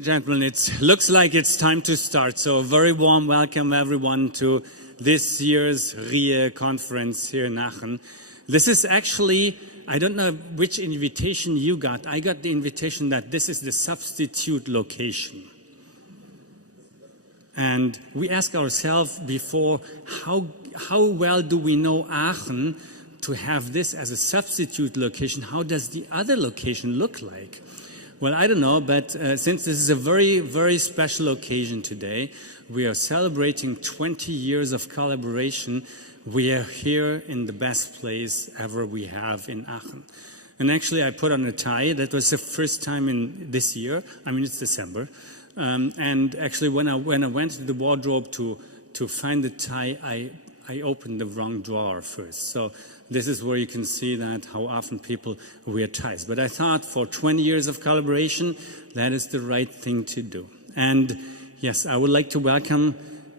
Gentlemen, it looks like it's time to start. So a very warm welcome everyone to this year's RIE conference here in Aachen. This is actually, I don't know which invitation you got. I got the invitation that this is the substitute location. And we ask ourselves before, how well do we know Aachen to have this as a substitute location? How does the other location look like? Well, I don't know, but since this is a very, very special occasion today, we are celebrating 20 years of collaboration. We are here in the best place ever we have in Aachen. And actually, I put on a tie. That was the first time in this year. I mean, it's December. And actually, when I went to the wardrobe to find the tie, I opened the wrong drawer first. So this is where you can see that how often people wear ties. But I thought for 20 years of collaboration, that is the right thing to do. And yes, I would like to welcome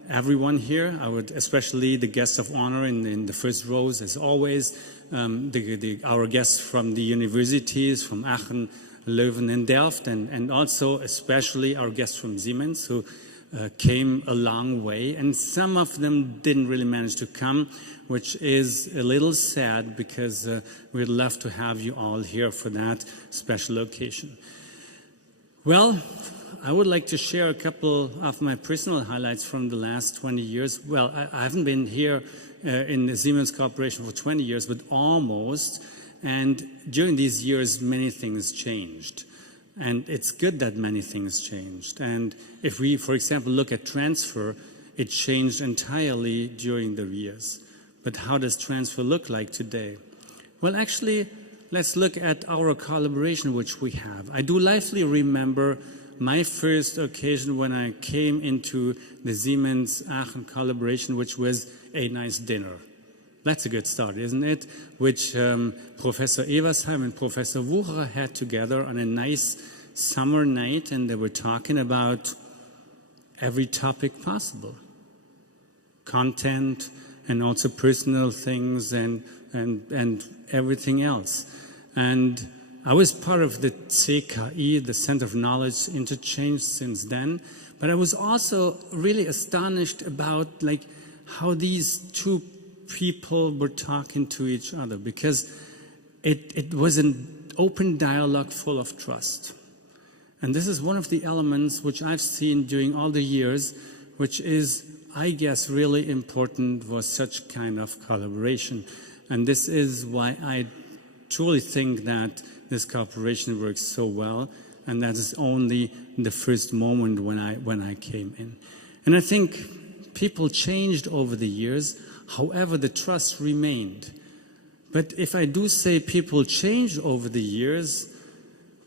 everyone here. I would especially the guests of honor in the first rows, as always, our guests from the universities, from Aachen, Leuven and Delft, and also especially our guests from Siemens, who came a long way, and some of them didn't really manage to come, which is a little sad because we'd love to have you all here for that special occasion. Well, I would like to share a couple of my personal highlights from the last 20 years. Well, I haven't been here in the Siemens Corporation for 20 years, but almost. And during these years, many things changed. And it's good that many things changed. And if we, for example, look at transfer, it changed entirely during the years. But how does transfer look like today? Well, actually, let's look at our collaboration which we have. I do lively remember my first occasion when I came into the Siemens Aachen collaboration, which was a nice dinner. That's a good start, isn't it? Which Professor Eversheim and Professor Wucherer had together on a nice summer night, and they were talking about every topic possible. Content, and also personal things, and everything else. And I was part of the CKI, the Center of Knowledge Interchange, since then. But I was also really astonished about how these two people were talking to each other, because it was an open dialogue full of trust. And this is one of the elements which I've seen during all the years, which is, I guess, really important for such kind of collaboration. And this is why I truly think that this cooperation works so well, and that is only the first moment when I came in. And I think people changed over the years. However, the trust remained. But if I do say people changed over the years,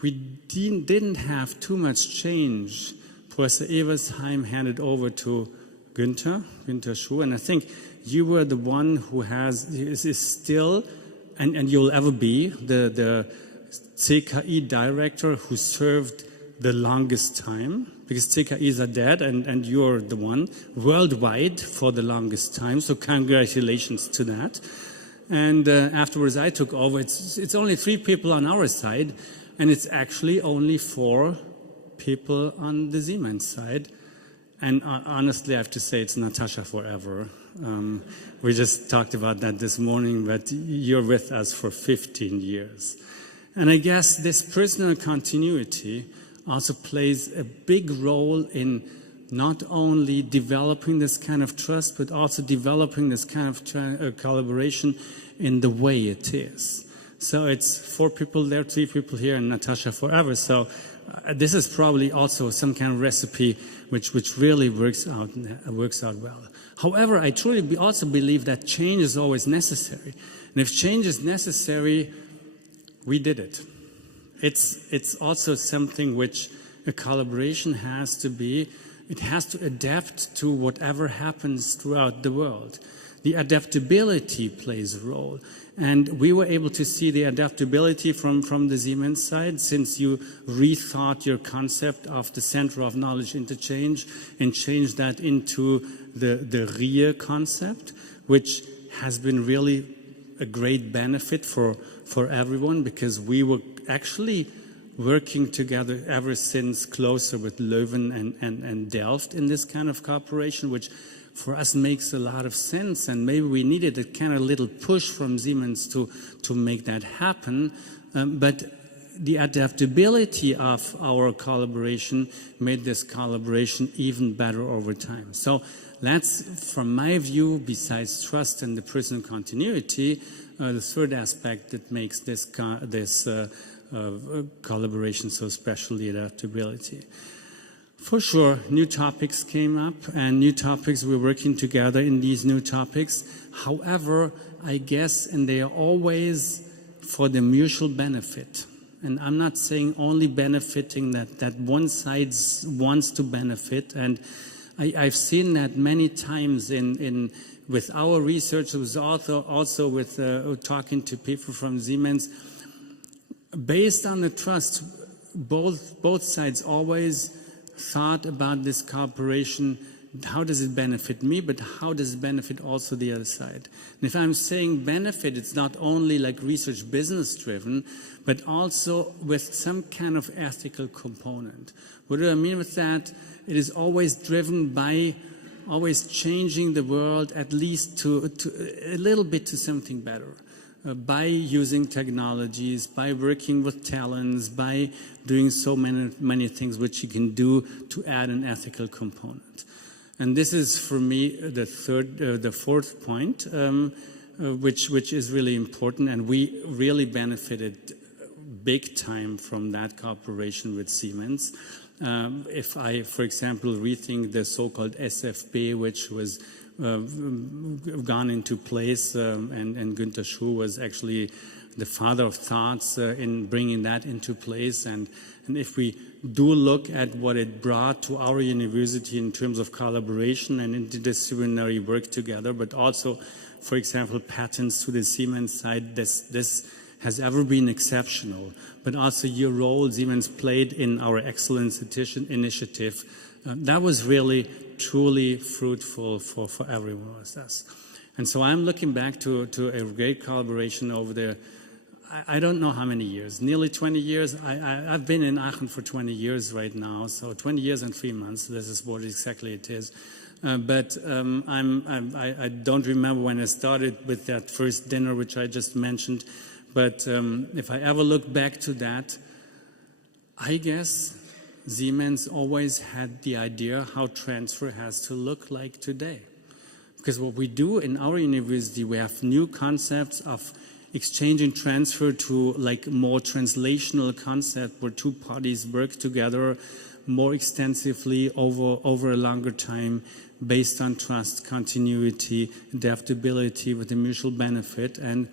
we didn't have too much change. Professor Eversheim handed over to Günther Schuh, and I think you were the one who is still, and you'll ever be, the CKI director who served the longest time, because CKIs are dead, and you're the one worldwide for the longest time, so congratulations to that. And afterwards I took over. It's only 3 people on our side, and it's actually only 4 people on the Siemens side. And honestly, I have to say it's Natascha forever. We just talked about that this morning, but you're with us for 15 years. And I guess this personal continuity also plays a big role in not only developing this kind of trust, but also developing this kind of collaboration in the way it is. So it's 4 people there, 3 people here, and Natascha forever. So this is probably also some kind of recipe which really works out well. However, I truly also believe that change is always necessary. And if change is necessary, we did it. It's also something which a collaboration has to be. It has to adapt to whatever happens throughout the world. The adaptability plays a role. And we were able to see the adaptability from the Siemens side, since you rethought your concept of the Center of Knowledge Interchange and changed that into the RIE concept, which has been really a great benefit for everyone, because we were actually working together ever since closer with Leuven and Delft in this kind of cooperation, which for us makes a lot of sense, and maybe we needed a kind of little push from Siemens to make that happen. But the adaptability of our collaboration made this collaboration even better over time. So that's, from my view, besides trust and the personal continuity, the third aspect that makes this collaboration so special, the adaptability. For sure, new topics came up, and new topics, we're working together in these new topics. However, I guess, and they are always for the mutual benefit. And I'm not saying only benefiting that one side wants to benefit. And I've seen that many times with our researchers, also with talking to people from Siemens. Based on the trust, both sides always thought about this cooperation. How does it benefit me, but how does it benefit also the other side? And if I'm saying benefit, it's not only like research business driven, but also with some kind of ethical component. What do I mean with that? It is always driven by always changing the world at least to a little bit to something better. By using technologies, by working with talents, by doing so many things which you can do to add an ethical component. And this is, for me, the fourth point, which is really important, and we really benefited big time from that cooperation with Siemens. If I, for example, rethink the so-called SFB, which was gone into place, and Günther Schuh was actually the father of thoughts in bringing that into place. And if we do look at what it brought to our university in terms of collaboration and interdisciplinary work together, but also, for example, patents to the Siemens side, this has ever been exceptional. But also your role Siemens played in our Excellence Initiative, that was really truly fruitful for everyone of us. And so I'm looking back to a great collaboration over there. I don't know how many years, nearly 20 years. I've been in Aachen for 20 years right now, so 20 years and 3 months, this is what exactly it is. But I don't remember when I started with that first dinner, which I just mentioned. But if I ever look back to that, I guess Siemens always had the idea how transfer has to look like today. Because what we do in our university, we have new concepts of exchange and transfer to like more translational concept where two parties work together more extensively over a longer time based on trust, continuity, adaptability with a mutual benefit. And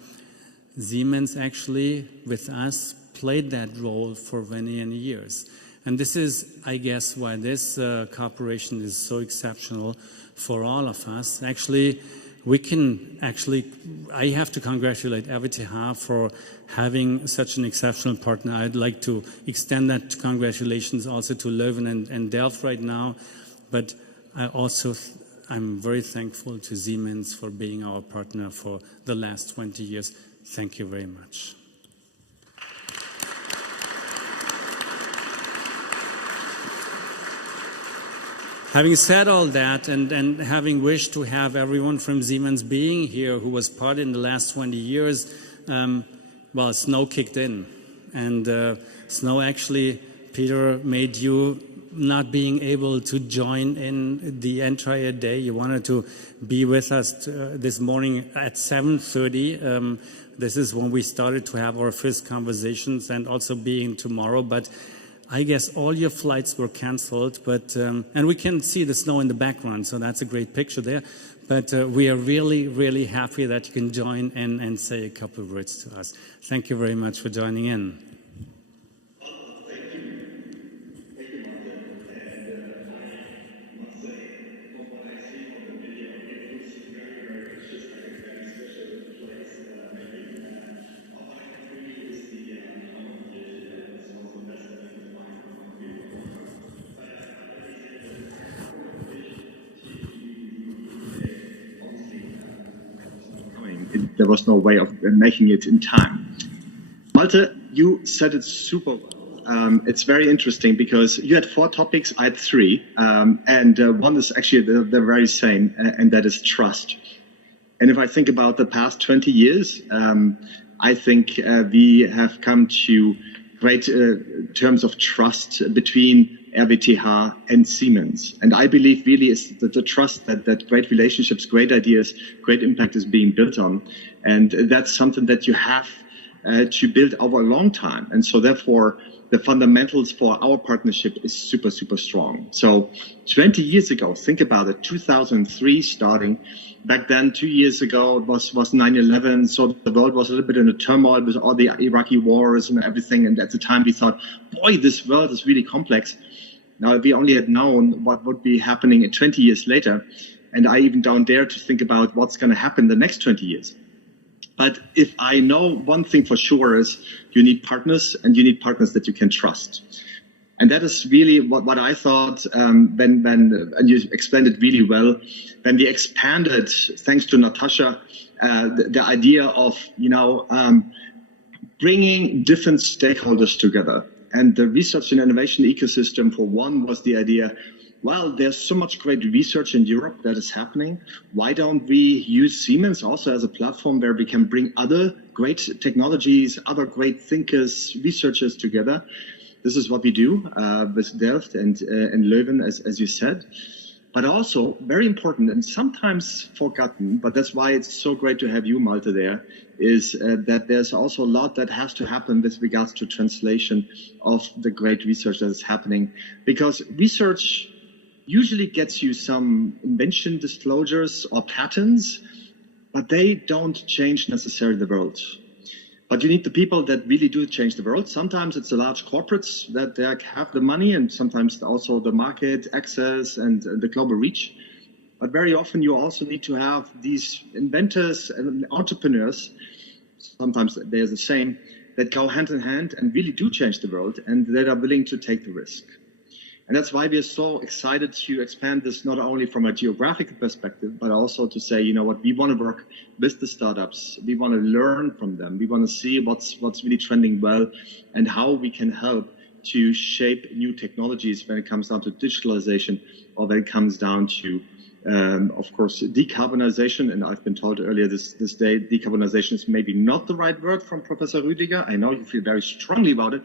Siemens actually, with us, played that role for many years. And this is, I guess, why this cooperation is so exceptional for all of us. Actually, I have to congratulate RWTH for having such an exceptional partner. I'd like to extend that congratulations also to Leuven and Delft right now. But I'm very thankful to Siemens for being our partner for the last 20 years. Thank you very much. Having said all that, and having wished to have everyone from Siemens being here who was part in the last 20 years, well, snow kicked in. And snow actually, Peter, made you not being able to join in the entire day. You wanted to be with us this morning at 7:30. This is when we started to have our first conversations, and also being tomorrow. But I guess all your flights were canceled, but and we can see the snow in the background, so that's a great picture there. But we are really happy that you can join and say a couple of words to us. Thank you very much for joining in. Thank you, Malte. And I must say, from what I see on the video, it looks it's just like a very special place. All I can feel is the it's one of the best things in my there was no way of making it in time. Malte, you said it super well. it's very interesting because you had 4 topics, I had 3, and one is actually the very same, and that is trust. And if I think about the past 20 years, I think we have come to great terms of trust between RWTH and Siemens. And I believe really is the trust that great relationships, great ideas, great impact is being built on. And that's something that you have to build over a long time. And so therefore, the fundamentals for our partnership is super, super strong. So 20 years ago, think about it, 2003 starting. Back then, 2 years ago, it was 9/11. So the world was a little bit in a turmoil with all the Iraqi wars and everything. And at the time we thought, boy, this world is really complex. Now, if we only had known what would be happening 20 years later, and I even don't dare to think about what's going to happen the next 20 years. But if I know one thing for sure is you need partners, and you need partners that you can trust. And that is really what I thought when and you explained it really well, when we expanded, thanks to Natascha, the idea of, bringing different stakeholders together. And the research and innovation ecosystem, for one, was the idea, well, there's so much great research in Europe that is happening. Why don't we use Siemens also as a platform where we can bring other great technologies, other great thinkers, researchers together? This is what we do with Delft and Leuven, as you said. But also, very important and sometimes forgotten, but that's why it's so great to have you, Malte, there, is that there's also a lot that has to happen with regards to translation of the great research that is happening. Because research usually gets you some invention disclosures or patents, but they don't change necessarily the world. But you need the people that really do change the world. Sometimes it's the large corporates that have the money, and sometimes also the market access and the global reach. But very often you also need to have these inventors and entrepreneurs, sometimes they're the same, that go hand in hand and really do change the world and that are willing to take the risk. And that's why we are so excited to expand this not only from a geographic perspective, but also to say, you know what, we want to work with the startups. We want to learn from them. We want to see what's really trending well and how we can help to shape new technologies when it comes down to digitalization or when it comes down to, of course, decarbonization. And I've been told earlier this day, decarbonization is maybe not the right word from Professor Rüdiger. I know you feel very strongly about it.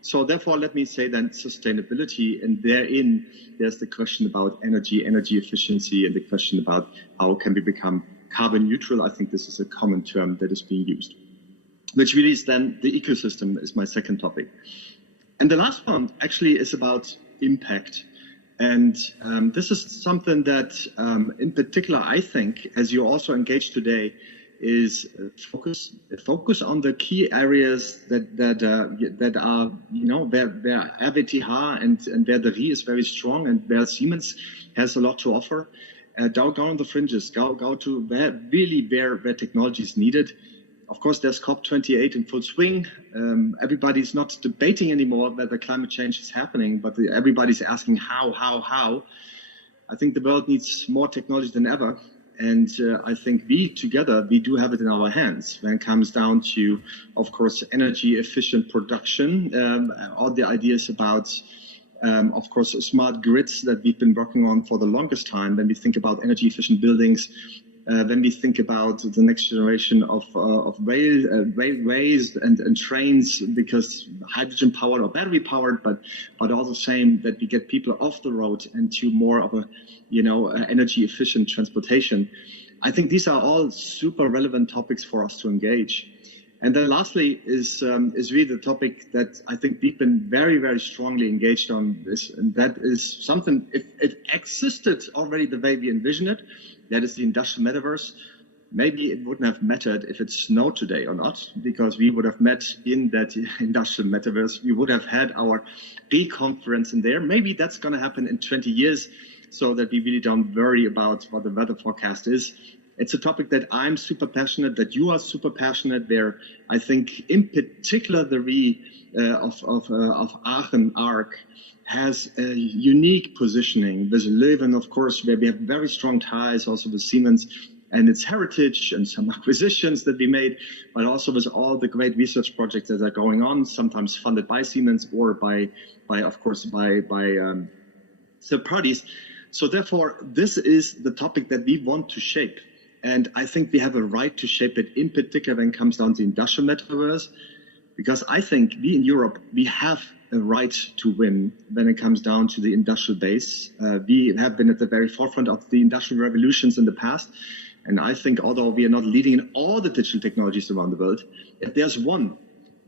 So therefore, let me say then sustainability, and therein there's the question about energy efficiency, and the question about how can we become carbon neutral. I think this is a common term that is being used, which really is then the ecosystem is my second topic. And the last one actually is about impact. And this is something that in particular, I think, as you also engaged today, is focus on the key areas that are, you know, where RWTH and where the RIE is very strong and where Siemens has a lot to offer. Don't go on the fringes, go to where technology is needed. Of course, there's COP28 in full swing. Everybody's not debating anymore whether climate change is happening, but everybody's asking how. I think the world needs more technology than ever. And I think we do have it in our hands when it comes down to, of course, energy efficient production, all the ideas about, of course, smart grids that we've been working on for the longest time. When we think about energy efficient buildings, when we think about the next generation of railways and trains, because hydrogen powered or battery powered, but all the same that we get people off the road and to more of a, you know, energy efficient transportation. I think these are all super relevant topics for us to engage. And then lastly is really the topic that I think we've been very, very strongly engaged on this, and that is something, if it existed already the way we envision it, that is the industrial metaverse. Maybe it wouldn't have mattered if it snowed today or not, because we would have met in that industrial metaverse. We would have had our RIE conference in there. Maybe that's going to happen in 20 years, so that we really don't worry about what the weather forecast is. It's a topic that I'm super passionate, that you are super passionate, where I think in particular the RIE of Aachen, ARC, has a unique positioning with Leuven, of course, where we have very strong ties also with Siemens, and its heritage and some acquisitions that we made, but also with all the great research projects that are going on, sometimes funded by Siemens or by third parties. So therefore, this is the topic that we want to shape. And I think we have a right to shape it, in particular when it comes down to industrial metaverse, because I think we in Europe, we have a right to win when it comes down to the industrial base. We have been at the very forefront of the industrial revolutions in the past. And I think although we are not leading in all the digital technologies around the world, if there's one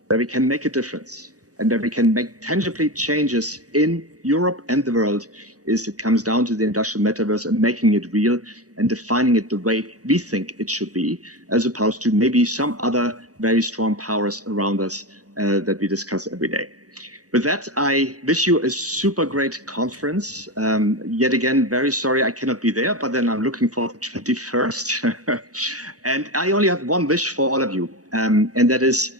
where we can make a difference and where we can make tangibly changes in Europe and the world, is it comes down to the industrial metaverse and making it real and defining it the way we think it should be, as opposed to maybe some other very strong powers around us that we discuss every day. With that, I wish you a super great conference. Yet again, very sorry I cannot be there, but then I'm looking forward to the 21st. And I only have one wish for all of you, and that is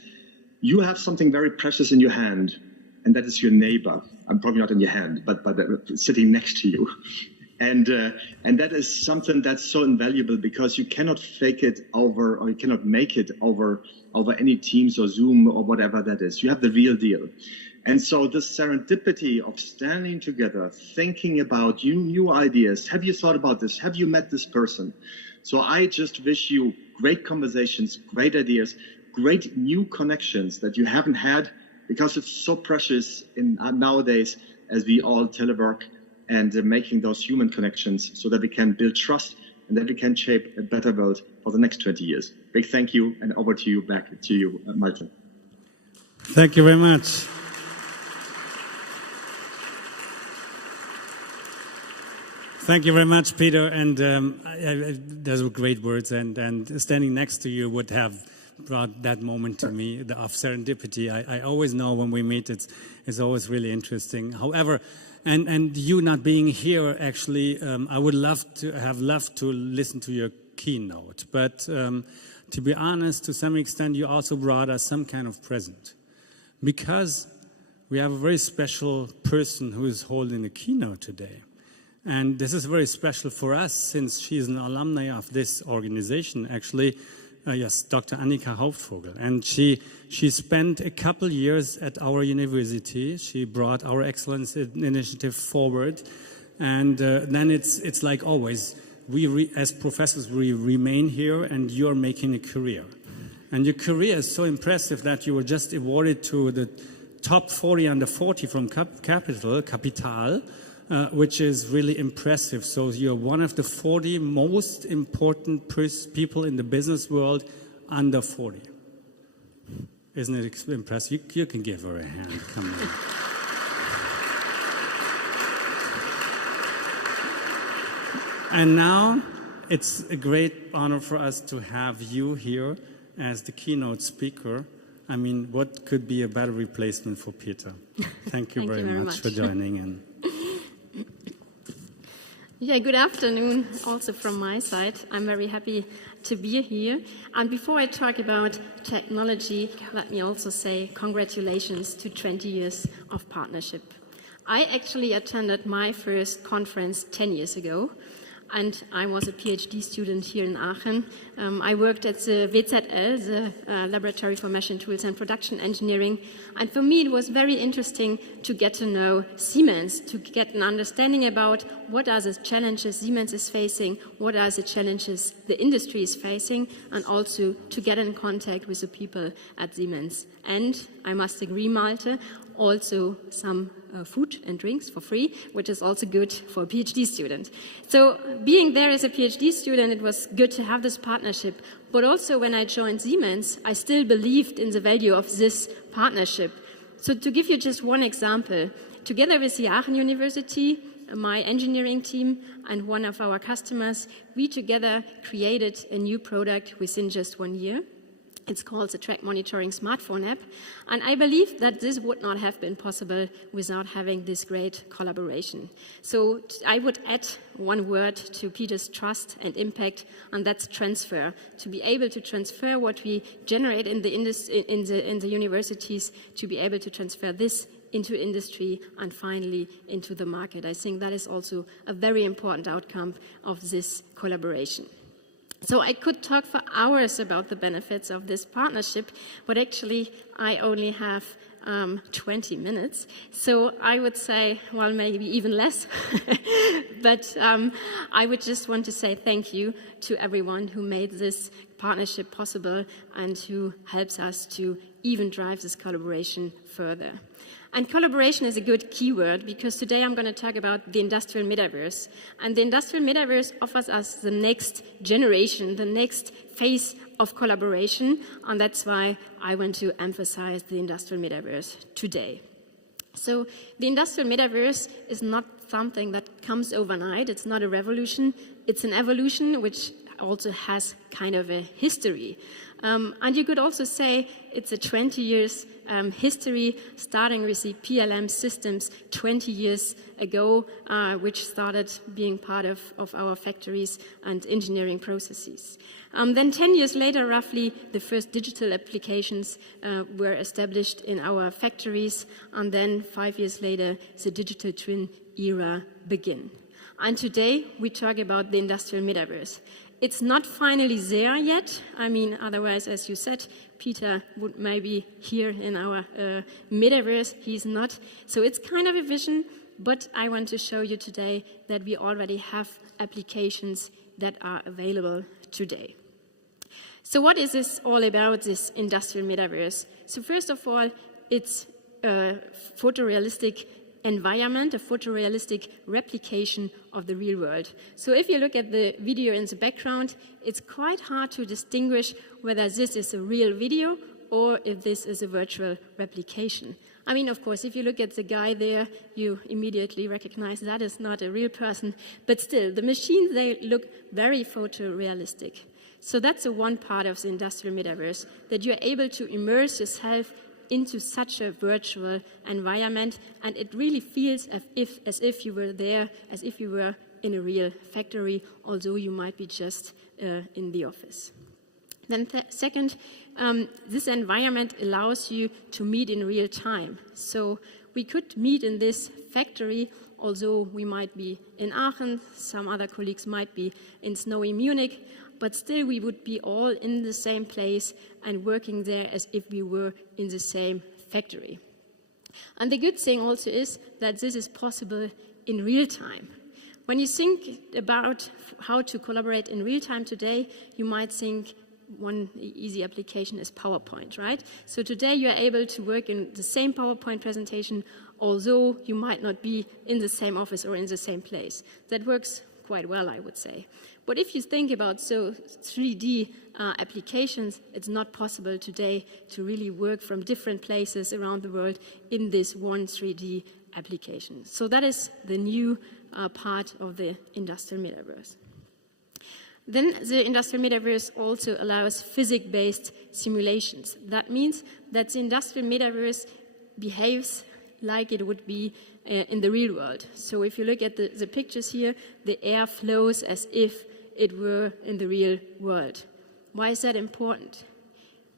you have something very precious in your hand, and that is your neighbor. I'm probably not in your hand, but sitting next to you. And that is something that's so invaluable, because you cannot fake it over, or you cannot make it over any Teams or Zoom or whatever that is. You have the real deal. And so this serendipity of standing together, thinking about new ideas. Have you thought about this? Have you met this person? So I just wish you great conversations, great ideas, great new connections that you haven't had, because it's so precious in nowadays as we all telework, and making those human connections so that we can build trust and that we can shape a better world for the next 20 years. Big thank you, and over to you, back to you, Malte. Thank you very much. Thank you very much, Peter. And those were great words. And standing next to you would have brought that moment to me of serendipity. I always know when we meet, it's always really interesting. However, and you not being here, actually, I would have loved to listen to your keynote. But to be honest, to some extent, you also brought us some kind of present, because we have a very special person who is holding the keynote today. And this is very special for us, since she's an alumni of this organization, actually. Yes, Dr. Annika Hauptvogel. And she spent a couple years at our university. She brought our excellence initiative forward. And then it's like always, as professors, we remain here, and you're making a career. And your career is so impressive that you were just awarded to the top 40 under 40 from Capital, which is really impressive. So you're one of the 40 most important people in the business world under 40. Isn't it impressive? You can give her a hand. Come on. And now it's a great honor for us to have you here as the keynote speaker. I mean, what could be a better replacement for Peter? Thank you very much for joining in. Yeah, good afternoon also from my side. I'm very happy to be here. And before I talk about technology, let me also say congratulations to 20 years of partnership. I actually attended my first conference 10 years ago, and I was a PhD student here in Aachen. I worked at the WZL, the Laboratory for Machine Tools and Production Engineering, and for me it was very interesting to get to know Siemens, to get an understanding about what are the challenges Siemens is facing, what are the challenges the industry is facing, and also to get in contact with the people at Siemens. And I must agree, Malte, also some food and drinks for free, which is also good for a PhD student. So being there as a PhD student, it was good to have this partnership. But also when I joined Siemens, I still believed in the value of this partnership. So to give you just one example, together with the Aachen University, my engineering team and one of our customers, we together created a new product within just 1 year. It's called the Track Monitoring Smartphone app. And I believe that this would not have been possible without having this great collaboration. So I would add one word to Peter's trust and impact, and that's transfer. To be able to transfer what we generate in the universities, to be able to transfer this into industry and finally into the market. I think that is also a very important outcome of this collaboration. So I could talk for hours about the benefits of this partnership, but actually I only have 20 minutes. So I would say, well, maybe even less, but I would just want to say thank you to everyone who made this partnership possible and who helps us to even drive this collaboration further. And collaboration is a good keyword because today I'm going to talk about the industrial metaverse. And the industrial metaverse offers us the next generation, the next phase of collaboration. And that's why I want to emphasize the industrial metaverse today. So the industrial metaverse is not something that comes overnight. It's not a revolution. It's an evolution which also has kind of a history. And you could also say it's a 20 years history, starting with the PLM systems 20 years ago, which started being part of our factories and engineering processes. Then 10 years later, roughly, the first digital applications were established in our factories, and then 5 years later, the digital twin era began. And today, we talk about the industrial metaverse. It's not finally there yet. I mean, otherwise, as you said, Peter would maybe here in our metaverse. He's not. So it's kind of a vision, but I want to show you today that we already have applications that are available today. So what is this all about, this industrial metaverse? So first of all, it's a photorealistic environment, a photorealistic replication of the real world. So if you look at the video in the background, it's quite hard to distinguish whether this is a real video or if this is a virtual replication. I mean, of course, if you look at the guy there, you immediately recognize that is not a real person, but still, the machines, they look very photorealistic. So that's the one part of the industrial metaverse, that you're able to immerse yourself into such a virtual environment, and it really feels as if you were there, as if you were in a real factory, although you might be just in the office. Then second, this environment allows you to meet in real time. So we could meet in this factory, although we might be in Aachen, some other colleagues might be in snowy Munich, but still we would be all in the same place and working there as if we were in the same factory. And the good thing also is that this is possible in real time. When you think about how to collaborate in real time today, you might think one easy application is PowerPoint, right? So today you're able to work in the same PowerPoint presentation, although you might not be in the same office or in the same place. That works quite well, I would say. But if you think about 3D applications, it's not possible today to really work from different places around the world in this one 3D application. So that is the new part of the industrial metaverse. Then the industrial metaverse also allows physics-based simulations. That means that the industrial metaverse behaves like it would be in the real world. So if you look at the pictures here, the air flows as if it were in the real world. Why is that important?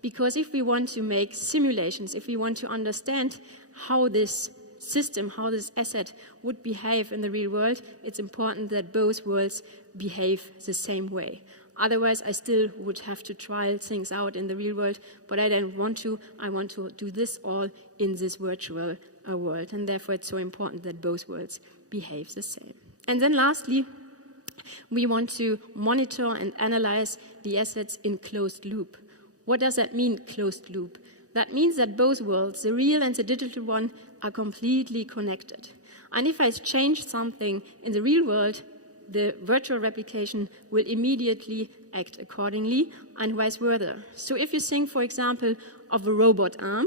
Because if we want to make simulations, if we want to understand how this system, how this asset would behave in the real world, it's important that both worlds behave the same way. Otherwise, I still would have to try things out in the real world, but I don't want to. I want to do this all in this virtual world, and therefore it's so important that both worlds behave the same. And then lastly, we want to monitor and analyze the assets in closed loop. What does that mean, closed loop? That means that both worlds, the real and the digital one, are completely connected. And if I change something in the real world, the virtual replication will immediately act accordingly, and vice versa. So if you think, for example, of a robot arm,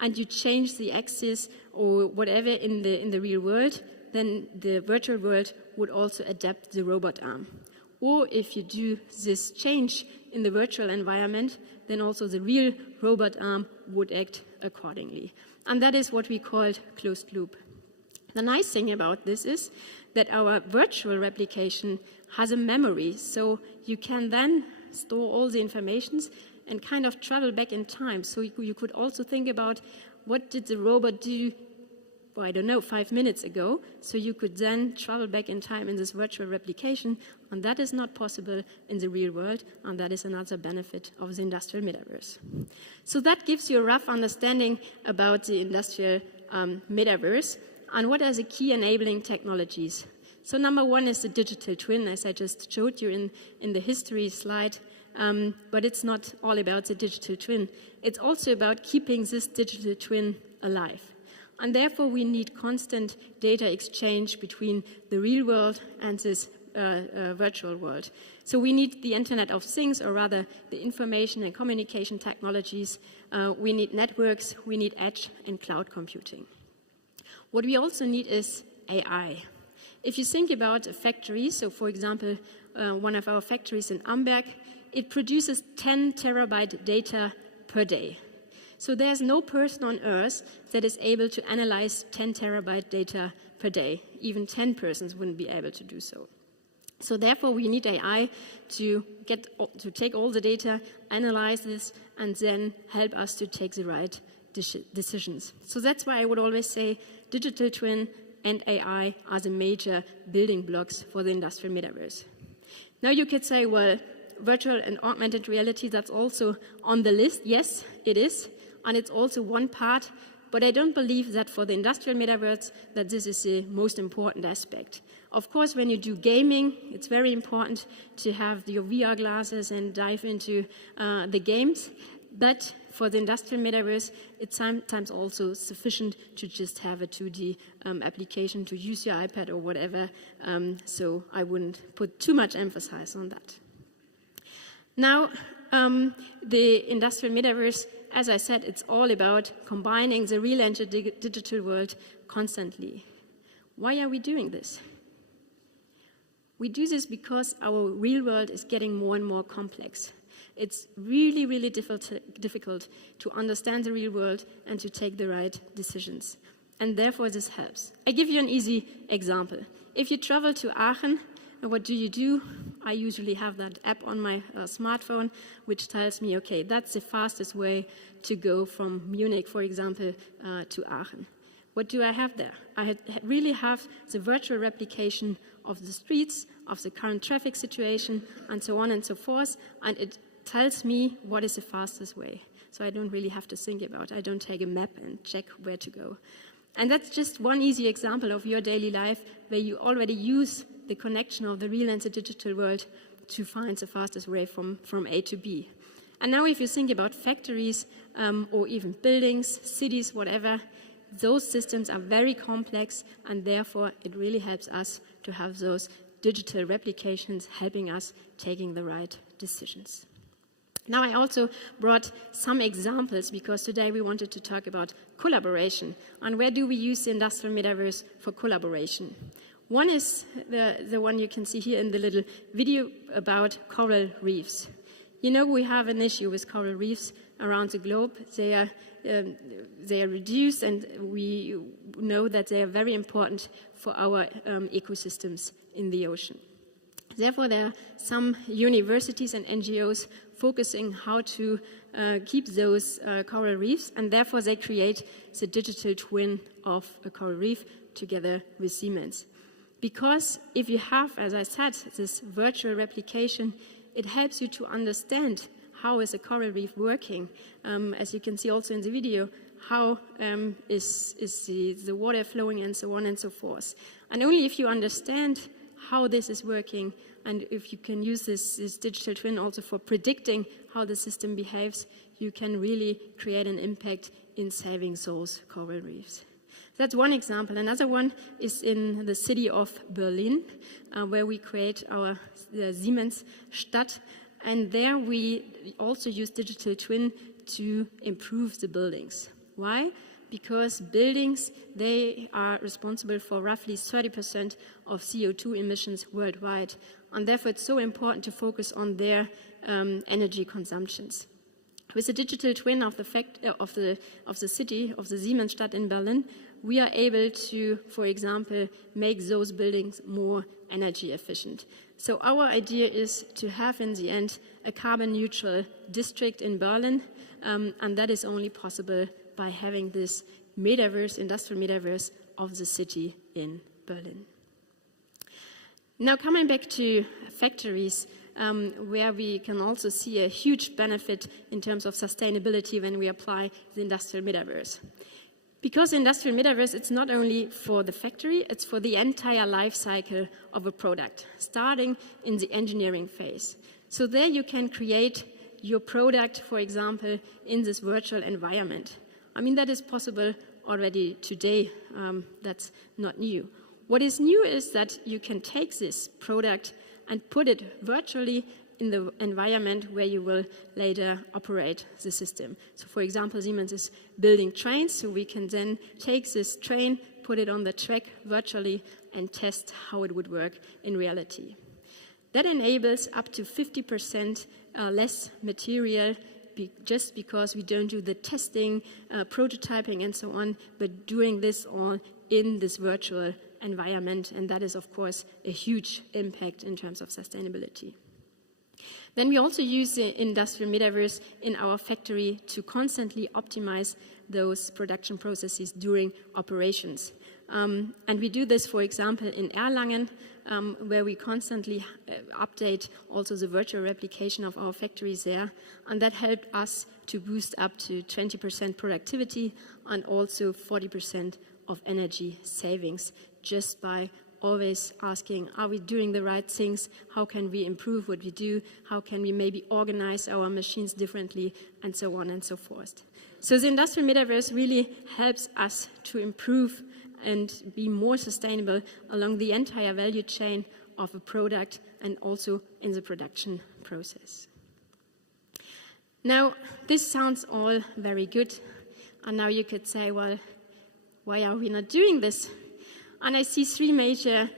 and you change the axis or whatever in the real world, then the virtual world would also adapt the robot arm. Or if you do this change in the virtual environment, then also the real robot arm would act accordingly. And that is what we call closed loop. The nice thing about this is that our virtual replication has a memory, so you can then store all the informations and kind of travel back in time. So you could also think about what did the robot do or I don't know, 5 minutes ago, so you could then travel back in time in this virtual replication, and that is not possible in the real world, and that is another benefit of the industrial metaverse. So that gives you a rough understanding about the industrial metaverse, and what are the key enabling technologies. So number one is the digital twin, as I just showed you in the history slide. But it's not all about the digital twin. It's also about keeping this digital twin alive. And therefore, we need constant data exchange between the real world and this virtual world. So we need the Internet of Things, or rather the information and communication technologies. We need networks, we need edge and cloud computing. What we also need is AI. If you think about a factory, so for example, one of our factories in Amberg, it produces 10 terabyte data per day. So there's no person on earth that is able to analyze 10 terabyte data per day. Even 10 persons wouldn't be able to do so. So therefore, we need AI to take all the data, analyze this, and then help us to take the right decisions. So that's why I would always say digital twin and AI are the major building blocks for the industrial metaverse. Now you could say, well, virtual and augmented reality, that's also on the list. Yes, it is, and it's also one part, but I don't believe that for the industrial metaverse that this is the most important aspect. Of course, when you do gaming, it's very important to have your VR glasses and dive into the games, but for the industrial metaverse, it's sometimes also sufficient to just have a 2D application to use your iPad or whatever, so I wouldn't put too much emphasis on that. Now, the industrial metaverse, as I said, it's all about combining the real and the digital world constantly. Why are we doing this? We do this because our real world is getting more and more complex. It's really, really difficult to understand the real world and to take the right decisions. And therefore, this helps. I give you an easy example. If you travel to Aachen, what do? I usually have that app on my smartphone, which tells me, okay, that's the fastest way to go from Munich, for example, to Aachen. What do I have there? I really have the virtual replication of the streets, of the current traffic situation, and so on and so forth, and it tells me what is the fastest way. So I don't really have to think about it. I don't take a map and check where to go. And that's just one easy example of your daily life where you already use the connection of the real and the digital world to find the fastest way from A to B. And now if you think about factories or even buildings, cities, whatever, those systems are very complex, and therefore it really helps us to have those digital replications helping us taking the right decisions. Now I also brought some examples because today we wanted to talk about collaboration and where do we use the industrial metaverse for collaboration. One is the one you can see here in the little video about coral reefs. You know, we have an issue with coral reefs around the globe. They are reduced, and we know that they are very important for our ecosystems in the ocean. Therefore, there are some universities and NGOs focusing how to keep those coral reefs, and therefore they create the digital twin of a coral reef together with Siemens. Because if you have, as I said, this virtual replication, it helps you to understand how is a coral reef working. As you can see also in the video, how is the water flowing and so on and so forth. And only if you understand how this is working, and if you can use this digital twin also for predicting how the system behaves, you can really create an impact in saving those coral reefs. That's one example. Another one is in the city of Berlin, where we create our Siemens Stadt. And there we also use digital twin to improve the buildings. Why? Because buildings, they are responsible for roughly 30% of CO2 emissions worldwide. And therefore it's so important to focus on their energy consumptions. With the digital twin of the city, of the Siemens Stadt in Berlin, we are able to, for example, make those buildings more energy efficient. So our idea is to have, in the end, a carbon neutral district in Berlin, and that is only possible by having this metaverse, industrial metaverse, of the city in Berlin. Now coming back to factories, where we can also see a huge benefit in terms of sustainability when we apply the industrial metaverse. Because industrial metaverse, it's not only for the factory, it's for the entire life cycle of a product, starting in the engineering phase. So there you can create your product, for example, in this virtual environment. I mean, that is possible already today. That's not new. What is new is that you can take this product and put it virtually in the environment where you will later operate the system. So for example, Siemens is building trains, so we can then take this train, put it on the track virtually, and test how it would work in reality. That enables up to 50% less material just because we don't do the testing, prototyping and so on, but doing this all in this virtual environment, and that is of course a huge impact in terms of sustainability. Then we also use the industrial metaverse in our factory to constantly optimize those production processes during operations. And we do this, for example, in Erlangen, where we constantly update also the virtual replication of our factories there. And that helped us to boost up to 20% productivity and also 40% of energy savings, just by always asking, are we doing the right things? How can we improve what we do? How can we maybe organize our machines differently? And so on and so forth. So the industrial metaverse really helps us to improve and be more sustainable along the entire value chain of a product and also in the production process. Now, this sounds all very good. And now you could say, well, why are we not doing this? And I see three major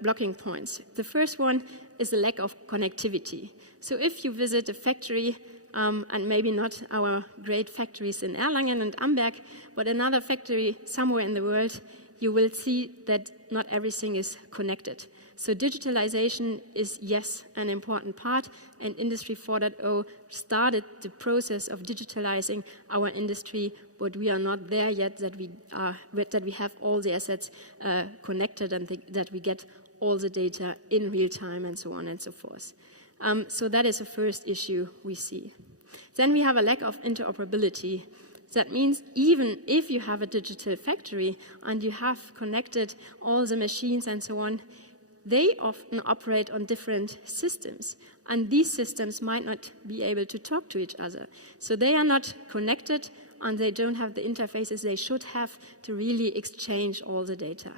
blocking points. The first one is the lack of connectivity. So if you visit a factory, and maybe not our great factories in Erlangen and Amberg, but another factory somewhere in the world, you will see that not everything is connected. So digitalization is, yes, an important part, and Industry 4.0 started the process of digitalizing our industry, but we are not there yet that we have all the assets connected and that we get all the data in real time and so on and so forth. So that is the first issue we see. Then we have a lack of interoperability. That means even if you have a digital factory and you have connected all the machines and so on, they often operate on different systems, and these systems might not be able to talk to each other. So they are not connected, and they don't have the interfaces they should have to really exchange all the data.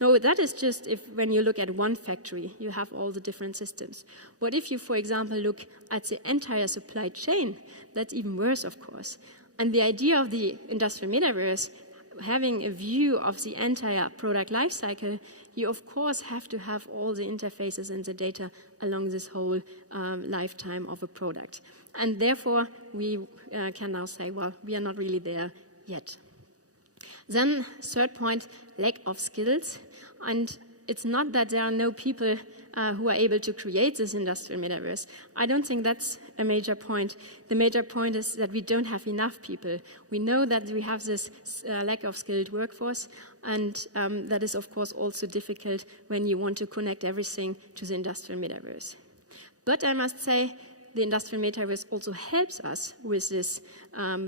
No, that is just when you look at one factory, you have all the different systems. But if you, for example, look at the entire supply chain, that's even worse, of course. And the idea of the industrial metaverse, having a view of the entire product life cycle, you of course have to have all the interfaces and the data along this whole lifetime of a product. And therefore, we can now say, well, we are not really there yet. Then, third point, lack of skills. And it's not that there are no people who are able to create this industrial metaverse. I don't think that's a major point. The major point is that we don't have enough people. We know that we have this lack of skilled workforce, and that is, of course, also difficult when you want to connect everything to the industrial metaverse. But I must say, the industrial metaverse also helps us with this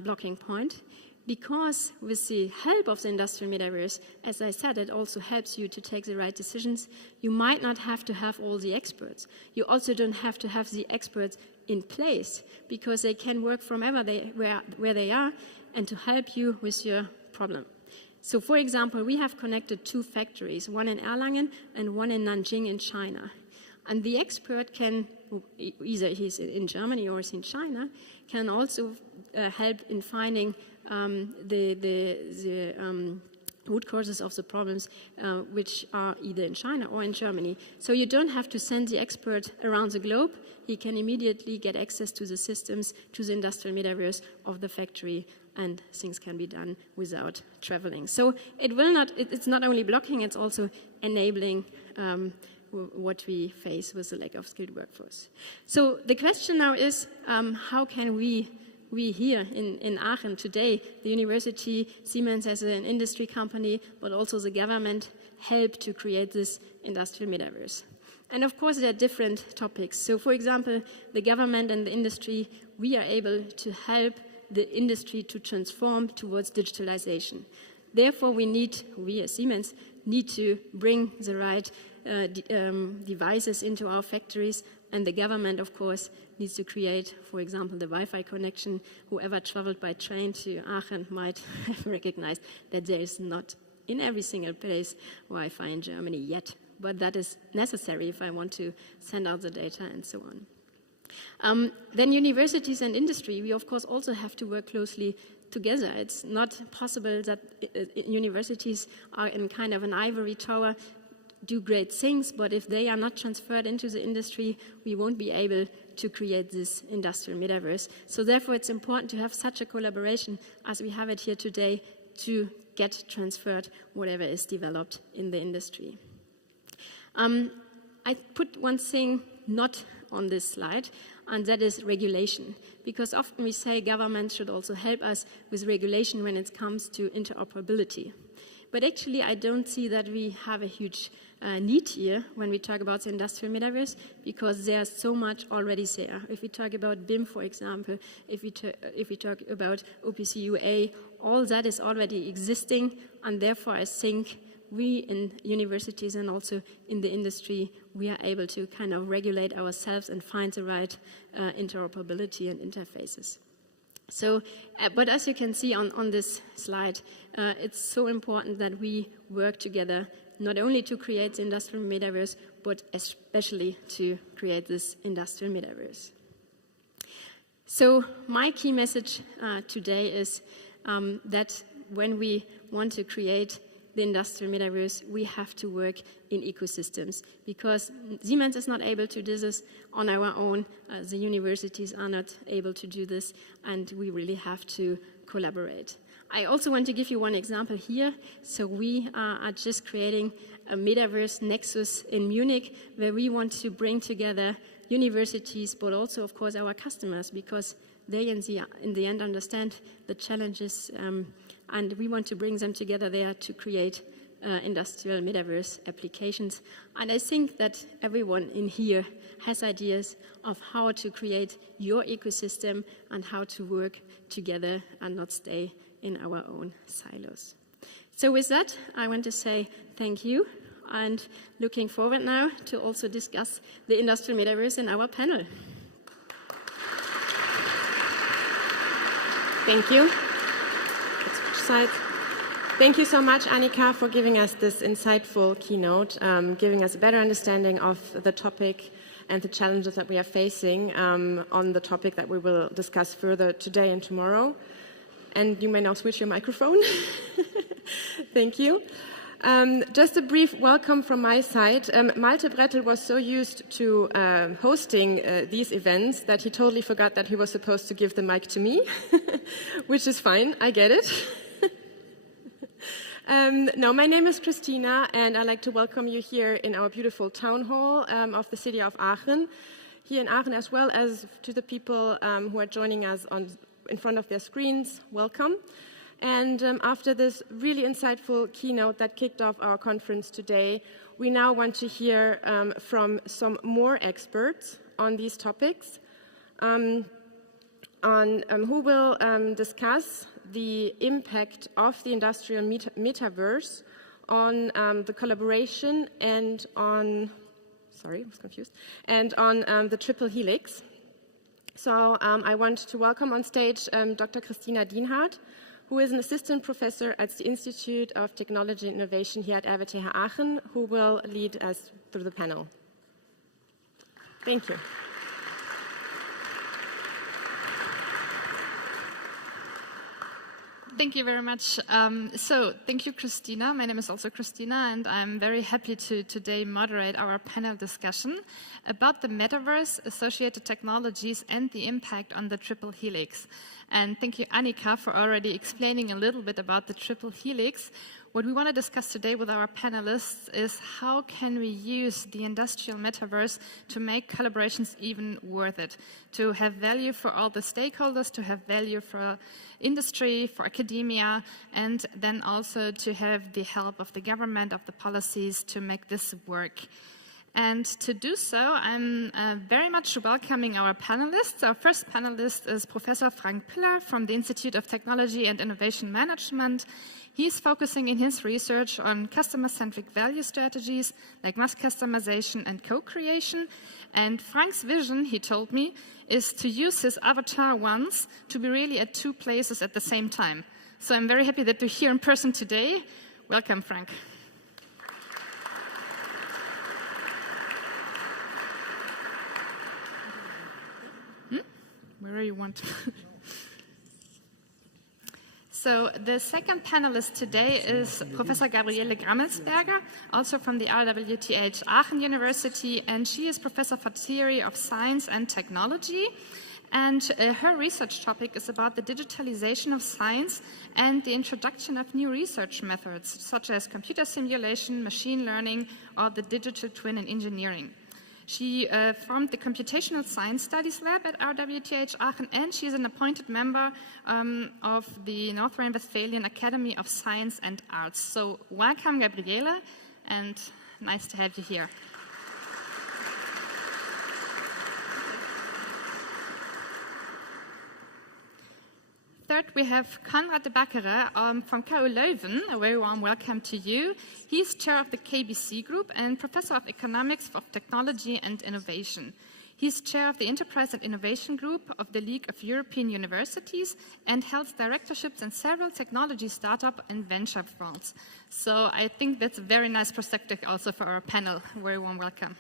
blocking point, because with the help of the industrial metaverse, as I said, it also helps you to take the right decisions. You might not have to have all the experts. You also don't have to have the experts in place, because they can work from where they are and to help you with your problem. So, for example, we have connected two factories, one in Erlangen and one in Nanjing in China. And the expert can, either he's in Germany or he's in China, can also help in finding the root causes of the problems, which are either in China or in Germany. So you don't have to send the expert around the globe. He can immediately get access to the systems, to the industrial metaverse of the factory, and things can be done without traveling. So it's not only blocking, it's also enabling what we face with the lack of skilled workforce. So the question now is, how can we we here in Aachen today, the university, Siemens as an industry company, but also the government help to create this industrial metaverse. And of course, there are different topics. So for example, the government and the industry, we are able to help the industry to transform towards digitalization. Therefore, we as Siemens need to bring the right devices into our factories, and the government, of course, needs to create, for example, the Wi-Fi connection. Whoever traveled by train to Aachen might have recognized that there is not in every single place Wi-Fi in Germany yet, but that is necessary if I want to send out the data and so on. Then universities and industry, we of course also have to work closely together. It's not possible that universities are in kind of an ivory tower, do great things, but if they are not transferred into the industry, we won't be able to create this industrial metaverse. So therefore, it's important to have such a collaboration as we have it here today to get transferred whatever is developed in the industry. I put one thing not on this slide, and that is regulation. Because often we say government should also help us with regulation when it comes to interoperability. But actually, I don't see that we have a huge need here when we talk about the industrial metaverse, because there's so much already there. If we talk about BIM, for example, if we talk about OPC UA, all that is already existing, and therefore I think we in universities and also in the industry, we are able to kind of regulate ourselves and find the right interoperability and interfaces. So, but as you can see on this slide, it's so important that we work together, not only to create the industrial metaverse, but especially to create this industrial metaverse. So my key message today is that when we want to create the industrial metaverse, we have to work in ecosystems, because Siemens is not able to do this on our own, the universities are not able to do this, and we really have to collaborate. I also want to give you one example here. So we are just creating a metaverse nexus in Munich, where we want to bring together universities, but also, of course, our customers, because they in the end understand the challenges, and we want to bring them together there to create industrial metaverse applications. And I think that everyone in here has ideas of how to create your ecosystem and how to work together and not stay in our own silos. So with that, I want to say thank you, and looking forward now to also discuss the industrial metaverse in our panel. Thank you. Thank you so much, Annika, for giving us this insightful keynote, giving us a better understanding of the topic and the challenges that we are facing on the topic that we will discuss further today and tomorrow. And you may now switch your microphone. Thank you. Just a brief welcome from my side. Malte Brettel was so used to hosting these events that he totally forgot that he was supposed to give the mic to me, which is fine, I get it. No, my name is Christina, and I'd like to welcome you here in our beautiful town hall of the city of Aachen, here in Aachen, as well as to the people who are joining us in front of their screens. Welcome. And after this really insightful keynote that kicked off our conference today, we now want to hear from some more experts on these topics, who will discuss the impact of the industrial metaverse on the collaboration and on, sorry, I was confused, and on the triple helix. So I want to welcome on stage Dr. Christina Dienhart, who is an assistant professor at the Institute of Technology and Innovation here at RWTH Aachen, who will lead us through the panel. Thank you. Thank you very much. Thank you, Christina. My name is also Christina, and I'm very happy to today moderate our panel discussion about the metaverse, associated technologies, and the impact on the triple helix. And thank you, Annika, for already explaining a little bit about the triple helix, what we want to discuss today with our panelists is how can we use the industrial metaverse to make collaborations even worth it, to have value for all the stakeholders, to have value for industry, for academia, and then also to have the help of the government, of the policies to make this work. And to do so, I'm very much welcoming our panelists. Our first panelist is Professor Frank Piller from the Institute of Technology and Innovation Management. He's focusing in his research on customer-centric value strategies like mass customization and co-creation. And Frank's vision, he told me, is to use his avatar once to be really at two places at the same time. So I'm very happy that you're here in person today. Welcome, Frank. Where you want. So the second panelist today is Professor Gabriele Gramelsberger, also from the RWTH Aachen University, and she is Professor for Theory of Science and Technology. And her research topic is about the digitalization of science and the introduction of new research methods, such as computer simulation, machine learning, or the digital twin in engineering. She formed the Computational Science Studies Lab at RWTH Aachen, and she is an appointed member of the North Rhine-Westphalian Academy of Science and Arts. So welcome, Gabriele, and nice to have you here. Third, we have Koenraad Debackere from KU Leuven. A very warm welcome to you. He's chair of the KBC Group and professor of economics of technology and innovation. He's chair of the Enterprise and Innovation Group of the League of European Universities and holds directorships in several technology startup and venture funds. So I think that's a very nice perspective also for our panel. Very warm welcome.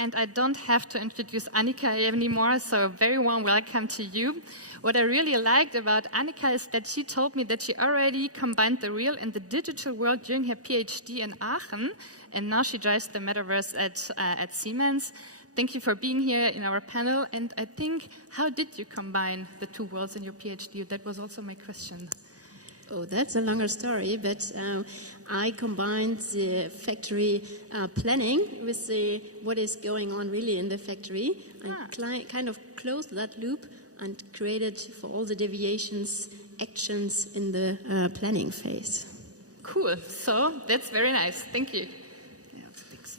And I don't have to introduce Annika anymore, so a very warm welcome to you. What I really liked about Annika is that she told me that she already combined the real and the digital world during her PhD in Aachen, and now she drives the metaverse at Siemens. Thank you for being here in our panel, and I think, how did you combine the two worlds in your PhD? That was also my question. Oh, that's a longer story, but I combined the factory planning with what is going on really in the factory. I kind of closed that loop and created for all the deviations actions in the planning phase. Cool. So that's very nice. Thank you. Yeah, thanks.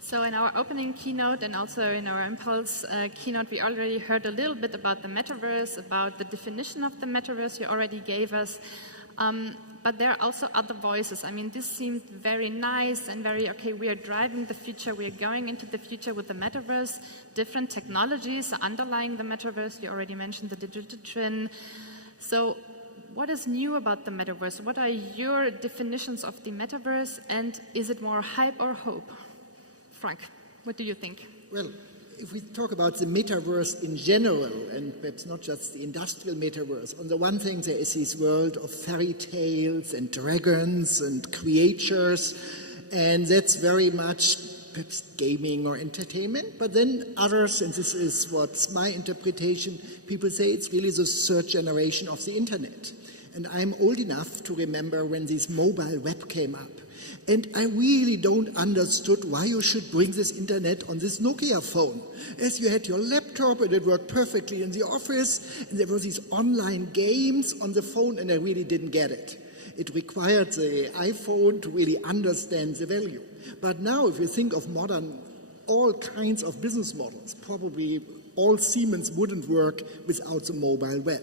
So in our opening keynote and also in our Impulse keynote, we already heard a little bit about the metaverse, about the definition of the metaverse you already gave us. But there are also other voices. I mean, this seemed very nice and very, okay, we are driving the future, we are going into the future with the metaverse. Different technologies are underlying the metaverse. You already mentioned the digital twin. So what is new about the metaverse? What are your definitions of the metaverse, and is it more hype or hope? Frank, what do you think? Well, if we talk about the metaverse in general, and perhaps not just the industrial metaverse, on the one thing there is this world of fairy tales and dragons and creatures, and that's very much perhaps gaming or entertainment. But then others, and this is what's my interpretation, people say it's really the third generation of the internet. And I'm old enough to remember when this mobile web came up. And I really don't understood why you should bring this internet on this Nokia phone. As you had your laptop and it worked perfectly in the office, and there were these online games on the phone, and I really didn't get it. It required the iPhone to really understand the value. But now if you think of modern, all kinds of business models, probably all Siemens wouldn't work without the mobile web.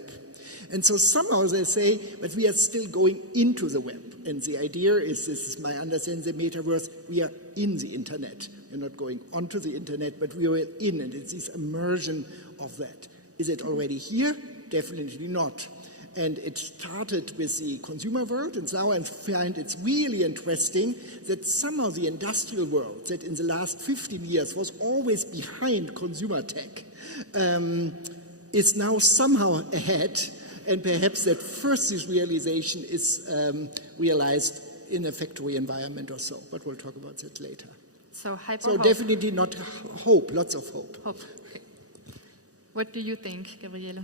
And so somehow they say, but we are still going into the web. And the idea is, this is my understanding, the metaverse, we are in the internet. We're not going onto the internet, but we are in, and it's this immersion of that. Is it already here? Definitely not. And it started with the consumer world, and now I find it's really interesting that somehow the industrial world, that in the last 15 years was always behind consumer tech, is now somehow ahead. And perhaps that first this realization is realized in a factory environment or so, but we'll talk about that later. So hype or So hope? definitely not hope, lots of hope. Hope. Okay. What do you think, Gabriele?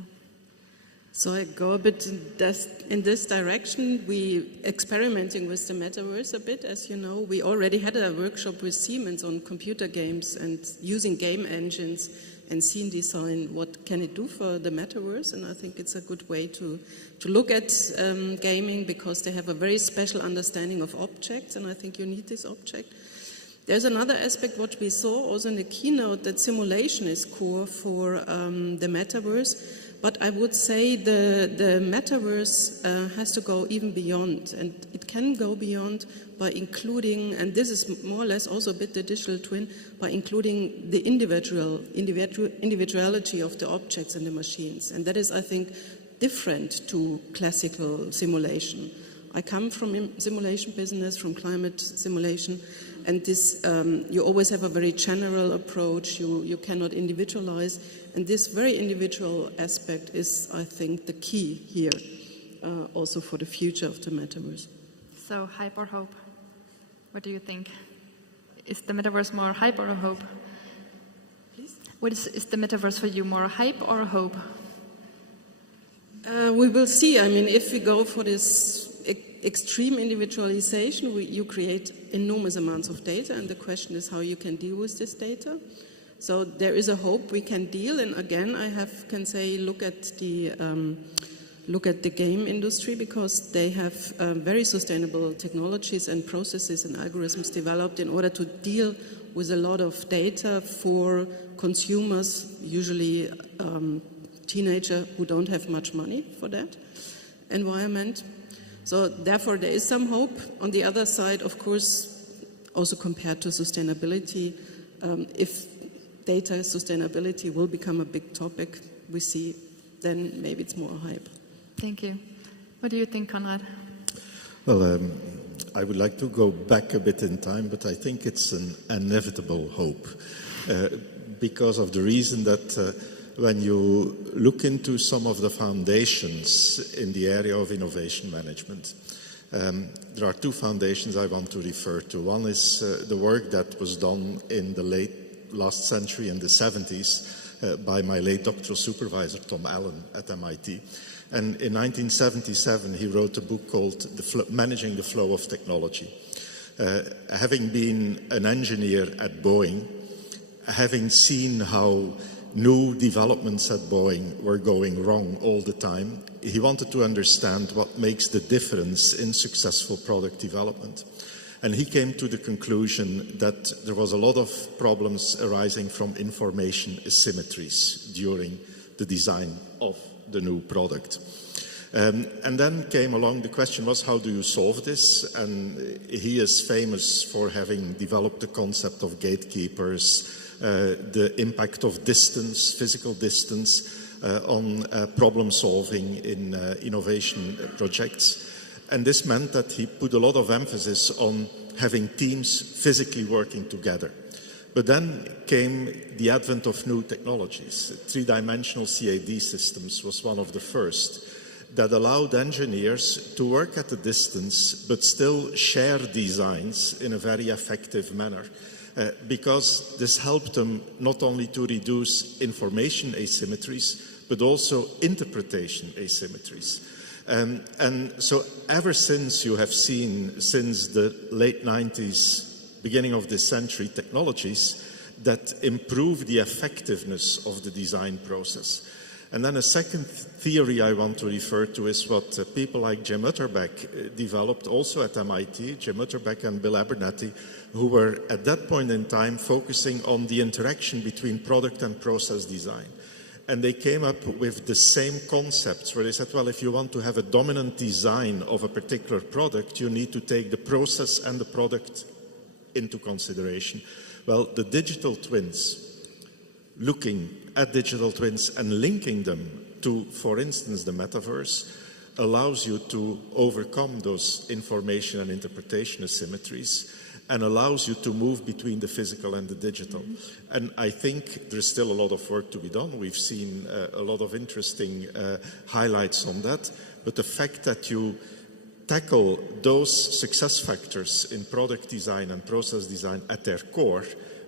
So I go a bit in this direction. We experimenting with the metaverse a bit, as you know. We already had a workshop with Siemens on computer games and using game engines and scene design. What can it do for the metaverse? And I think it's a good way to look at gaming, because they have a very special understanding of objects, and I think you need this object. There's another aspect what we saw also in the keynote, that simulation is core for the metaverse. But I would say the metaverse has to go even beyond, and it can go beyond by including, and this is more or less also a bit the digital twin, by including the individuality of the objects and the machines. And that is, I think, different to classical simulation. I come from simulation business, from climate simulation, and this you always have a very general approach. You cannot individualize, and this very individual aspect is, I think, the key here, also for the future of the metaverse. So hype or hope? What do you think? Is the metaverse more hype or a hope? Please? What is the metaverse for you, more hype or a hope? We will see. I mean, if we go for this extreme individualization, you create enormous amounts of data, and the question is how you can deal with this data. So there is a hope we can deal, and again, I can say look at the game industry, because they have very sustainable technologies and processes and algorithms developed in order to deal with a lot of data for consumers, usually teenagers who don't have much money for that environment. So therefore there is some hope. On the other side, of course, also compared to sustainability, if data sustainability will become a big topic, we see, then maybe it's more hype. Thank you. What do you think, Koenraad? Well, I would like to go back a bit in time, but I think it's an inevitable hope because of the reason that when you look into some of the foundations in the area of innovation management, there are two foundations I want to refer to. One is the work that was done in the last century, in the 70s, by my late doctoral supervisor, Tom Allen, at MIT. And in 1977, he wrote a book called Managing the Flow of Technology. Having been an engineer at Boeing, having seen how new developments at Boeing were going wrong all the time, he wanted to understand what makes the difference in successful product development. And he came to the conclusion that there was a lot of problems arising from information asymmetries during the design of the new product. And then came along the question was, how do you solve this? And he is famous for having developed the concept of gatekeepers, the impact of distance, physical distance, on problem solving in innovation projects. And this meant that he put a lot of emphasis on having teams physically working together. But then came the advent of new technologies. Three-dimensional CAD systems was one of the first that allowed engineers to work at a distance but still share designs in a very effective manner. Because this helped them not only to reduce information asymmetries, but also interpretation asymmetries. And so ever since you have seen, since the late 90s, beginning of this century, technologies that improve the effectiveness of the design process. And then a second theory I want to refer to is what people like Jim Utterback developed also at MIT, Jim Utterback and Bill Abernathy, who were at that point in time focusing on the interaction between product and process design. And they came up with the same concepts where they said, well, if you want to have a dominant design of a particular product, you need to take the process and the product into consideration. Well, the digital twins, looking at digital twins and linking them to, for instance, the metaverse, allows you to overcome those information and interpretation asymmetries and allows you to move between the physical and the digital. And I think there's still a lot of work to be done. We've seen a lot of interesting highlights on that. But the fact that you tackle those success factors in product design and process design at their core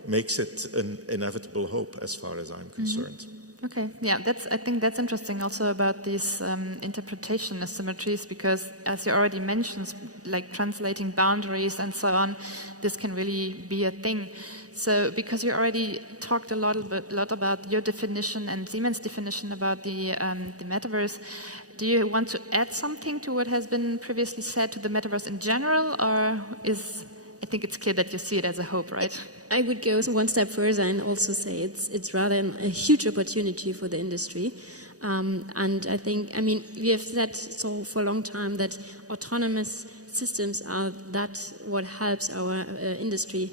makes it an inevitable hope as far as I'm concerned. Okay, yeah, I think that's interesting also about these interpretation asymmetries, because as you already mentioned, like translating boundaries and so on, this can really be a thing. So because you already talked a lot about your definition and Siemens' definition about the metaverse, do you want to add something to what has been previously said to the metaverse in general, or I think it's clear that you see it as a hope, right? I would go one step further and also say it's rather a huge opportunity for the industry. And I think, we have said so for a long time that autonomous systems are what helps our industry,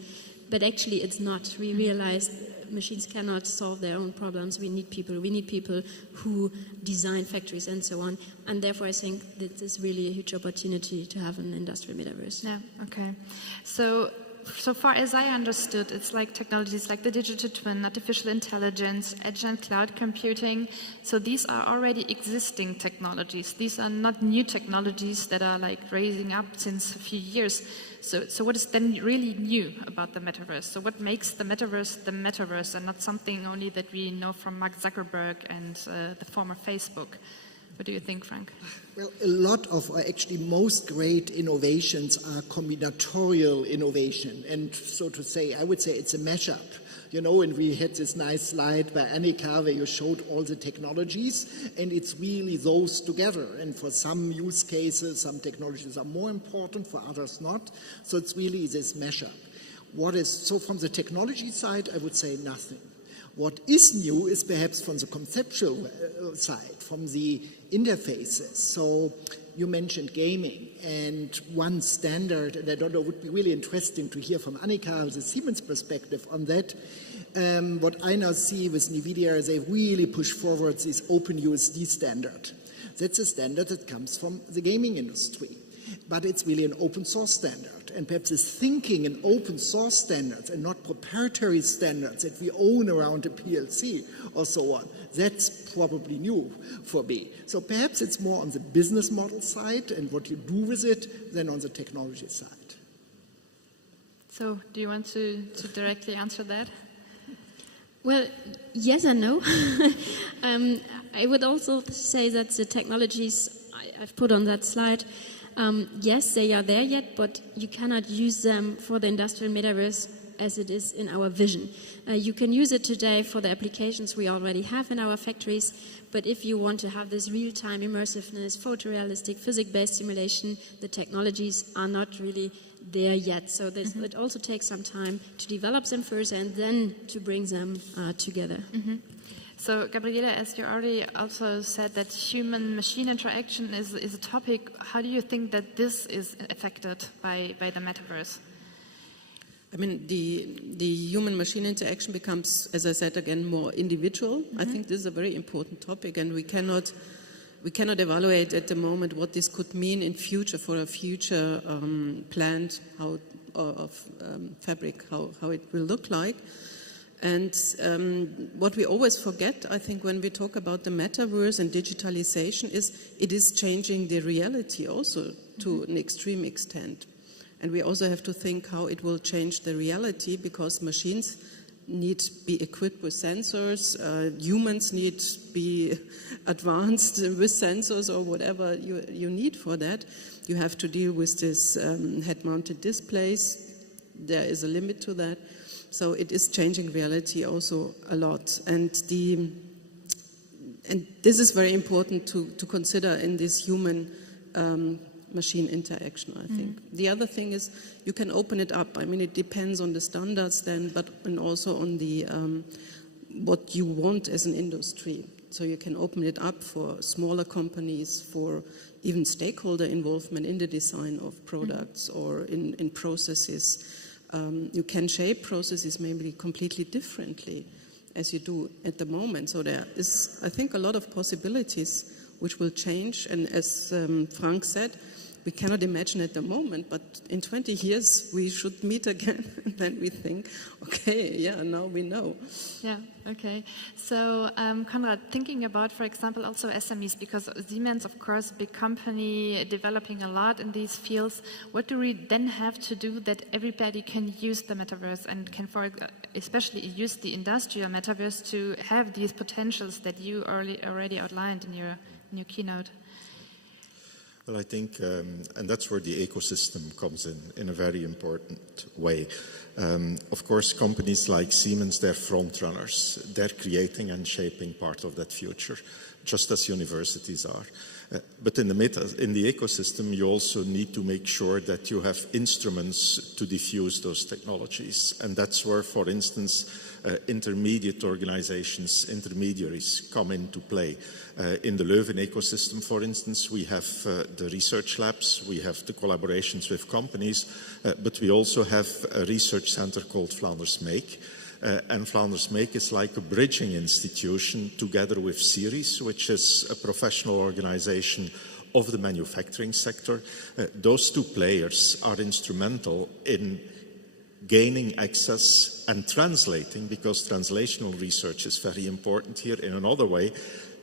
but actually it's not. We realize machines cannot solve their own problems. We need people. We need people who design factories and so on. And therefore I think that is really a huge opportunity to have an industrial metaverse. Yeah, okay. So far as I understood, it's like technologies like the digital twin, artificial intelligence, edge and cloud computing. So these are already existing technologies. These are not new technologies that are like raising up since a few years. So what is then really new about the metaverse? So what makes the metaverse and not something only that we know from Mark Zuckerberg and the former Facebook? What do you think, Frank? Well, a lot of actually most great innovations are combinatorial innovation. And so to say, I would say it's a mashup. And we had this nice slide by Annika where you showed all the technologies, and it's really those together. And for some use cases, some technologies are more important, for others not. So it's really this mashup. So from the technology side, I would say nothing. What is new is perhaps from the conceptual side, from the interfaces. So you mentioned gaming, and one standard, and I don't know, it would be really interesting to hear from Annika, the Siemens perspective on that. What I now see with NVIDIA, they really push forward this OpenUSD standard. That's a standard that comes from the gaming industry, but it's really an open source standard. And perhaps this thinking in open source standards and not proprietary standards that we own around a PLC or so on, that's probably new for me. So perhaps it's more on the business model side and what you do with it than on the technology side. So do you want to directly answer that? Well, yes and no. I would also say that the technologies I've put on that slide, yes, they are there yet, but you cannot use them for the industrial metaverse as it is in our vision. You can use it today for the applications we already have in our factories, but if you want to have this real-time immersiveness, photorealistic, physics-based simulation, the technologies are not really there yet. So it also takes some time to develop them first and then to bring them together. Mm-hmm. So, Gabriele, as you already also said that human-machine interaction is a topic, how do you think that this is affected by the metaverse? I mean, the human-machine interaction becomes, as I said again, more individual. Mm-hmm. I think this is a very important topic, and we cannot evaluate at the moment what this could mean in future for a future plant fabric, how it will look like. And what we always forget, I think, when we talk about the metaverse and digitalization is it is changing the reality also to an extreme extent. And we also have to think how it will change the reality, because machines need to be equipped with sensors, humans need to be advanced with sensors or whatever you need for that. You have to deal with this head-mounted displays. There is a limit to that. So it is changing reality also a lot. And this is very important to consider in this human machine interaction, I think. Mm-hmm. The other thing is you can open it up. I mean, it depends on the standards then, and also on the what you want as an industry. So you can open it up for smaller companies, for even stakeholder involvement in the design of products or in processes. You can shape processes maybe completely differently as you do at the moment. So there is, I think, a lot of possibilities which will change. And as Frank said, we cannot imagine at the moment, but in 20 years we should meet again. And then we think, okay, yeah, now we know. Yeah, okay. So, Koenraad, thinking about, for example, also SMEs, because Siemens, of course, big company, developing a lot in these fields, what do we then have to do that everybody can use the metaverse and can, especially use the industrial metaverse to have these potentials that you already outlined in your keynote? Well, I think, and that's where the ecosystem comes in a very important way. Of course, companies like Siemens, they're front runners. They're creating and shaping part of that future, just as universities are. But in the ecosystem, you also need to make sure that you have instruments to diffuse those technologies. And that's where, for instance, intermediate organizations, intermediaries come into play. In the Leuven ecosystem, for instance, we have the research labs, we have the collaborations with companies, but we also have a research center called Flanders Make. And Flanders Make is like a bridging institution together with Ceres, which is a professional organization of the manufacturing sector. Those two players are instrumental in gaining access and translating, because translational research is very important here in another way,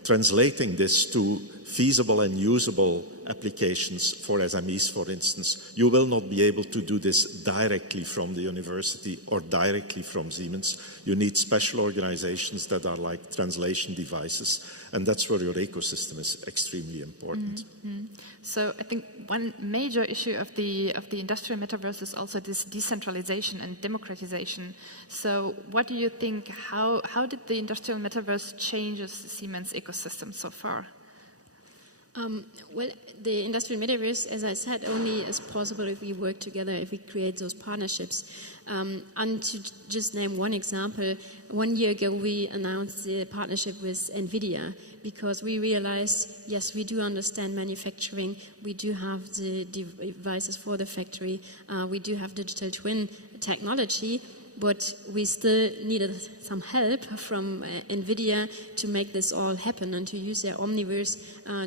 translating this to feasible and usable applications for SMEs, for instance. You will not be able to do this directly from the university or directly from Siemens. You need special organizations that are like translation devices, and that's where your ecosystem is extremely important. Mm-hmm. So I think one major issue of the industrial metaverse is also this decentralization and democratization. So what do you think, how did the industrial metaverse change the Siemens ecosystem so far? Well, the industrial metaverse, as I said, only is possible if we work together, if we create those partnerships. And to just name one example, 1 year ago we announced the partnership with NVIDIA, because we realized, yes, we do understand manufacturing, we do have the devices for the factory, we do have digital twin technology, but we still needed some help from NVIDIA to make this all happen and to use their Omniverse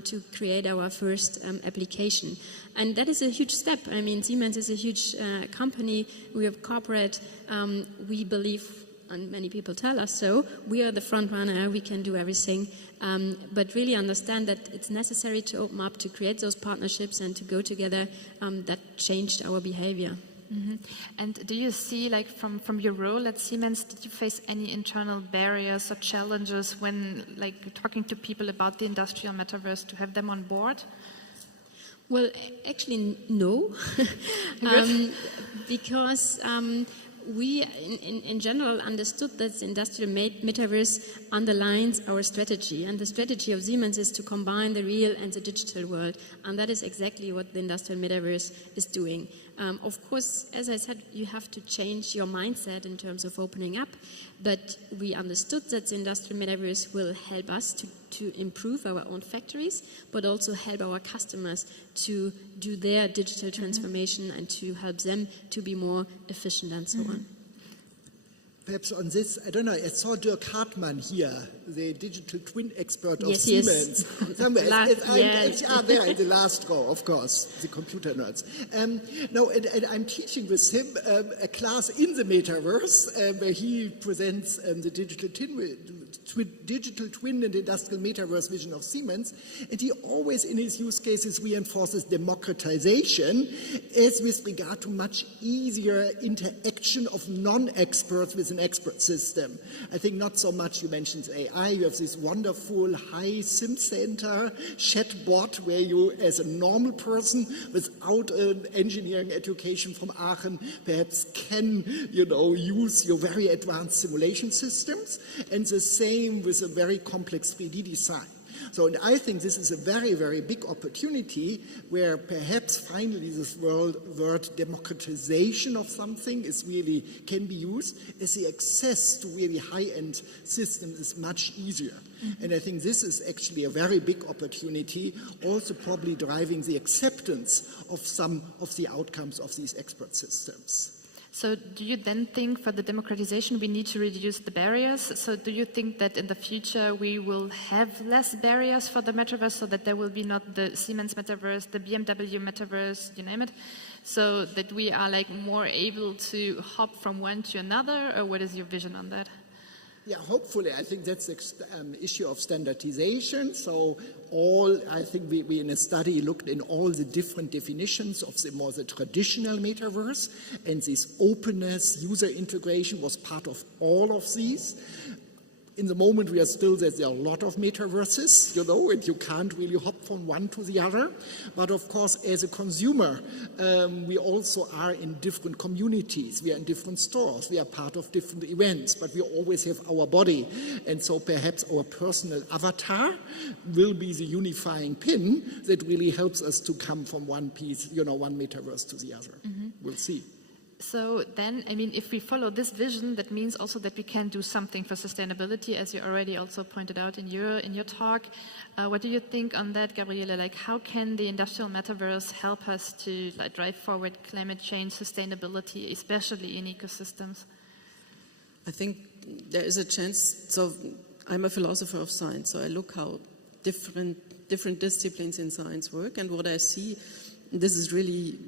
to create our first application. And that is a huge step. I mean, Siemens is a huge company. We are corporate. We believe, and many people tell us so, we are the front runner, we can do everything. But really understand that it's necessary to open up, to create those partnerships and to go together. That changed our behavior. Mm-hmm. And do you see, like, from your role at Siemens, did you face any internal barriers or challenges when, like, talking to people about the industrial metaverse to have them on board? Well, actually, no, because we, in general, understood that the industrial metaverse underlines our strategy, and the strategy of Siemens is to combine the real and the digital world, and that is exactly what the industrial metaverse is doing. Of course, as I said, you have to change your mindset in terms of opening up, but we understood that the industrial metaverse will help us to improve our own factories, but also help our customers to do their digital transformation and to help them to be more efficient and so on. Perhaps on this, I don't know, I saw Dirk Hartmann here, the digital twin expert of yes, Siemens. Yes. I'm there in the last row, of course, the computer nerds. No, and I'm teaching with him a class in the metaverse where he presents the digital twin and industrial metaverse vision of Siemens, and he always in his use cases reinforces democratization as with regard to much easier interaction of non-experts with an expert system. I think not so much, you mentioned AI, you have this wonderful high sim center chatbot where you as a normal person without an engineering education from Aachen perhaps can, use your very advanced simulation systems, and the same with a very complex 3D design. So, and I think this is a very, very big opportunity where perhaps finally this word democratization of something can be used, as the access to really high-end systems is much easier. Mm-hmm. And I think this is actually a very big opportunity, also probably driving the acceptance of some of the outcomes of these expert systems. So do you then think for the democratization we need to reduce the barriers? So do you think that in the future we will have less barriers for the metaverse so that there will be not the Siemens metaverse, the BMW metaverse, you name it, so that we are like more able to hop from one to another, or what is your vision on that? Yeah, hopefully. I think that's the issue of standardization. So I think we in a study looked in all the different definitions of the traditional metaverse, and this openness, user integration was part of all of these. In the moment, we are still that there are a lot of metaverses, and you can't really hop from one to the other. But of course, as a consumer, we also are in different communities. We are in different stores. We are part of different events, but we always have our body. And so perhaps our personal avatar will be the unifying pin that really helps us to come from one piece, one metaverse to the other. Mm-hmm. We'll see. So then, I mean, if we follow this vision, that means also that we can do something for sustainability, as you already also pointed out in your talk. What do you think on that, Gabriele? Like, how can the industrial metaverse help us to drive forward climate change, sustainability, especially in ecosystems? I think there is a chance. So I'm a philosopher of science, so I look how different disciplines in science work, and what I see, this is really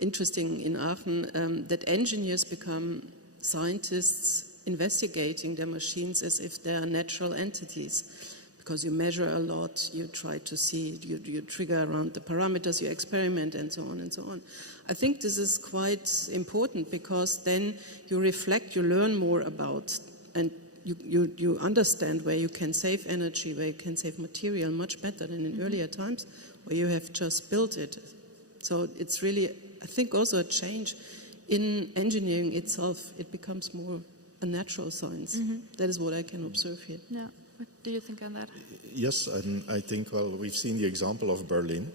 interesting in Aachen, that engineers become scientists investigating their machines as if they are natural entities, because you measure a lot, you try to see, you trigger around the parameters, you experiment, and so on and so on. I think this is quite important, because then you reflect, you learn more about, and you understand where you can save energy, where you can save material much better than in earlier times, where you have just built it. So it's really, I think, also a change in engineering itself. It becomes more a natural science. Mm-hmm. That is what I can observe here. Yeah. What do you think on that? Yes, and I think, well, we've seen the example of Berlin.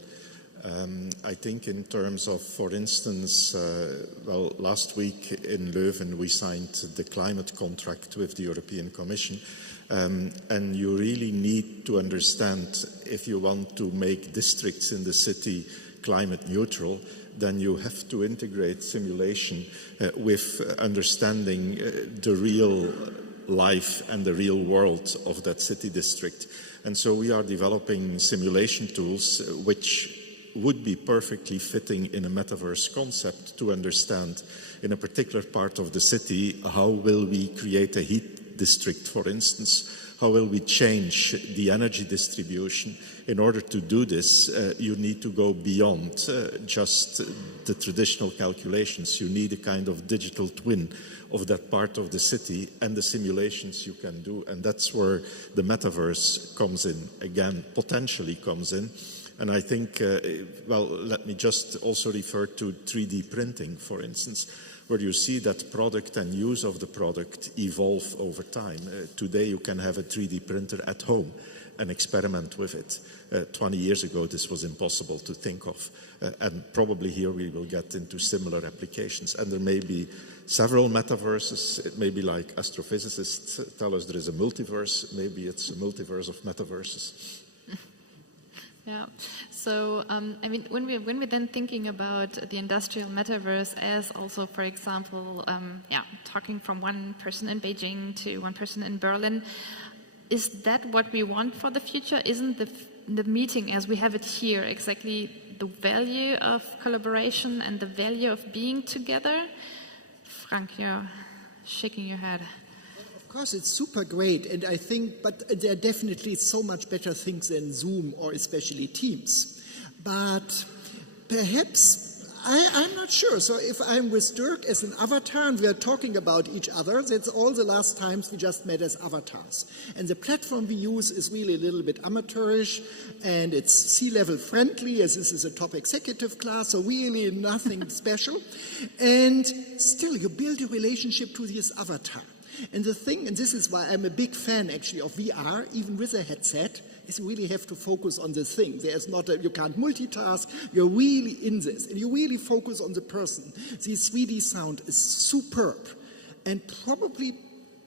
I think in terms of, for instance, last week in Leuven we signed the climate contract with the European Commission. And you really need to understand, if you want to make districts in the city climate neutral, then you have to integrate simulation with understanding the real life and the real world of that city district. And so we are developing simulation tools which would be perfectly fitting in a metaverse concept to understand in a particular part of the city, how will we create a heat district, for instance? How will we change the energy distribution? In order to do this, you need to go beyond just the traditional calculations. You need a kind of digital twin of that part of the city and the simulations you can do. And that's where the metaverse comes in, again, potentially comes in. And I think, let me just also refer to 3D printing, for instance, where you see that product and use of the product evolve over time. Today you can have a 3D printer at home and experiment with it. 20 years ago this was impossible to think of. And probably here we will get into similar applications. And there may be several metaverses. It may be like astrophysicists tell us there is a multiverse. Maybe it's a multiverse of metaverses. Yeah. So, I mean, when we're then thinking about the industrial metaverse as also, for example, talking from one person in Beijing to one person in Berlin, is that what we want for the future? Isn't the meeting as we have it here exactly the value of collaboration and the value of being together? Frank, you're shaking your head. Of course, it's super great, and I think, but there are definitely so much better things than Zoom or especially Teams. But perhaps, I'm not sure. So if I'm with Dirk as an avatar and we are talking about each other, that's all the last times we just met as avatars. And the platform we use is really a little bit amateurish, and it's C-level friendly, as this is a top executive class, so really nothing special. And still, you build a relationship to this avatar. And the thing, and this is why I'm a big fan actually of VR, even with a headset, is you really have to focus on the thing. There's not you can't multitask, you're really in this, and you really focus on the person. The 3D sound is superb, and probably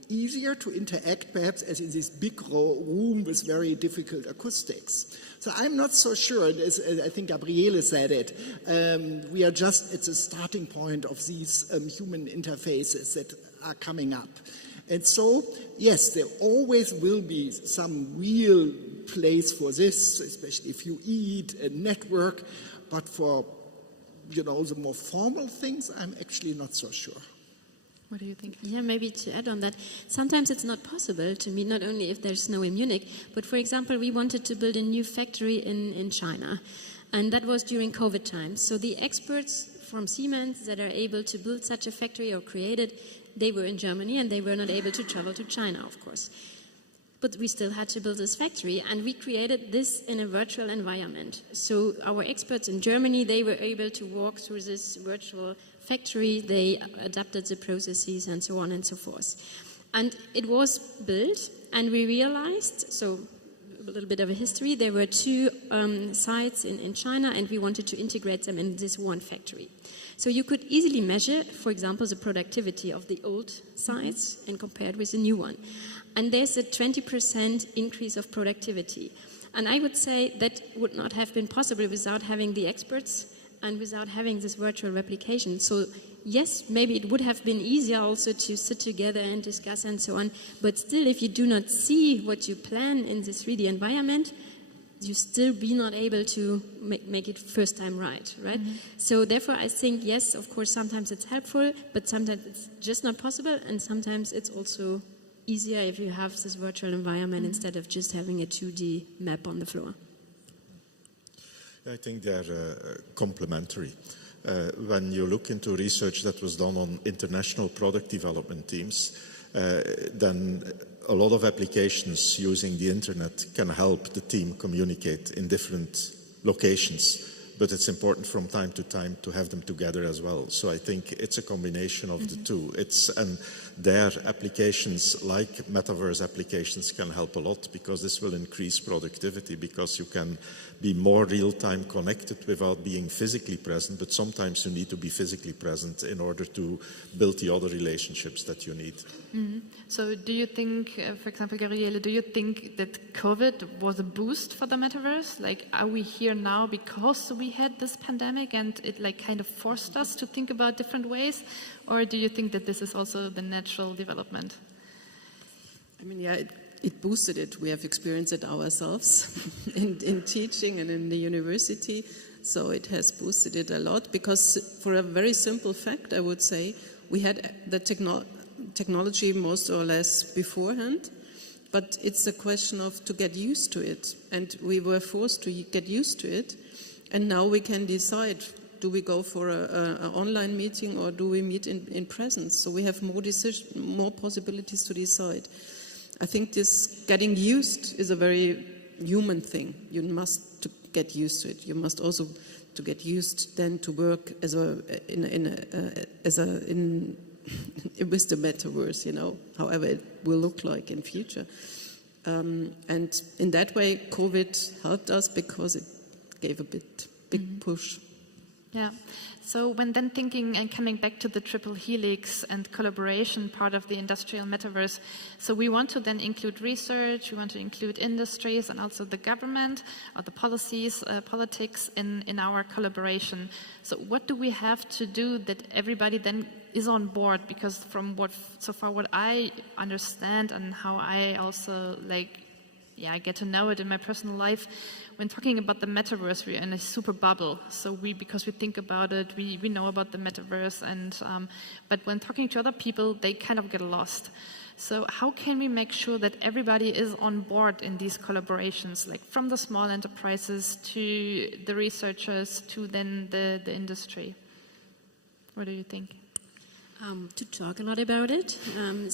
easier to interact perhaps as in this big room with very difficult acoustics. So I'm not so sure, as I think Gabriele said it, we are just at the starting point of these human interfaces that are coming up. And so, yes, there always will be some real place for this, especially if you eat and network, but for, the more formal things, I'm actually not so sure. What do you think? Yeah, maybe to add on that, sometimes it's not possible to meet, not only if there's snow in Munich, but for example, we wanted to build a new factory in China, and that was during COVID times. So the experts from Siemens that are able to build such a factory or create it, they were in Germany and they were not able to travel to China, of course. But we still had to build this factory, and we created this in a virtual environment. So our experts in Germany, they were able to walk through this virtual factory, they adapted the processes and so on and so forth. And it was built, and we realized, so a little bit of a history, there were two sites in China, and we wanted to integrate them in this one factory. So you could easily measure, for example, the productivity of the old sites and compare it with the new one. And there's a 20% increase of productivity. And I would say that would not have been possible without having the experts and without having this virtual replication. So yes, maybe it would have been easier also to sit together and discuss and so on, but still if you do not see what you plan in this 3D environment, you still be not able to make it first time right? Mm-hmm. So therefore I think, yes, of course, sometimes it's helpful, but sometimes it's just not possible, and sometimes it's also easier if you have this virtual environment instead of just having a 2D map on the floor. I think they're complementary. When you look into research that was done on international product development teams, then a lot of applications using the internet can help the team communicate in different locations. But it's important from time to time to have them together as well. So I think it's a combination of the two. And their applications, like Metaverse applications, can help a lot, because this will increase productivity, because you can be more real-time connected without being physically present, but sometimes you need to be physically present in order to build the other relationships that you need. Mm-hmm. So do you think, for example, Gabriele, do you think that COVID was a boost for the Metaverse? Like, are we here now because we had this pandemic and it kind of forced us to think about different ways? Or do you think that this is also the natural development? I mean, yeah, it boosted it. We have experienced it ourselves in teaching and in the university. So it has boosted it a lot, because for a very simple fact, I would say, we had the technology most or less beforehand, but it's a question of to get used to it. And we were forced to get used to it. And now we can decide, do we go for an online meeting or do we meet in presence? So we have more possibilities to decide. I think this getting used is a very human thing. You must get used to it. You must also to get used then to work with the Metaverse, however it will look like in future. And in that way, COVID helped us because it gave a big push. Yeah. So when then thinking and coming back to the triple helix and collaboration part of the industrial metaverse, so we want to then include research, we want to include industries and also the government or the policies, politics in our collaboration. So what do we have to do that everybody then is on board? Because from what I understand and how I also I get to know it in my personal life, when talking about the metaverse, we're in a super bubble. So because we think about it, we know about the metaverse, but when talking to other people, they kind of get lost. So how can we make sure that everybody is on board in these collaborations, like from the small enterprises to the researchers to then the industry? What do you think? To talk a lot about it. Even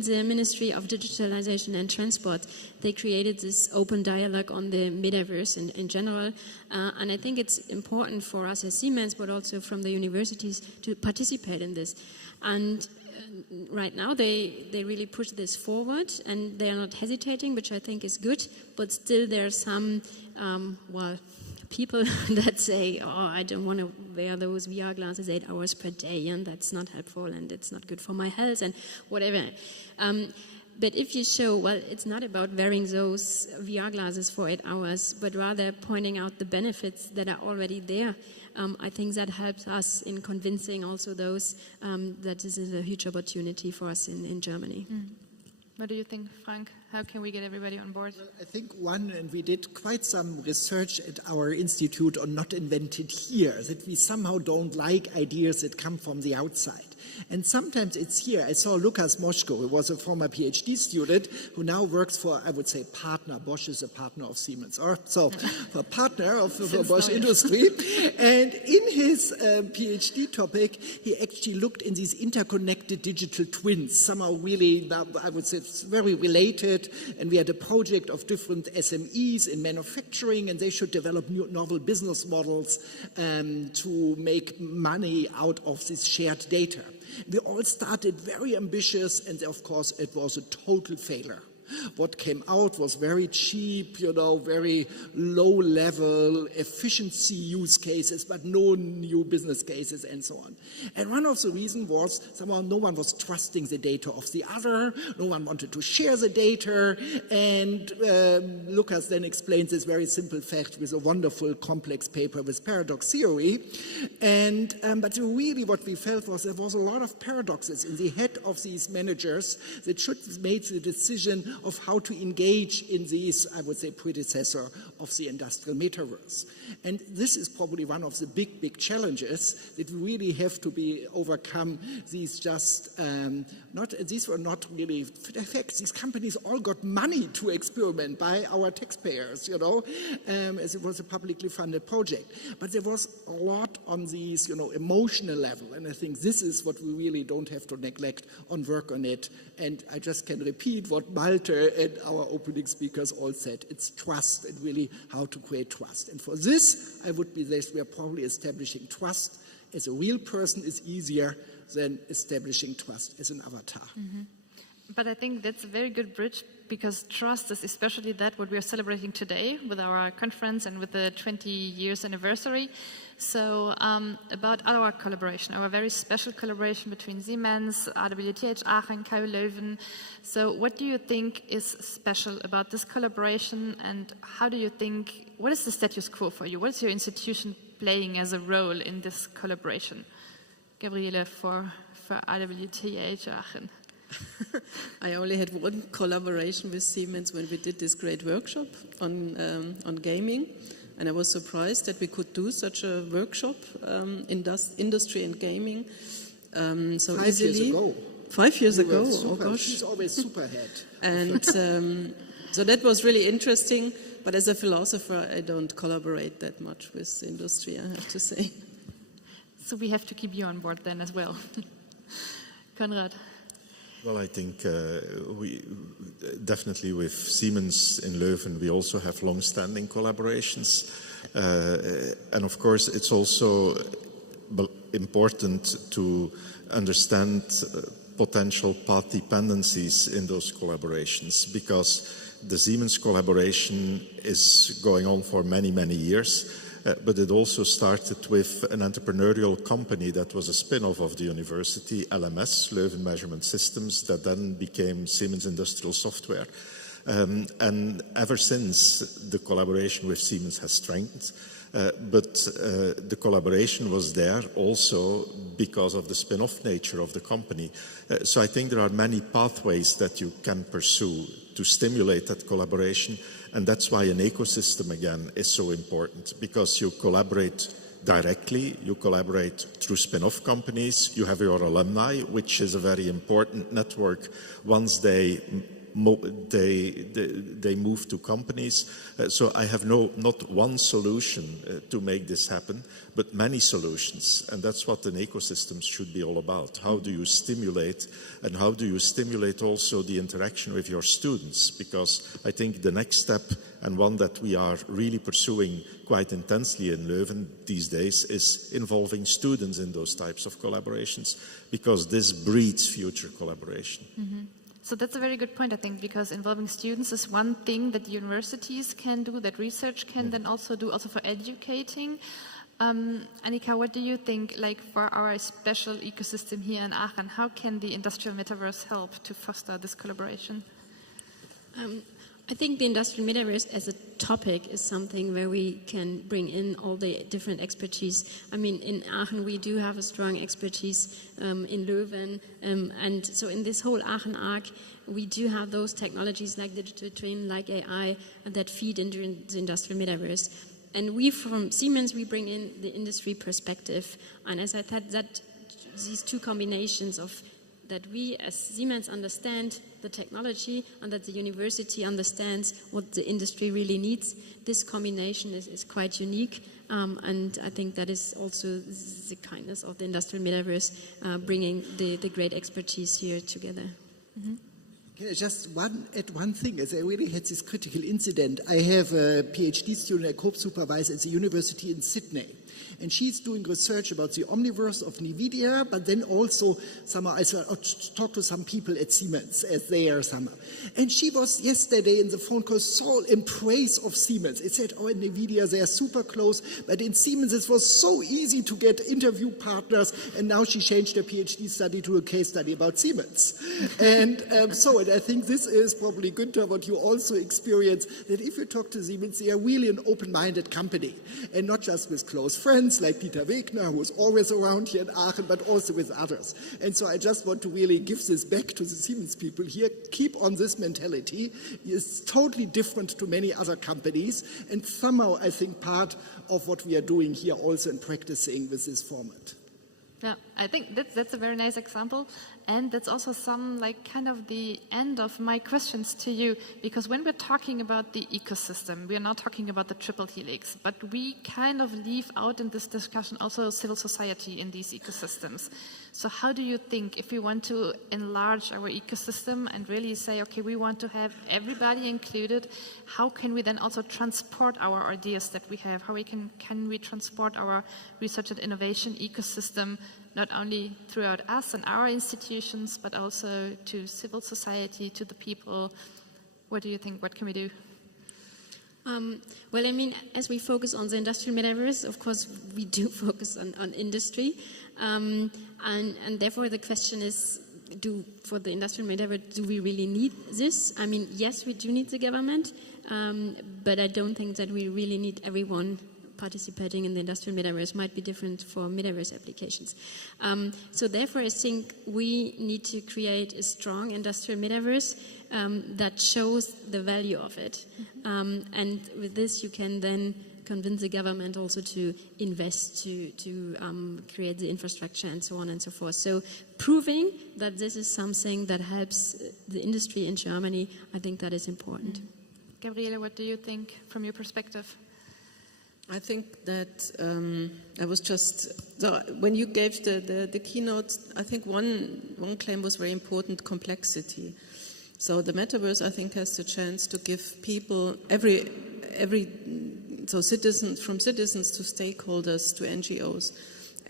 the Ministry of Digitalization and Transport, they created this open dialogue on the metaverse in general. And I think it's important for us as Siemens, but also from the universities, to participate in this. And right now they really push this forward, and they are not hesitating, which I think is good. But still there are some, people that say, oh, I don't want to wear those VR glasses 8 hours per day, and that's not helpful, and it's not good for my health, and whatever. But if you show, well, it's not about wearing those VR glasses for 8 hours, but rather pointing out the benefits that are already there, I think that helps us in convincing also those that this is a huge opportunity for us in Germany. What do you think, Frank? How can we get everybody on board? Well, I think and we did quite some research at our institute on Not Invented Here, that we somehow don't like ideas that come from the outside. And sometimes it's here. I saw Lukas Moschko, who was a former PhD student, who now works for, I would say, partner. Bosch is a partner of Siemens, or so, a partner of Bosch Industry. And in his PhD topic, he actually looked in these interconnected digital twins, somehow really, I would say, it's very related. And we had a project of different SMEs in manufacturing, and they should develop new novel business models to make money out of this shared data. We all started very ambitious, and of course it was a total failure. What came out was very cheap, very low-level efficiency use cases, but no new business cases and so on. And one of the reasons was somehow no one was trusting the data of the other, no one wanted to share the data, and Lukas then explains this very simple fact with a wonderful complex paper with paradox theory. And but really what we felt was there was a lot of paradoxes in the head of these managers that should make the decision of how to engage in these, I would say, predecessor of the industrial metaverse. And this is probably one of the big challenges that we really have to be overcome. These these were not really effects. These companies all got money to experiment by our taxpayers, as it was a publicly funded project. But there was a lot on these, emotional level. And I think this is what we really don't have to neglect on work on it. And I just can repeat what Malte and our opening speakers all said. It's trust, and really how to create trust. And for this, I would be this, we are probably establishing trust as a real person is easier than establishing trust as an avatar. Mm-hmm. But I think that's a very good bridge, because trust is especially that what we are celebrating today with our conference and with the 20 years anniversary. So about our collaboration, our very special collaboration between Siemens, RWTH, Aachen, Leuven. So what do you think is special about this collaboration, and how do you think, what is the status quo for you? What is your institution playing as a role in this collaboration? Gabriele for RWTH Aachen. I only had one collaboration with Siemens when we did this great workshop on gaming, and I was surprised that we could do such a workshop in industry and gaming so 5 easily. years ago. 5 years ago, Super, oh gosh. She's always super head. And so that was really interesting, but as a philosopher, I don't collaborate that much with industry, I have to say. So we have to keep you on board then as well. Koenraad. Well, I think we definitely with Siemens in Leuven, we also have long-standing collaborations. And of course, it's also important to understand potential path dependencies in those collaborations, because the Siemens collaboration is going on for many, many years. But it also started with an entrepreneurial company that was a spin-off of the university, LMS, Leuven Measurement Systems, that then became Siemens Industrial Software. And ever since, the collaboration with Siemens has strengthened. But the collaboration was there also because of the spin-off nature of the company. So I think there are many pathways that you can pursue to stimulate that collaboration. And that's why an ecosystem, again, is so important, because you collaborate directly, you collaborate through spin-off companies, you have your alumni, which is a very important network once they move to companies. So I have not one solution to make this happen, but many solutions. And that's what an ecosystem should be all about. How do you stimulate, and how do you stimulate also the interaction with your students? Because I think the next step, and one that we are really pursuing quite intensely in Leuven these days, is involving students in those types of collaborations, because this breeds future collaboration. Mm-hmm. So that's a very good point, I think, because involving students is one thing that universities can do, that research can then also do, also for educating. Annika, what do you think, like for our special ecosystem here in Aachen, how can the industrial metaverse help to foster this collaboration? I think the industrial metaverse as a topic is something where we can bring in all the different expertise. I mean, in Aachen we do have a strong expertise, in Leuven, and so in this whole Aachen arc we do have those technologies like digital twin, like AI, that feed into the industrial metaverse. And we from Siemens, we bring in the industry perspective. And as I said, that these two combinations of that we as Siemens understand the technology and that the university understands what the industry really needs, this combination is quite unique. And I think that is also the kindness of the industrial metaverse, bringing the great expertise here together. Mm-hmm. Can I just add one thing, as I really had this critical incident. I have a PhD student I co-supervise at the university in Sydney. And she's doing research about the omniverse of NVIDIA, but then also I talked to some people at Siemens as they are some. And she was yesterday in the phone call so in praise of Siemens. It said, in NVIDIA they are super close, but in Siemens it was so easy to get interview partners, and now she changed her PhD study to a case study about Siemens. And and I think this is probably, Günther, what you also experience, that if you talk to Siemens, they are really an open-minded company, and not just with close friends like Dieter Wegner, who was always around here in Aachen, but also with others. And so I just want to really give this back to the Siemens people here. Keep on this mentality. It's totally different to many other companies, and somehow I think part of what we are doing here also in practicing with this format. Yeah, I think that's a very nice example, and that's also some kind of the end of my questions to you, because when we're talking about the ecosystem, we are not talking about the triple helix, but we kind of leave out in this discussion also civil society in these ecosystems. So how do you think, if we want to enlarge our ecosystem and really say, okay, we want to have everybody included, how can we then also transport our ideas that we have? How can we transport our research and innovation ecosystem, not only throughout us and our institutions, but also to civil society, to the people? What do you think? What can we do? Well, I mean, as we focus on the industrial metaverse, of course, we do focus on industry. And therefore the question is, for the industrial metaverse, do we really need this? I mean, yes, we do need the government, but I don't think that we really need everyone participating in the industrial metaverse. Might be different for metaverse applications. So therefore I think we need to create a strong industrial metaverse that shows the value of it. And with this you can then convince the government also to invest, to create the infrastructure and so on and so forth. So proving that this is something that helps the industry in Germany, I think that is important. Gabriele, what do you think from your perspective? I think that I was just, so when you gave the keynote, I think one claim was very important: complexity. So the metaverse, I think, has the chance to give people so citizens, from citizens to stakeholders to NGOs,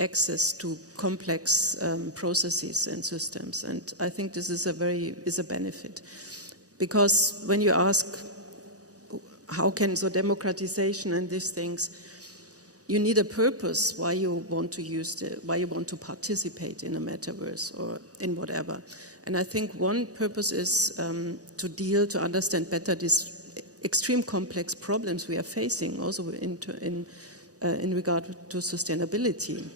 access to complex processes and systems. And I think this is a benefit, because when you ask how can democratization and these things, you need a purpose why you want to why you want to participate in a metaverse or in whatever. And I think one purpose is to understand better these extreme complex problems we are facing, also in regard to sustainability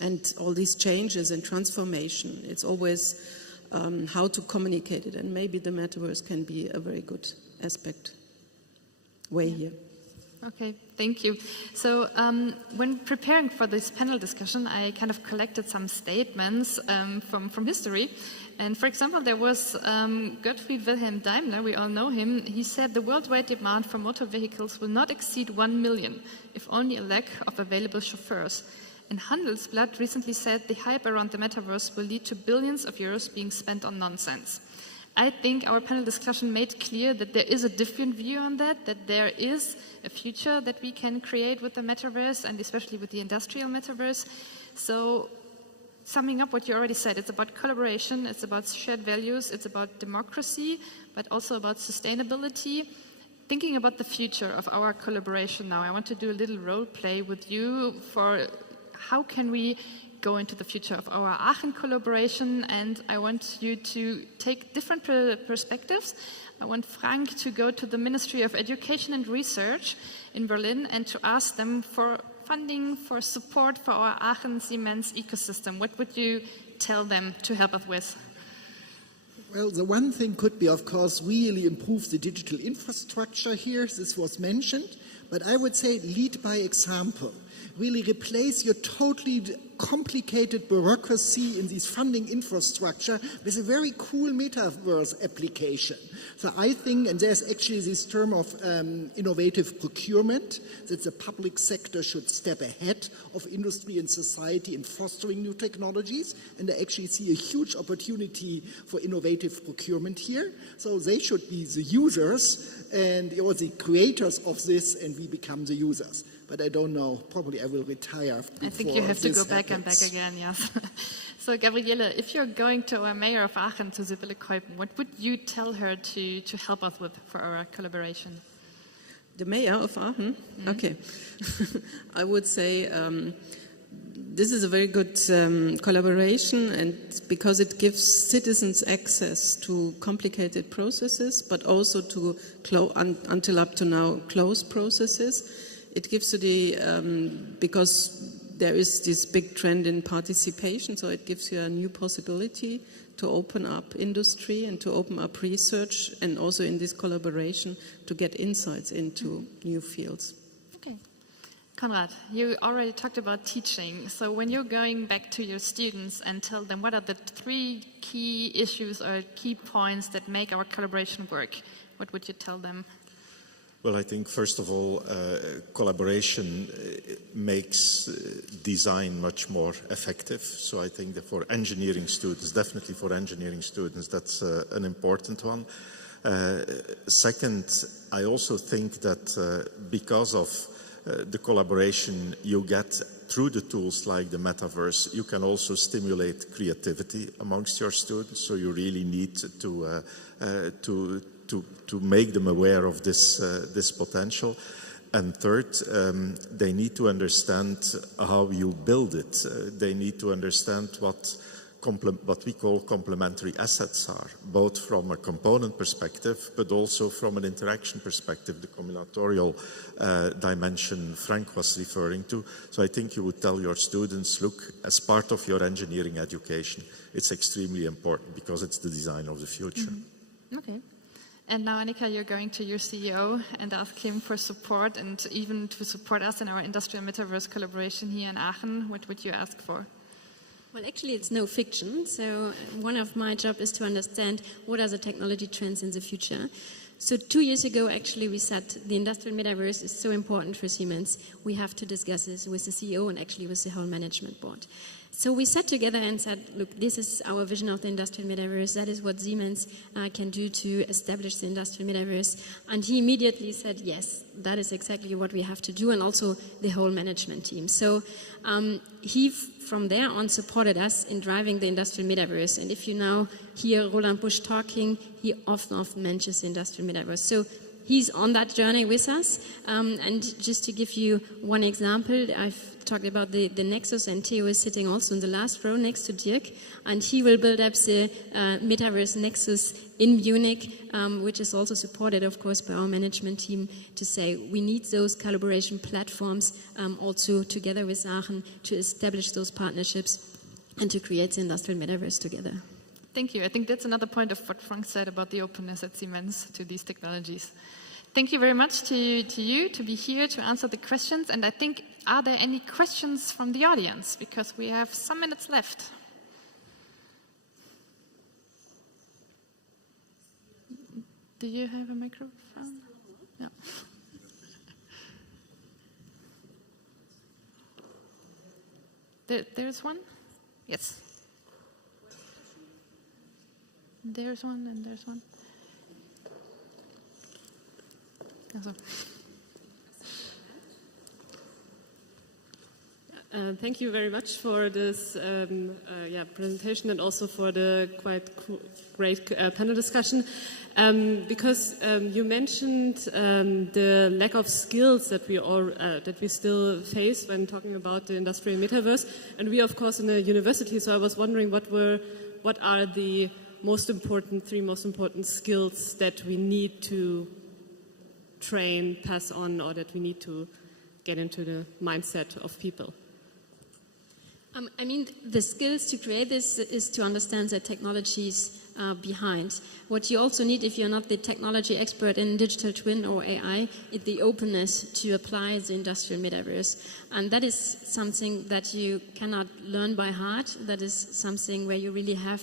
and all these changes and transformation. It's always how to communicate it, and maybe the metaverse can be a very good way here. Okay, thank you. So when preparing for this panel discussion, I kind of collected some statements from history. And for example, there was Gottfried Wilhelm Daimler, we all know him. He said the worldwide demand for motor vehicles will not exceed 1 million, if only a lack of available chauffeurs. And Handelsblatt recently said the hype around the metaverse will lead to billions of euros being spent on nonsense. I think our panel discussion made clear that there is a different view on that there is a future that we can create with the metaverse, and especially with the industrial metaverse. So summing up what you already said, it's about collaboration, it's about shared values, it's about democracy, but also about sustainability. Thinking about the future of our collaboration now, I want to do a little role play with you for how can we go into the future of our Aachen collaboration, and I want you to take different perspectives. I want Frank to go to the Ministry of Education and Research in Berlin and to ask them for funding, for support for our Aachen Siemens ecosystem. What would you tell them to help us with? Well, the one thing could be, of course, really improve the digital infrastructure here. This was mentioned. But I would say lead by example. Really replace your totally complicated bureaucracy in this funding infrastructure with a very cool metaverse application. So I think, and there's actually this term of innovative procurement, that the public sector should step ahead of industry and society in fostering new technologies, and I actually see a huge opportunity for innovative procurement here. So they should be the users and or the creators of this, and we become the users. But I don't know, probably I will retire before. I think you have to go back happens. and back again, yes. So Gabriele, if you're going to our mayor of Aachen, to Sibylle Keupen, what would you tell her to help us with for our collaboration? The mayor of Aachen? Mm-hmm. Okay. I would say this is a very good collaboration, and because it gives citizens access to complicated processes, but also to until up to now closed processes. It gives you the, because there is this big trend in participation, so it gives you a new possibility to open up industry and to open up research, and also in this collaboration to get insights into new fields. Okay. Koenraad, you already talked about teaching. So when you're going back to your students and tell them what are the 3 key issues or key points that make our collaboration work, what would you tell them? Well, I think first of all, collaboration makes design much more effective. So I think that for engineering students, definitely for engineering students, that's an important one. Second, I also think that because of the collaboration you get through the tools like the Metaverse, you can also stimulate creativity amongst your students. So you really need to make them aware of this potential. And third, they need to understand how you build it. They need to understand what we call complementary assets are, both from a component perspective, but also from an interaction perspective, the combinatorial dimension Frank was referring to. So I think you would tell your students, look, as part of your engineering education, it's extremely important because it's the design of the future. Mm-hmm. Okay. And now, Annika, you're going to your CEO and ask him for support and even to support us in our industrial metaverse collaboration here in Aachen. What would you ask for? Well, actually, it's no fiction. So one of my job is to understand what are the technology trends in the future. So 2 years ago, actually, we said the industrial metaverse is so important for Siemens. We have to discuss this with the CEO and actually with the whole management board. So we sat together and said, look, this is our vision of the industrial metaverse. That is what Siemens can do to establish the industrial metaverse. And he immediately said, yes, that is exactly what we have to do, and also the whole management team. So he, from there on, supported us in driving the industrial metaverse. And if you now hear Roland Busch talking, he often mentions the industrial metaverse. So he's on that journey with us. And just to give you one example, I've talked about the Nexus, and Theo is sitting also in the last row next to Dirk, and he will build up the Metaverse Nexus in Munich, which is also supported, of course, by our management team, to say we need those collaboration platforms also together with Aachen to establish those partnerships and to create the industrial metaverse together. Thank you. I think that's another point of what Frank said about the openness at Siemens to these technologies. Thank you very much to you to be here to answer the questions. And I think, are there any questions from the audience? Because we have some minutes left. Do you have a microphone? Yeah. There's one? Yes. There's one and there's one. Also. Thank you very much for this presentation and also for the quite great panel discussion. Because you mentioned the lack of skills that we still face when talking about the industrial metaverse, and we of course in a university. So I was wondering what are the three most important skills that we need to train, pass on, or that we need to get into the mindset of people. I mean, the skills to create this is to understand the technologies behind. What you also need, if you're not the technology expert in digital twin or AI, is the openness to apply the industrial metaverse. And that is something that you cannot learn by heart. That is something where you really have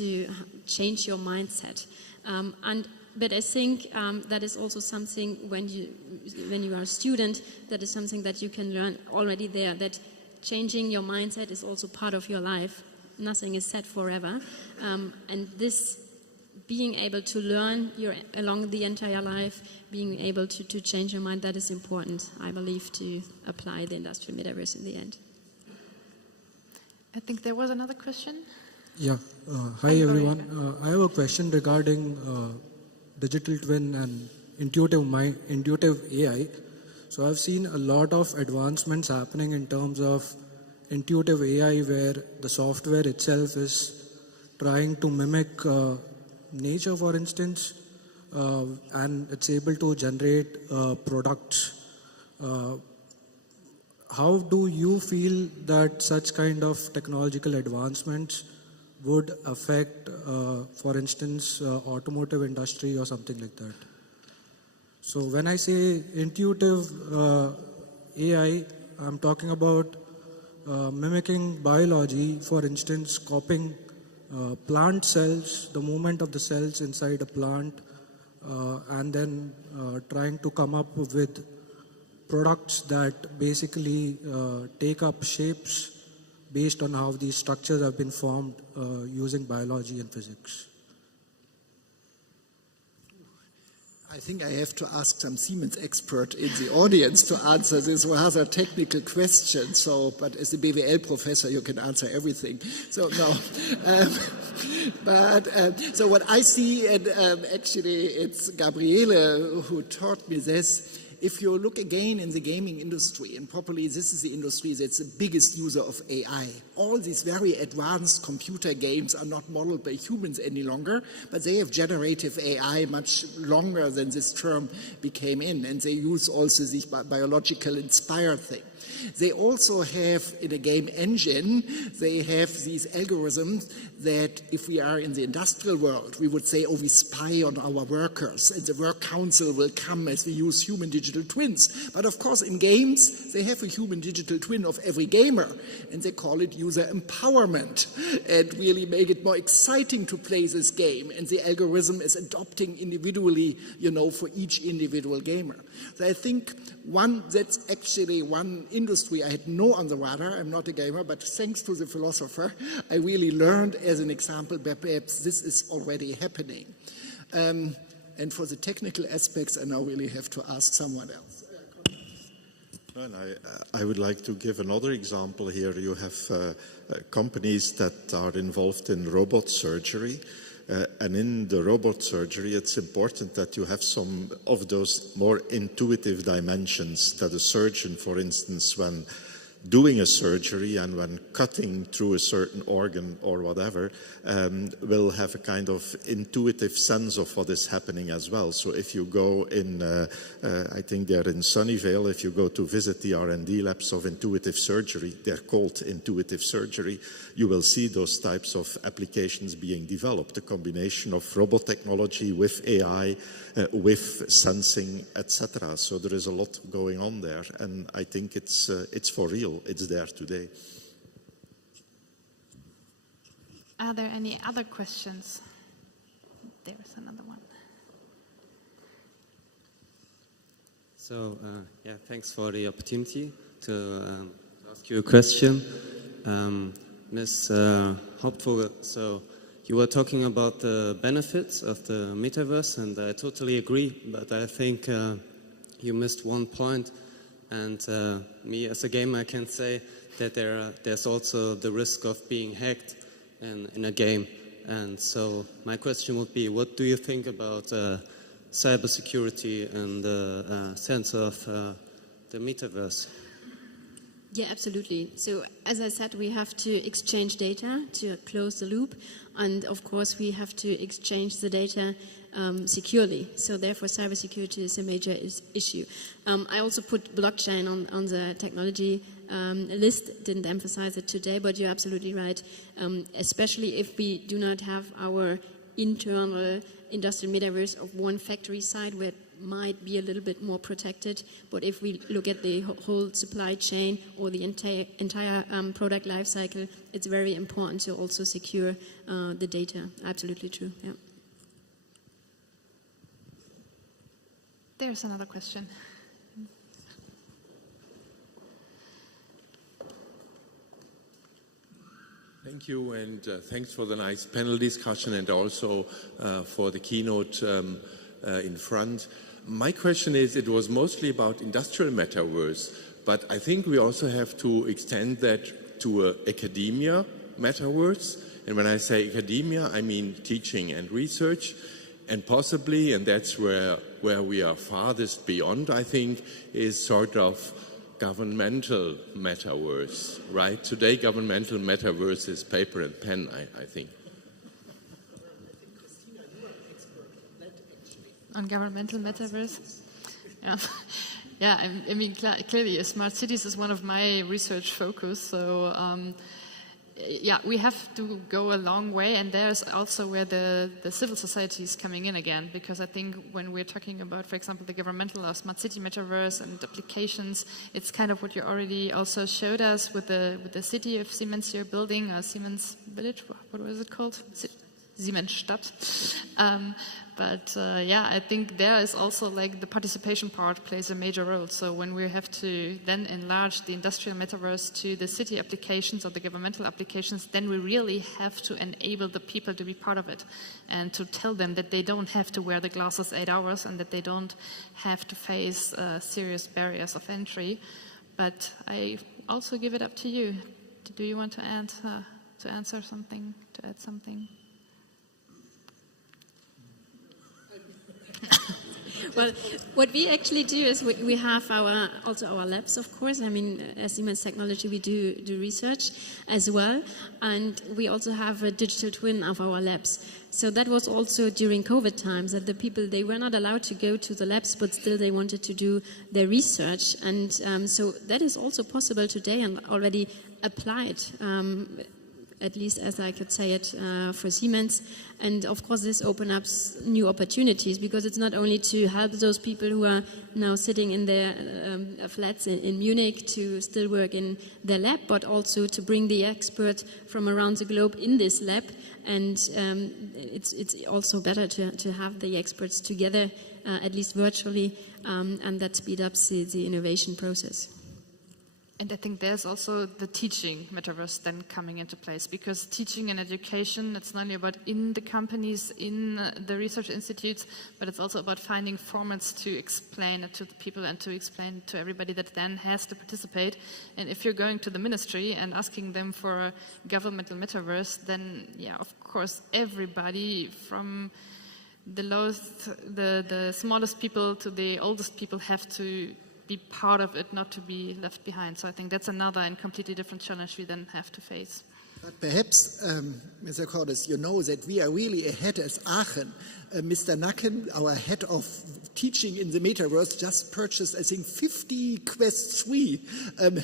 to change your mindset. But I think that is also something when you are a student, that is something that you can learn already there, that changing your mindset is also part of your life. Nothing is set forever. And this being able to learn along the entire life, being able to change your mind, that is important, I believe, to apply the industrial metaverse in the end. I think there was another question. Yeah. Hi, everyone. I have a question regarding digital twin and intuitive AI. So I've seen a lot of advancements happening in terms of intuitive AI, where the software itself is trying to mimic nature, for instance, and it's able to generate products. How do you feel that such kind of technological advancements would affect, for instance, automotive industry or something like that? So when I say intuitive AI, I'm talking about mimicking biology, for instance, copying plant cells, the movement of the cells inside a plant, and then trying to come up with products that basically take up shapes based on how these structures have been formed using biology and physics. I think I have to ask some Siemens expert in the audience to answer this rather technical question. So, but as a BWL professor, you can answer everything. So no, so what I see, and actually it's Gabriele who taught me this. If you look again in the gaming industry, and probably this is the industry that's the biggest user of AI, all these very advanced computer games are not modeled by humans any longer, but they have generative AI much longer than this term became in, and they use also this biological inspired thing. They also have, in a game engine, they have these algorithms that if we are in the industrial world, we would say, oh, we spy on our workers, and the work council will come as we use human digital twins. But of course, in games, they have a human digital twin of every gamer, and they call it user empowerment, and really make it more exciting to play this game. And the algorithm is adopting individually, for each individual gamer. So I think that's actually one industry I had no on the radar. I'm not a gamer, but thanks to the philosopher, I really learned as an example that perhaps this is already happening. And for the technical aspects, I now really have to ask someone else. And I would like to give another example here. You have companies that are involved in robot surgery. And in the robot surgery, it's important that you have some of those more intuitive dimensions that a surgeon, for instance, when doing a surgery and when cutting through a certain organ or whatever, will have a kind of intuitive sense of what is happening as well. So if you go in, I think they're in Sunnyvale, if you go to visit the R&D labs of intuitive surgery, they're called intuitive surgery, you will see those types of applications being developed, a combination of robot technology with AI, with sensing, etc. So there is a lot going on there, and I think it's for real. It's there today. Are there any other questions? There's another one. So, thanks for the opportunity to ask you a question. Ms. Hauptvogel, so you were talking about the benefits of the metaverse, and I totally agree, but I think you missed one point. And me as a gamer, I can say that there's also the risk of being hacked in a game. And so my question would be, what do you think about cybersecurity and the sense of the metaverse? Yeah, absolutely. So as I said, we have to exchange data to close the loop. And of course, we have to exchange the data securely. So therefore, cybersecurity is a major issue. I also put blockchain on the technology list, didn't emphasize it today, but you're absolutely right. Especially if we do not have our internal industrial metaverse of one factory side where it might be a little bit more protected. But if we look at the whole supply chain or the entire product life cycle, it's very important to also secure the data. Absolutely true. Yeah. There's another question. Thank you, and thanks for the nice panel discussion and also for the keynote in front. My question is, it was mostly about industrial metaverse, but I think we also have to extend that to academia metaverse. And when I say academia, I mean teaching and research, and possibly, and that's where we are farthest beyond, I think, is sort of governmental metaverse, right? Today, governmental metaverse is paper and pen, I think. On governmental metaverse? Yeah, yeah. I mean, clearly, smart cities is one of my research focus. So, yeah, we have to go a long way, and there's also where the civil society is coming in again, because I think when we're talking about, for example, the governmental or smart city metaverse and applications, it's kind of what you already also showed us with the city of Siemens you're building, Siemens Village. What was it called? Siemensstadt. But yeah, I think there is also like the participation part plays a major role. So when we have to then enlarge the industrial metaverse to the city applications or the governmental applications, then we really have to enable the people to be part of it and to tell them that they don't have to wear the glasses 8 hours and that they don't have to face serious barriers of entry. But I also give it up to you. Do you want to answer something, to add something? Well, what we actually do is we have also our labs, of course. I mean, as Siemens Technology, we do research as well. And we also have a digital twin of our labs. So that was also during COVID times, that the people, they were not allowed to go to the labs, but still they wanted to do their research. And so that is also possible today and already applied, at least as I could say it, for Siemens. And of course this opens up new opportunities, because it's not only to help those people who are now sitting in their flats in Munich to still work in their lab, but also to bring the experts from around the globe in this lab. And it's also better to have the experts together, at least virtually, and that speeds up the innovation process. And I think there's also the teaching metaverse then coming into place, because teaching and education, it's not only about in the companies, in the research institutes, but it's also about finding formats to explain it to the people and to explain to everybody that then has to participate. And if you're going to the ministry and asking them for a governmental metaverse, then yeah, of course, everybody from the smallest people to the oldest people have to be part of it, not to be left behind. So I think that's another and completely different challenge we then have to face. But perhaps, Mr. Cordes, you know that we are really ahead as Aachen. Mr. Nacken, our head of teaching in the Metaverse, just purchased, I think, 50 Quest 3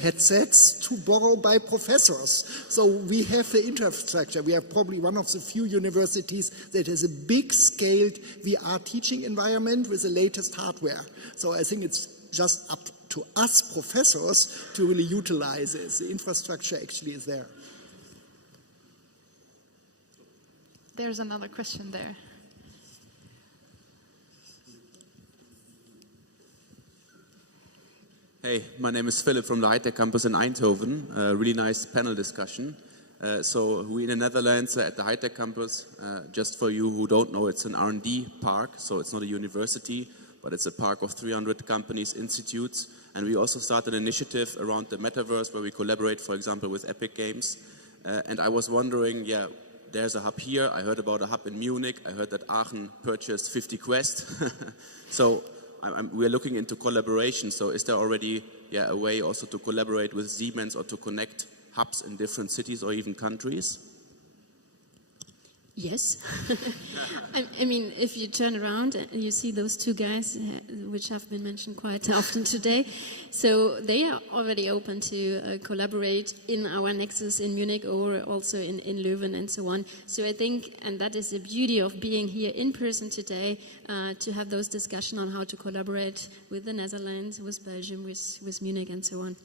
headsets to borrow by professors. So we have the infrastructure. We are probably one of the few universities that has a big-scaled VR teaching environment with the latest hardware. So I think it's just up to us professors to really utilize it. The infrastructure actually is there. There's another question there. Hey, my name is Philip from the High Tech Campus in Eindhoven. Really nice panel discussion. So we in the Netherlands at the High Tech Campus, just for you who don't know, it's an R&D park, so it's not a university, but it's a park of 300 companies, institutes, and we also started an initiative around the Metaverse where we collaborate, for example, with Epic Games. And I was wondering, yeah, there's a hub here. I heard about a hub in Munich. I heard that Aachen purchased 50 Quest. So we're looking into collaboration. So is there already a way also to collaborate with Siemens or to connect hubs in different cities or even countries? Yes. I mean, if you turn around and you see those two guys, which have been mentioned quite often today, so they are already open to collaborate in our nexus in Munich or also in Leuven and so on. So I think, and that is the beauty of being here in person today, to have those discussions on how to collaborate with the Netherlands, with Belgium, with Munich and so on.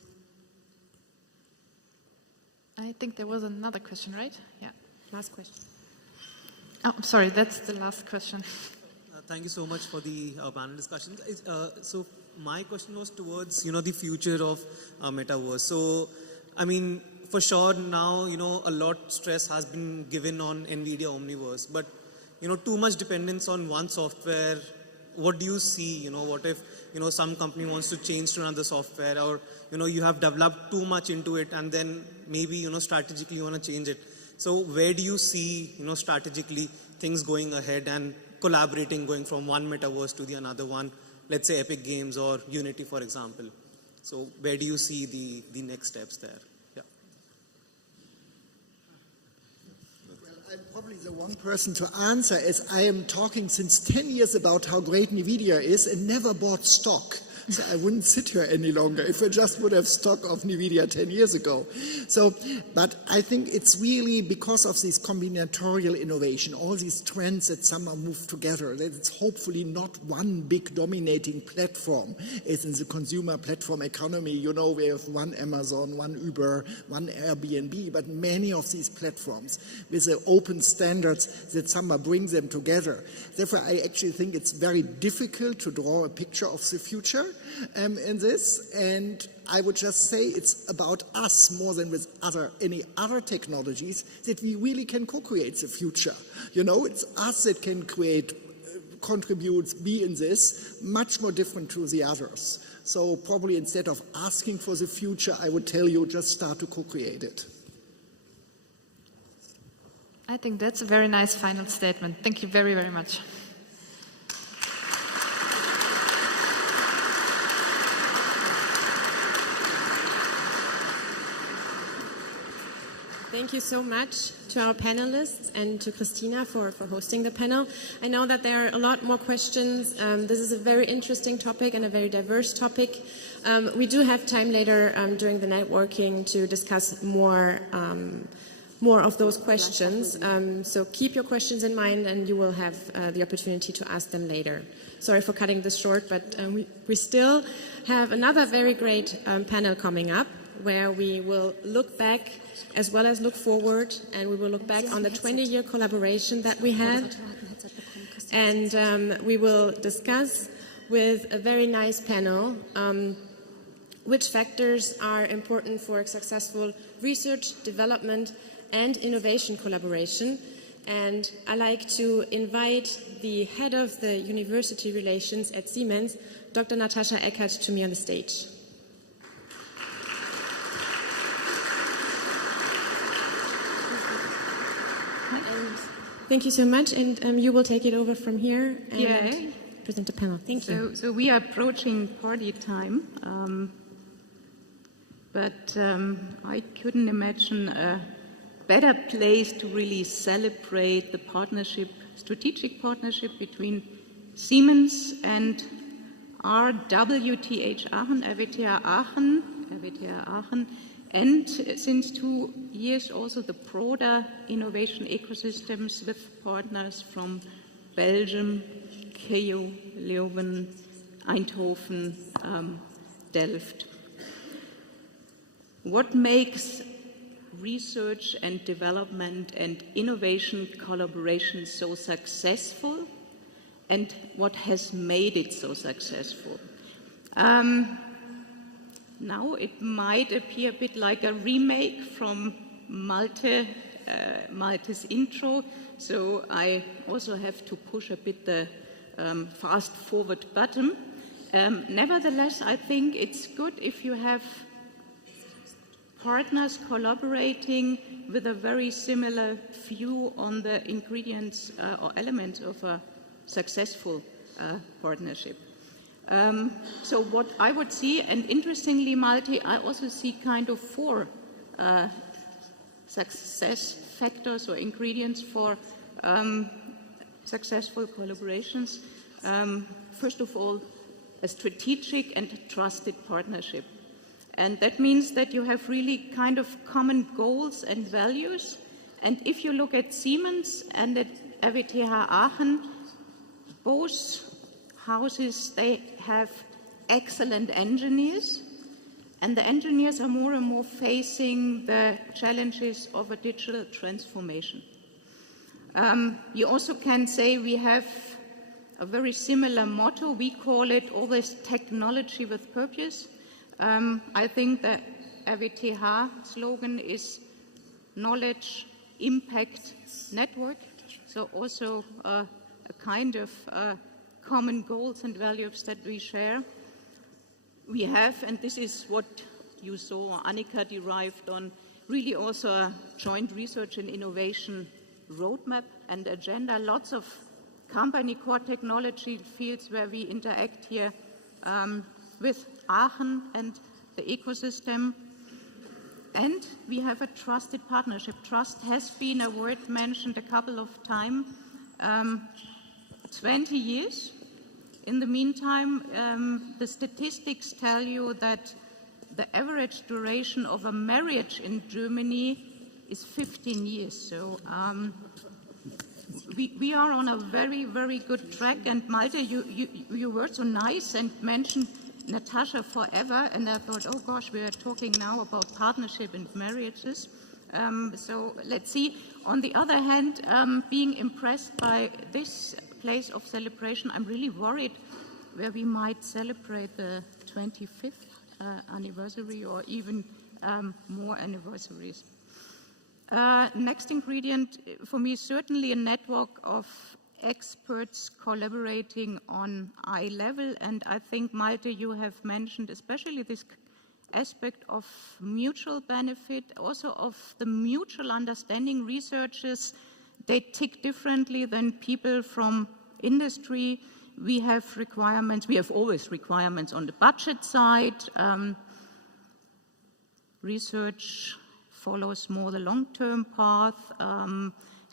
I think there was another question, right? Yeah. Last question. Oh, I'm sorry, that's the last question. Thank you so much for the panel discussion. So my question was towards, the future of Metaverse. So, I mean, for sure now, a lot stress has been given on NVIDIA Omniverse, but, too much dependence on one software. What do you see? What if, some company wants to change to another software, or, you have developed too much into it and then maybe, strategically you want to change it. So where do you see, strategically things going ahead and collaborating, going from one metaverse to the another one, let's say Epic Games or Unity, for example. So where do you see the next steps there? Yeah. Well, I'm probably the one person to answer, as I am talking since 10 years about how great NVIDIA is and never bought stock. So I wouldn't sit here any longer if I just would have stock of NVIDIA 10 years ago. So, but I think it's really because of this combinatorial innovation, all these trends that somehow move together, that it's hopefully not one big dominating platform as in the consumer platform economy. We have one Amazon, one Uber, one Airbnb, but many of these platforms with the open standards that somehow bring them together. Therefore, I actually think it's very difficult to draw a picture of the future in this, and I would just say it's about us more than with any other technologies that we really can co-create the future. It's us that can create, contribute, be in this, much more different to the others. So probably instead of asking for the future, I would tell you just start to co-create it. I think that's a very nice final statement. Thank you very, very much. Thank you so much to our panelists and to Christina for hosting the panel. I know that there are a lot more questions. This is a very interesting topic and a very diverse topic. We do have time later during the networking to discuss more of those questions. So keep your questions in mind and you will have the opportunity to ask them later. Sorry for cutting this short, but we still have another very great panel coming up where we will look back as well as look forward, and we will look back on the 20-year collaboration that we had. And we will discuss with a very nice panel which factors are important for a successful research, development, and innovation collaboration. And I'd like to invite the head of the university relations at Siemens, Dr. Natascha Eckert, to me on the stage. Thank you so much, and you will take it over from here and present the panel. Thank you. So we are approaching party time, but I couldn't imagine a better place to really celebrate the partnership, strategic partnership between Siemens and RWTH Aachen, RWTH Aachen, and since 2 years also the broader innovation ecosystems with partners from Belgium, KU, Leuven, Eindhoven, Delft. What makes research and development and innovation collaboration so successful, and what has made it so successful? Now it might appear a bit like a remake from Malte's intro, so I also have to push a bit the fast forward button. Nevertheless, I think it's good if you have partners collaborating with a very similar view on the ingredients or elements of a successful partnership. So what I would see, and interestingly, Malte, I also see kind of 4 success factors or ingredients for successful collaborations. First of all, a strategic and trusted partnership. And that means that you have really kind of common goals and values. And if you look at Siemens and at RWTH Aachen, both houses, they have excellent engineers, and the engineers are more and more facing the challenges of a digital transformation. You also can say we have a very similar motto. We call it always technology with purpose. I think the RWTH slogan is knowledge, impact, network. So also a kind of common goals and values that we share. We have, and this is what you saw Annika derived on, really also a joint research and innovation roadmap and agenda. Lots of company core technology fields where we interact here with Aachen and the ecosystem. And we have a trusted partnership. Trust has been a word mentioned a couple of times. 20 years. In the meantime, the statistics tell you that the average duration of a marriage in Germany is 15 years. So we are on a very, very good track. And Malte, you were so nice and mentioned Natascha forever. And I thought, oh gosh, we are talking now about partnership and marriages. So let's see. On the other hand, being impressed by this place of celebration, I'm really worried where we might celebrate the 25th anniversary or even more anniversaries. Next ingredient for me is certainly a network of experts collaborating on eye level, and I think, Malte, you have mentioned especially this aspect of mutual benefit, also of the mutual understanding. Researchers, they tick differently than people from industry. We have requirements, we have always requirements on the budget side. Research follows more the long-term path.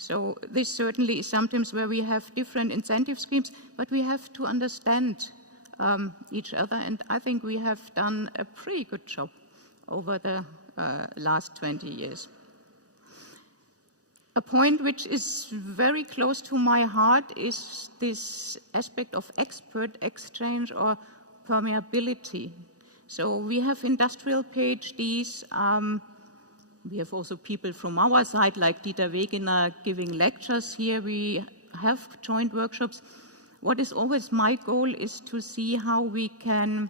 So this certainly is sometimes where we have different incentive schemes, but we have to understand each other, and I think we have done a pretty good job over the last 20 years. A point which is very close to my heart is this aspect of expert exchange or permeability. So we have industrial PhDs. We have also people from our side like Dieter Wegener giving lectures here. We have joint workshops. What is always my goal is to see how we can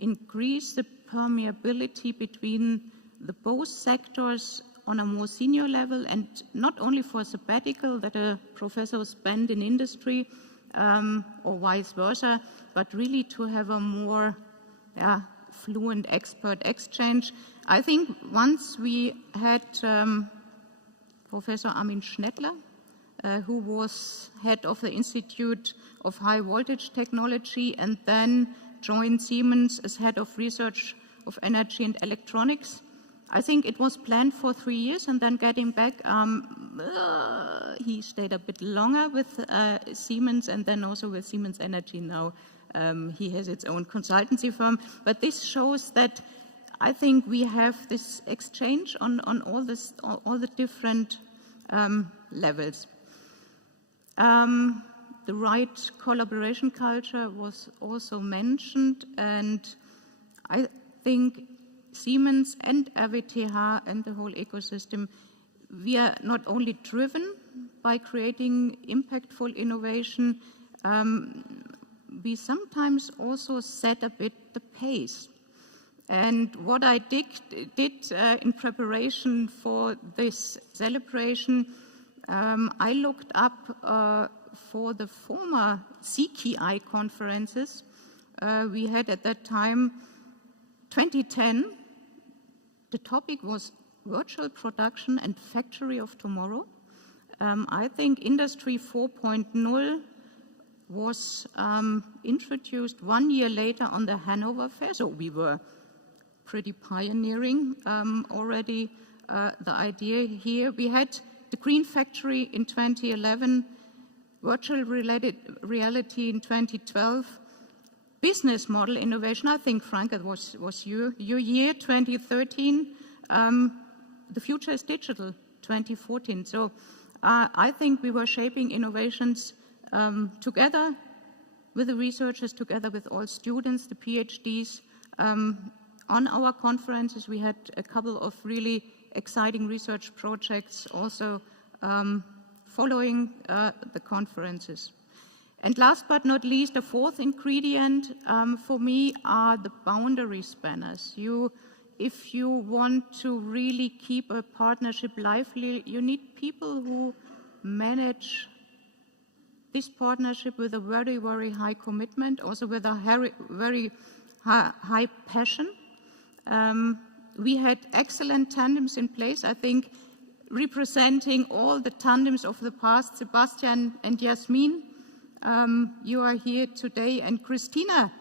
increase the permeability between the both sectors on a more senior level, and not only for sabbatical that a professor spend in industry or vice versa, but really to have a more fluent expert exchange. I think once we had Professor Armin Schnettler, who was head of the Institute of High Voltage Technology and then joined Siemens as head of research of energy and electronics. I think it was planned for 3 years, and then getting back, he stayed a bit longer with Siemens and then also with Siemens Energy now. He has its own consultancy firm, but this shows that I think we have this exchange on all the different levels. The right collaboration culture was also mentioned, and I think Siemens and RWTH and the whole ecosystem, we are not only driven by creating impactful innovation, we sometimes also set a bit the pace. And what I did in preparation for this celebration, I looked up for the former CKI conferences, we had at that time, 2010, the topic was virtual production and factory of tomorrow. I think Industry 4.0 was introduced 1 year later on the Hanover Fair, so we were pretty pioneering already the idea here. We had the Green Factory in 2011, virtual reality in 2012, business model innovation. I think, Frank, it was your year, 2013. The future is digital, 2014. So I think we were shaping innovations together with the researchers, together with all students, the PhDs. On our conferences, we had a couple of really exciting research projects also following the conferences. And last but not least, the fourth ingredient for me are the boundary spanners. If you want to really keep a partnership lively, you need people who manage this partnership with a very, very high commitment, also with a very high passion. We had excellent tandems in place, I think, representing all the tandems of the past. Sebastian and Jasmin, you are here today, and Christina,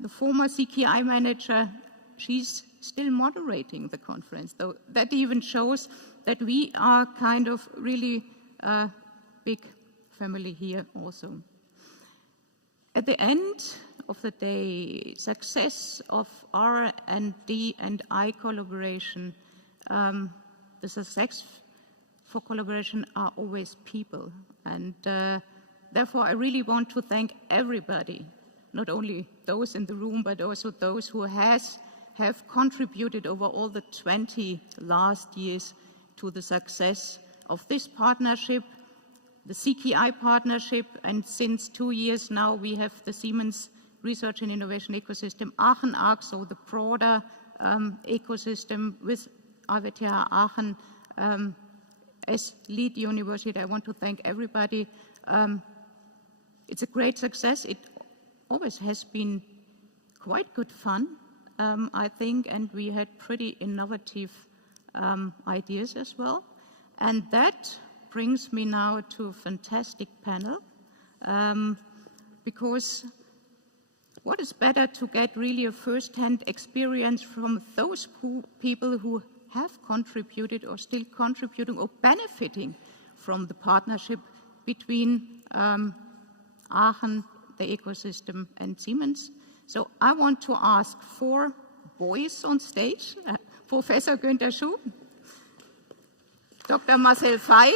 the former CKI manager, she's still moderating the conference. So that even shows that we are kind of really a big family here also. At the end of the day, success of R&D and I collaboration, the success for collaboration are always people. And therefore, I really want to thank everybody, not only those in the room, but also those who have contributed over all the 20 last years to the success of this partnership, the CKI partnership, and since 2 years now we have the Siemens Research and Innovation Ecosystem Aachen ARC, so the broader ecosystem with RWTH Aachen as lead university. I want to thank everybody. It's a great success. It always has been quite good fun, I think, and we had pretty innovative ideas as well. And that brings me now to a fantastic panel, because what is better to get really a first-hand experience from those people who have contributed or still contributing or benefiting from the partnership between Aachen, the ecosystem, and Siemens. So I want to ask 4 boys on stage, Professor Günther Schuh, Dr. Marcel Fey,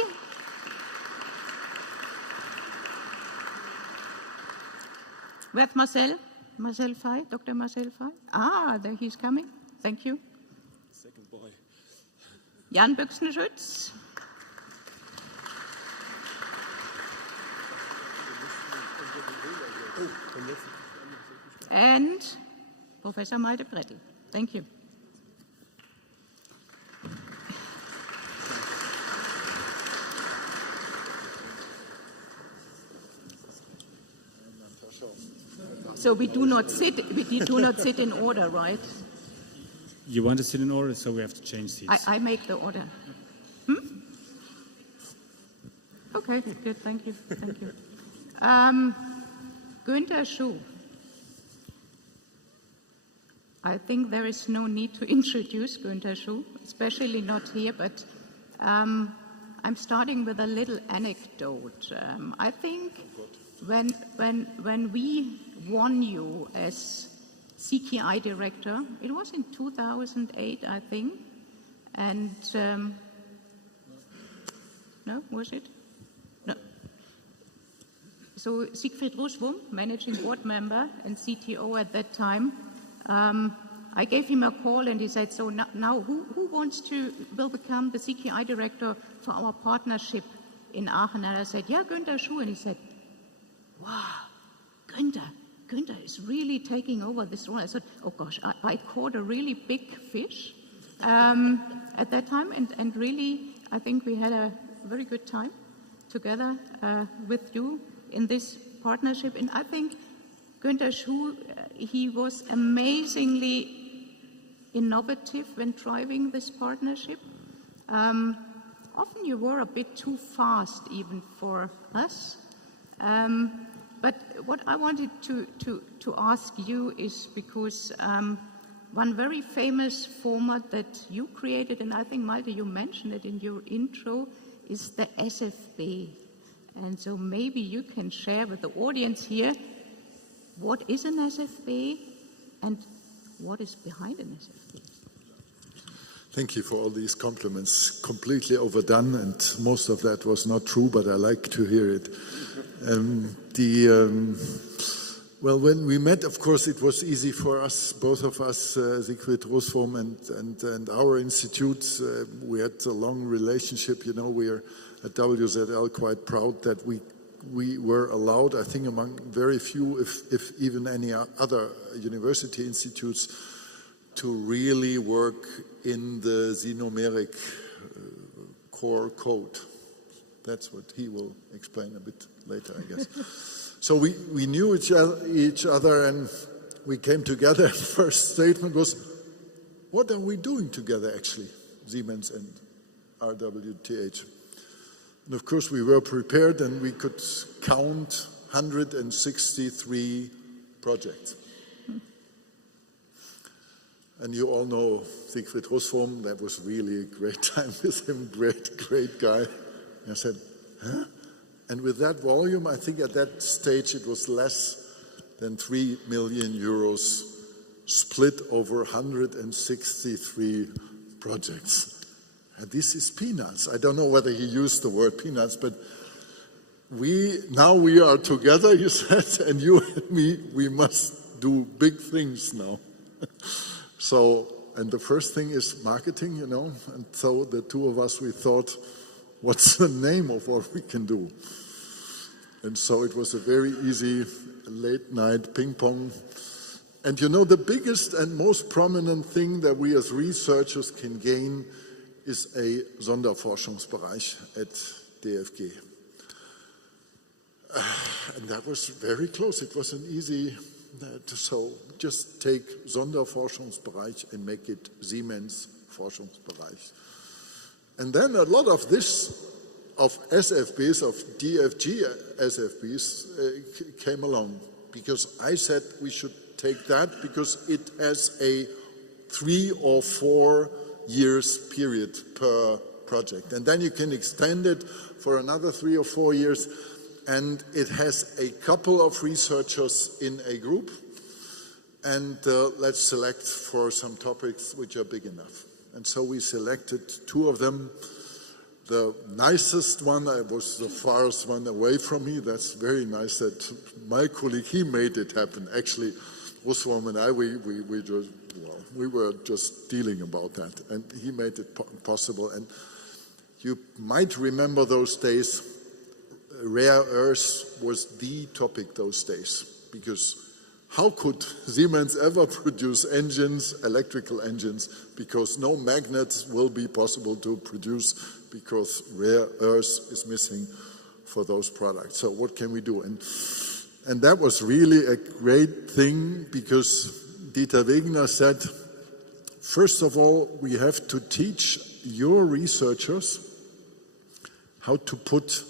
where's Marcel? Marcel Fey, Dr. Marcel Fey. Ah, there he's coming. Thank you. Second boy. Jan Büchsenschütz. And Professor Malte Brettel. Thank you. So we do not sit in order, right? You want to sit in order, so we have to change seats. I make the order. Okay, good, thank you. Günther Schuh. I think there is no need to introduce Günther Schuh, especially not here, but I'm starting with a little anecdote. I think when we won you as CKI director, it was in 2008, I think, and no, was it? No. So Siegfried Ruschwum, managing board member and CTO at that time, I gave him a call and he said, so now who will become the CKI director for our partnership in Aachen? And I said, yeah, Günther Schuh. And he said, wow, Günther is really taking over this role. I said, oh gosh, I caught a really big fish at that time, and really, I think we had a very good time together with you, in this partnership. And I think Günther Schuh, he was amazingly innovative when driving this partnership. Often you were a bit too fast even for us. But what I wanted to ask you is because one very famous format that you created, and I think, Malte, you mentioned it in your intro, is the SFB. And so maybe you can share with the audience here, what is an SFB and what is behind an SFB? Thank you for all these compliments. Completely overdone, and most of that was not true, but I like to hear it. Well, when we met, of course, it was easy for us, both of us, Siegfried Rosform and our institutes. We had a long relationship. You know, we are at WZL quite proud that we were allowed, I think, among very few, if even any other university institutes, to really work in the xenomeric core code. That's what he will explain a bit later, I guess. So we knew each other and we came together. First statement was, what are we doing together actually, Siemens and RWTH? And of course we were prepared and we could count 163 projects. And you all know Siegfried Rosform, that was really a great time with him, great guy. And I said, huh? And with that volume, I think at that stage it was less than 3 million euros split over 163 projects. And this is peanuts. I don't know whether he used the word peanuts, but now we are together, you said, and you and me, we must do big things now. So, and the first thing is marketing, you know, and so the two of us, we thought, what's the name of what we can do? And so it was a very easy late night ping pong. And you know, the biggest and most prominent thing that we as researchers can gain is a Sonderforschungsbereich at DFG. And that was very close. It was an easy, so just take Sonderforschungsbereich and make it Siemens Forschungsbereich. And then a lot of this, of SFBs, of DFG SFBs came along, because I said we should take that because it has a 3 or 4 years period per project. And then you can extend it for another 3 or 4 years, and it has a couple of researchers in a group, and let's select for some topics which are big enough. And so we selected 2 of them. The nicest one was the farthest one away from me. That's very nice that my colleague, he made it happen. Actually, Rosform and I, we were just dealing about that, and he made it possible. And you might remember those days, rare earths was the topic those days, because how could Siemens ever produce engines, electrical engines, because no magnets will be possible to produce because rare earth is missing for those products. So what can we do? And that was really a great thing, because Dieter Wegener said, first of all, we have to teach your researchers how to put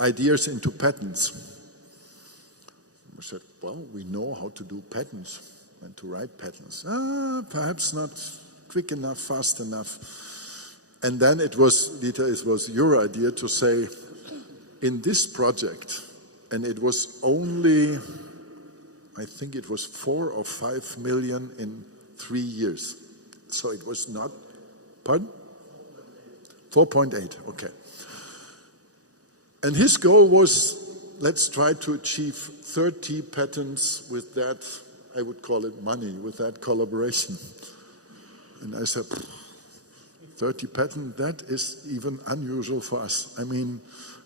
ideas into patents. We said, well, we know how to do patents and to write patents. Perhaps not quick enough, fast enough. And then it was, Dieter, it was your idea to say, in this project, and it was only, I think it was 4 or 5 million in 3 years. So it was not, pardon? 4.8, okay. And his goal was, let's try to achieve 30 patents with that, I would call it money, with that collaboration. And I said, 30 patents, that is even unusual for us. I mean,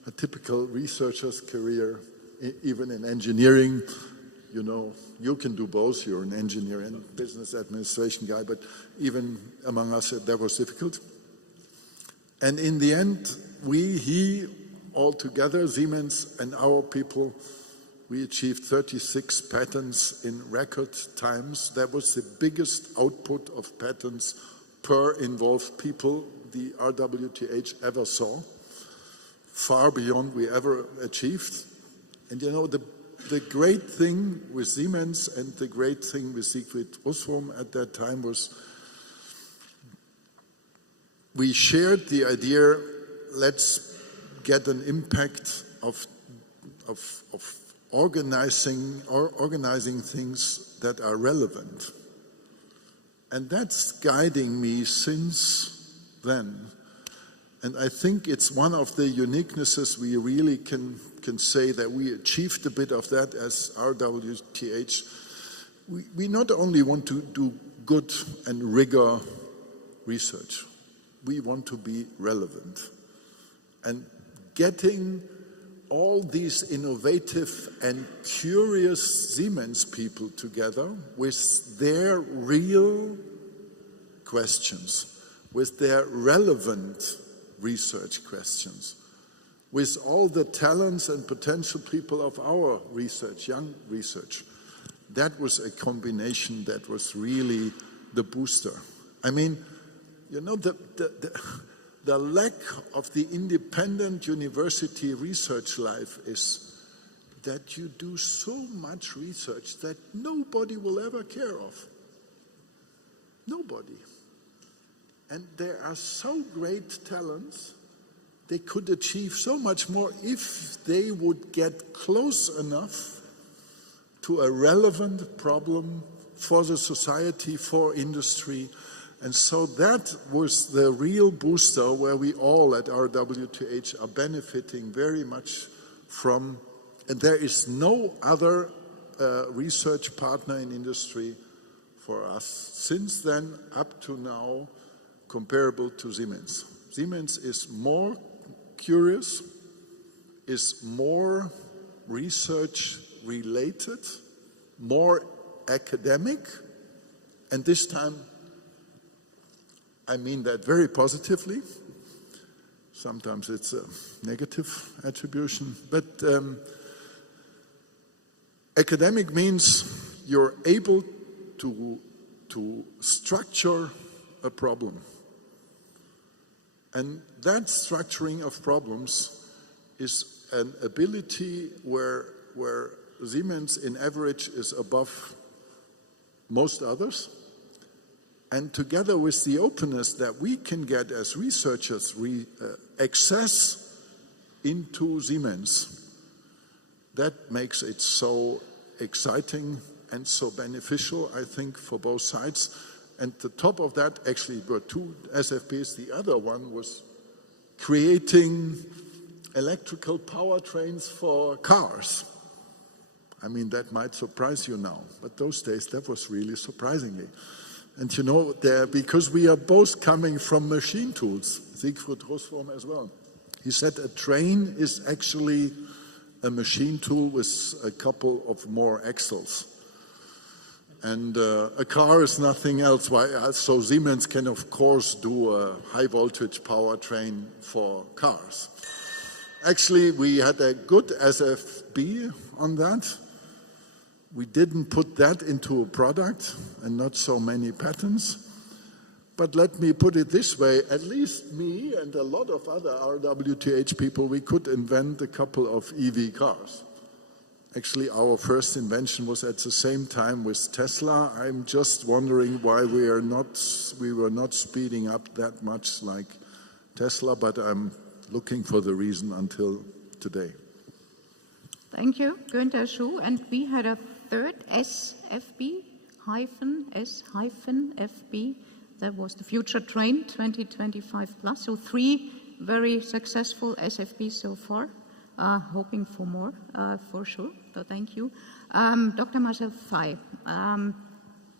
a typical researcher's career, even in engineering, you know, you can do both. You're an engineer and business administration guy, but even among us, that was difficult. And in the end, he all together, Siemens and our people, we achieved 36 patents in record times. That was the biggest output of patents per involved people the RWTH ever saw, far beyond we ever achieved. And you know, the great thing with Siemens and the great thing with Siegfried Russwurm at that time was we shared the idea, let's get an impact of organizing things that are relevant. And that's guiding me since then. And I think it's one of the uniquenesses we really can say that we achieved a bit of that as RWTH. We not only want to do good and rigor research, we want to be relevant. And getting all these innovative and curious Siemens people together with their real questions, with their relevant research questions, with all the talents and potential people of our research, young research. That was a combination that was really the booster. I mean, you know, the lack of the independent university research life is that you do so much research that nobody will ever care of. Nobody. And there are so great talents, they could achieve so much more if they would get close enough to a relevant problem for the society, for industry. And so that was the real booster where we all at RWTH are benefiting very much from. And there is no other research partner in industry for us since then up to now comparable to Siemens. Siemens is more curious, is more research related, more academic, and this time I mean that very positively. Sometimes it's a negative attribution, but academic means you're able to structure a problem. And that structuring of problems is an ability where Siemens in average is above most others. And together with the openness that we can get as researchers, access into Siemens, that makes it so exciting and so beneficial, I think, for both sides. And the top of that actually were two SFPs. The other one was creating electrical powertrains for cars. I mean, that might surprise you now, but those days that was really surprisingly. And you know, because we are both coming from machine tools, Siegfried Russwurm as well. He said a train is actually a machine tool with a couple of more axles. And a car is nothing else. So Siemens can, of course, do a high voltage powertrain for cars. Actually, we had a good SFB on that. We didn't put that into a product and not so many patents. But let me put it this way, at least me and a lot of other RWTH people, we could invent a couple of EV cars. Actually, our first invention was at the same time with Tesla. I'm just wondering why we were not speeding up that much like Tesla, but I'm looking for the reason until today. Thank you, Günther, Schuh. And we had a third SFB, S-FB. That was the Future Train 2025 Plus. So 3 very successful SFBs so far. Hoping for more, for sure. So thank you. Dr. Marcel Fay,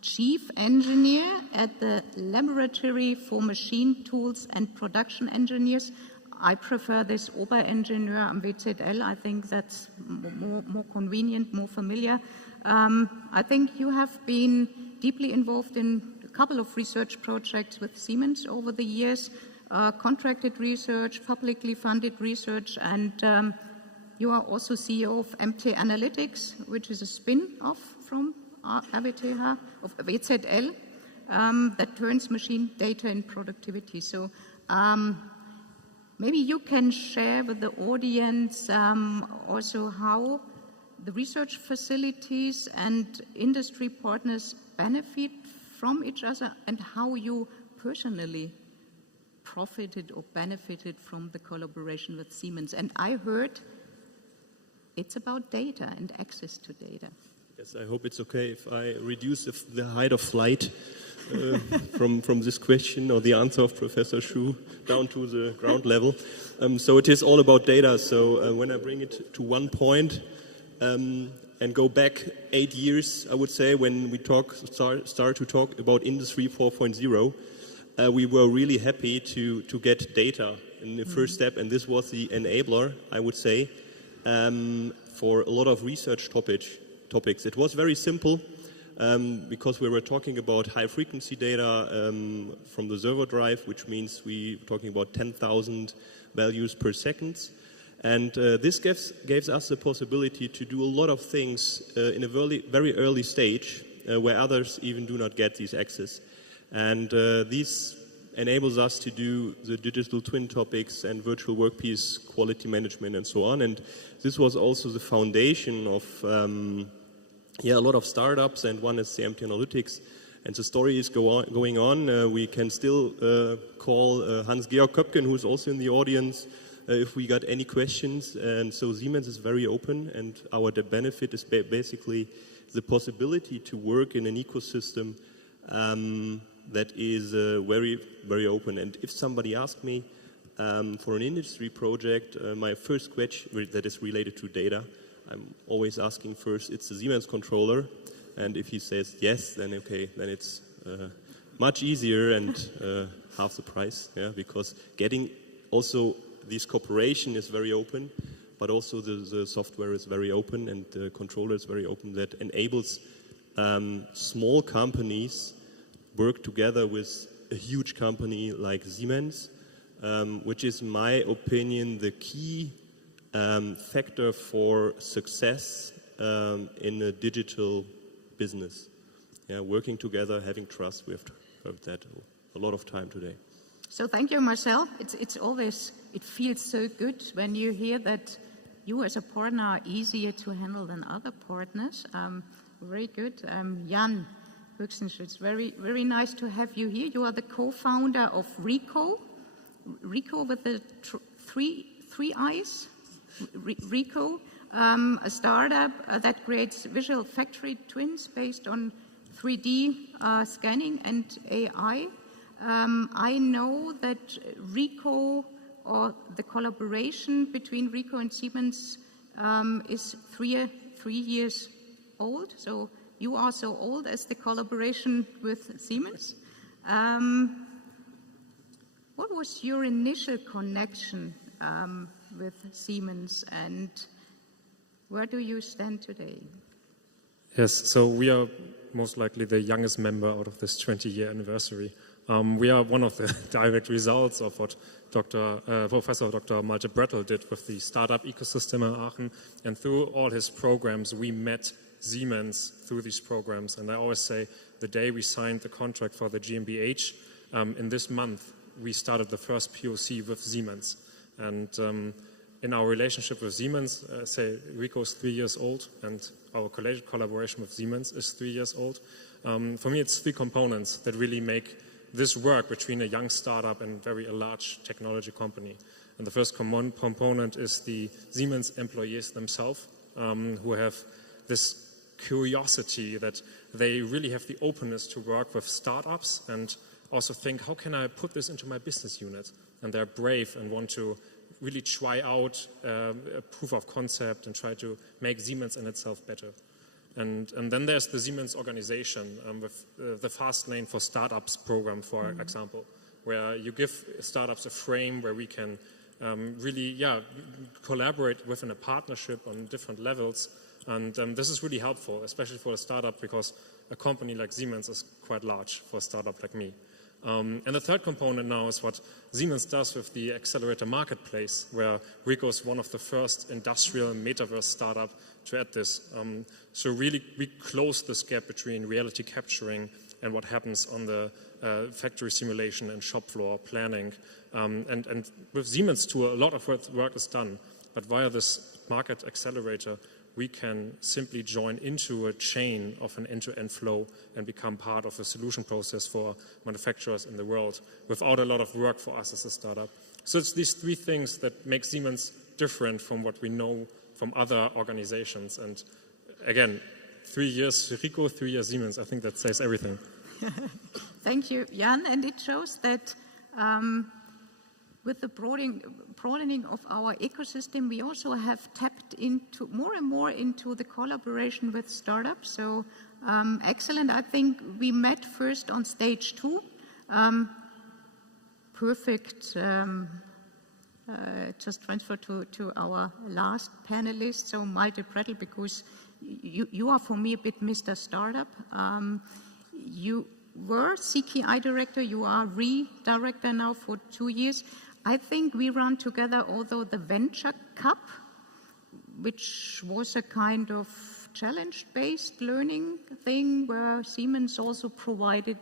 Chief Engineer at the Laboratory for Machine Tools and Production Engineers. I prefer this Oberingenieur am WZL. I think that's more convenient, more familiar. I think you have been deeply involved in a couple of research projects with Siemens over the years. contracted research, publicly funded research, and you are also CEO of MT Analytics, which is a spin-off from RWTH, of WZL, that turns machine data in productivity. So maybe you can share with the audience also how the research facilities and industry partners benefit from each other and how you personally profited or benefited from the collaboration with Siemens. And I heard it's about data and access to data. Yes, I hope it's okay if I reduce the height of flight from this question or the answer of Professor Schuh down to the ground level. So it is all about data. So when I bring it to one point and go back 8 years, I would say, when we start to talk about Industry 4.0, we were really happy to get data in the first step, and this was the enabler, I would say, for a lot of research topics. It was very simple because we were talking about high-frequency data from the server drive, which means we were talking about 10,000 values per second. And this gives us the possibility to do a lot of things in a very early stage where others even do not get these access. And this enables us to do the digital twin topics and virtual workpiece quality management and so on. And this was also the foundation of a lot of startups, and one is the MT Analytics. And the story is going on. We can still call Hans-Georg Köpken, who's also in the audience, if we got any questions. And so Siemens is very open, and our benefit is basically the possibility to work in an ecosystem that is very, very open. And if somebody asks me for an industry project, my first question that is related to data, I'm always asking first, it's the Siemens controller. And if he says yes, then okay, then it's much easier and half the price, because getting also this cooperation is very open, but also the software is very open and the controller is very open, that enables small companies work together with a huge company like Siemens, which is, in my opinion, the key factor for success in a digital business. Working together, having trust, we have heard that a lot of time today. So thank you, Marcel. It feels so good when you hear that you as a partner are easier to handle than other partners. Very good. Jan Büchsenschütz, very, very nice to have you here. You are the co-founder of RIIICO. RIIICO with the three I's. RIIICO, a startup that creates visual factory twins based on 3D scanning and AI. I know that RIIICO, or the collaboration between RIIICO and Siemens, is 3 years old. So you are so old as the collaboration with Siemens. What was your initial connection with Siemens, and where do you stand today? Yes, so we are most likely the youngest member out of this 20-year anniversary. We are one of the direct results of what Professor Dr. Malte Brettel did with the startup ecosystem in Aachen, and through all his programs we met Siemens through these programs. And I always say the day we signed the contract for the GmbH, in this month we started the first POC with Siemens. And in our relationship with Siemens, say RIIICO is 3 years old and our collaboration with Siemens is 3 years old. For me it's 3 components that really make this work between a young startup and a large technology company. And the first component is the Siemens employees themselves, who have this curiosity that they really have the openness to work with startups and also think, how can I put this into my business unit? And they're brave and want to really try out a proof of concept and try to make Siemens in itself better. And then there's the Siemens organization with the Fast Lane for Startups program, for example, where you give startups a frame where we can really collaborate within a partnership on different levels. And this is really helpful, especially for a startup, because a company like Siemens is quite large for a startup like me. And the third component now is what Siemens does with the accelerator marketplace, where RIIICO is one of the first industrial metaverse startup to add this. So really, we close this gap between reality capturing and what happens on the factory simulation and shop floor planning. And with Siemens too, a lot of work is done. But via this market accelerator, we can simply join into a chain of an end-to-end flow and become part of a solution process for manufacturers in the world without a lot of work for us as a startup. So it's these three things that make Siemens different from what we know from other organizations. And again, 3 years RIIICO, 3 years Siemens. I think that says everything. Thank you, Jan. And it shows that with the broadening of our ecosystem, we also have tapped into more and more into the collaboration with startups. So excellent. I think we met first on stage 2. Perfect. Just transfer to our last panelist, so Malte Brettel, because you are for me a bit Mr. Startup. You were CKI director, you are RIE director now for 2 years. I think we run together also the Venture Cup, which was a kind of challenge-based learning thing where Siemens also provided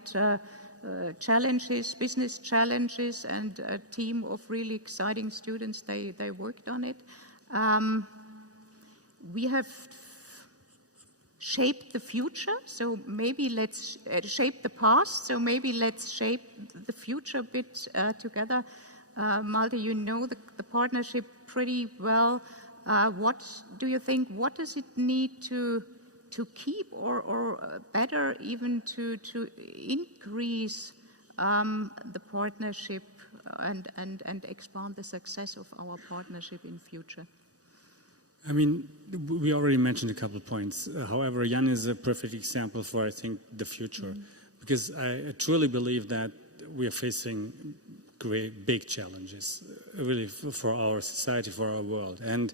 challenges, business challenges, and a team of really exciting students, they worked on it. We have shaped the future, so maybe let's shape the past, so maybe let's shape the future a bit together. Malte, you know the partnership pretty well. What do you think, what does it need to keep or better even to increase the partnership and expand the success of our partnership in future? I mean, we already mentioned a couple of points. However, Jan is a perfect example for, I think, the future. Because I truly believe that we are facing great, big challenges, really, for our society, for our world. And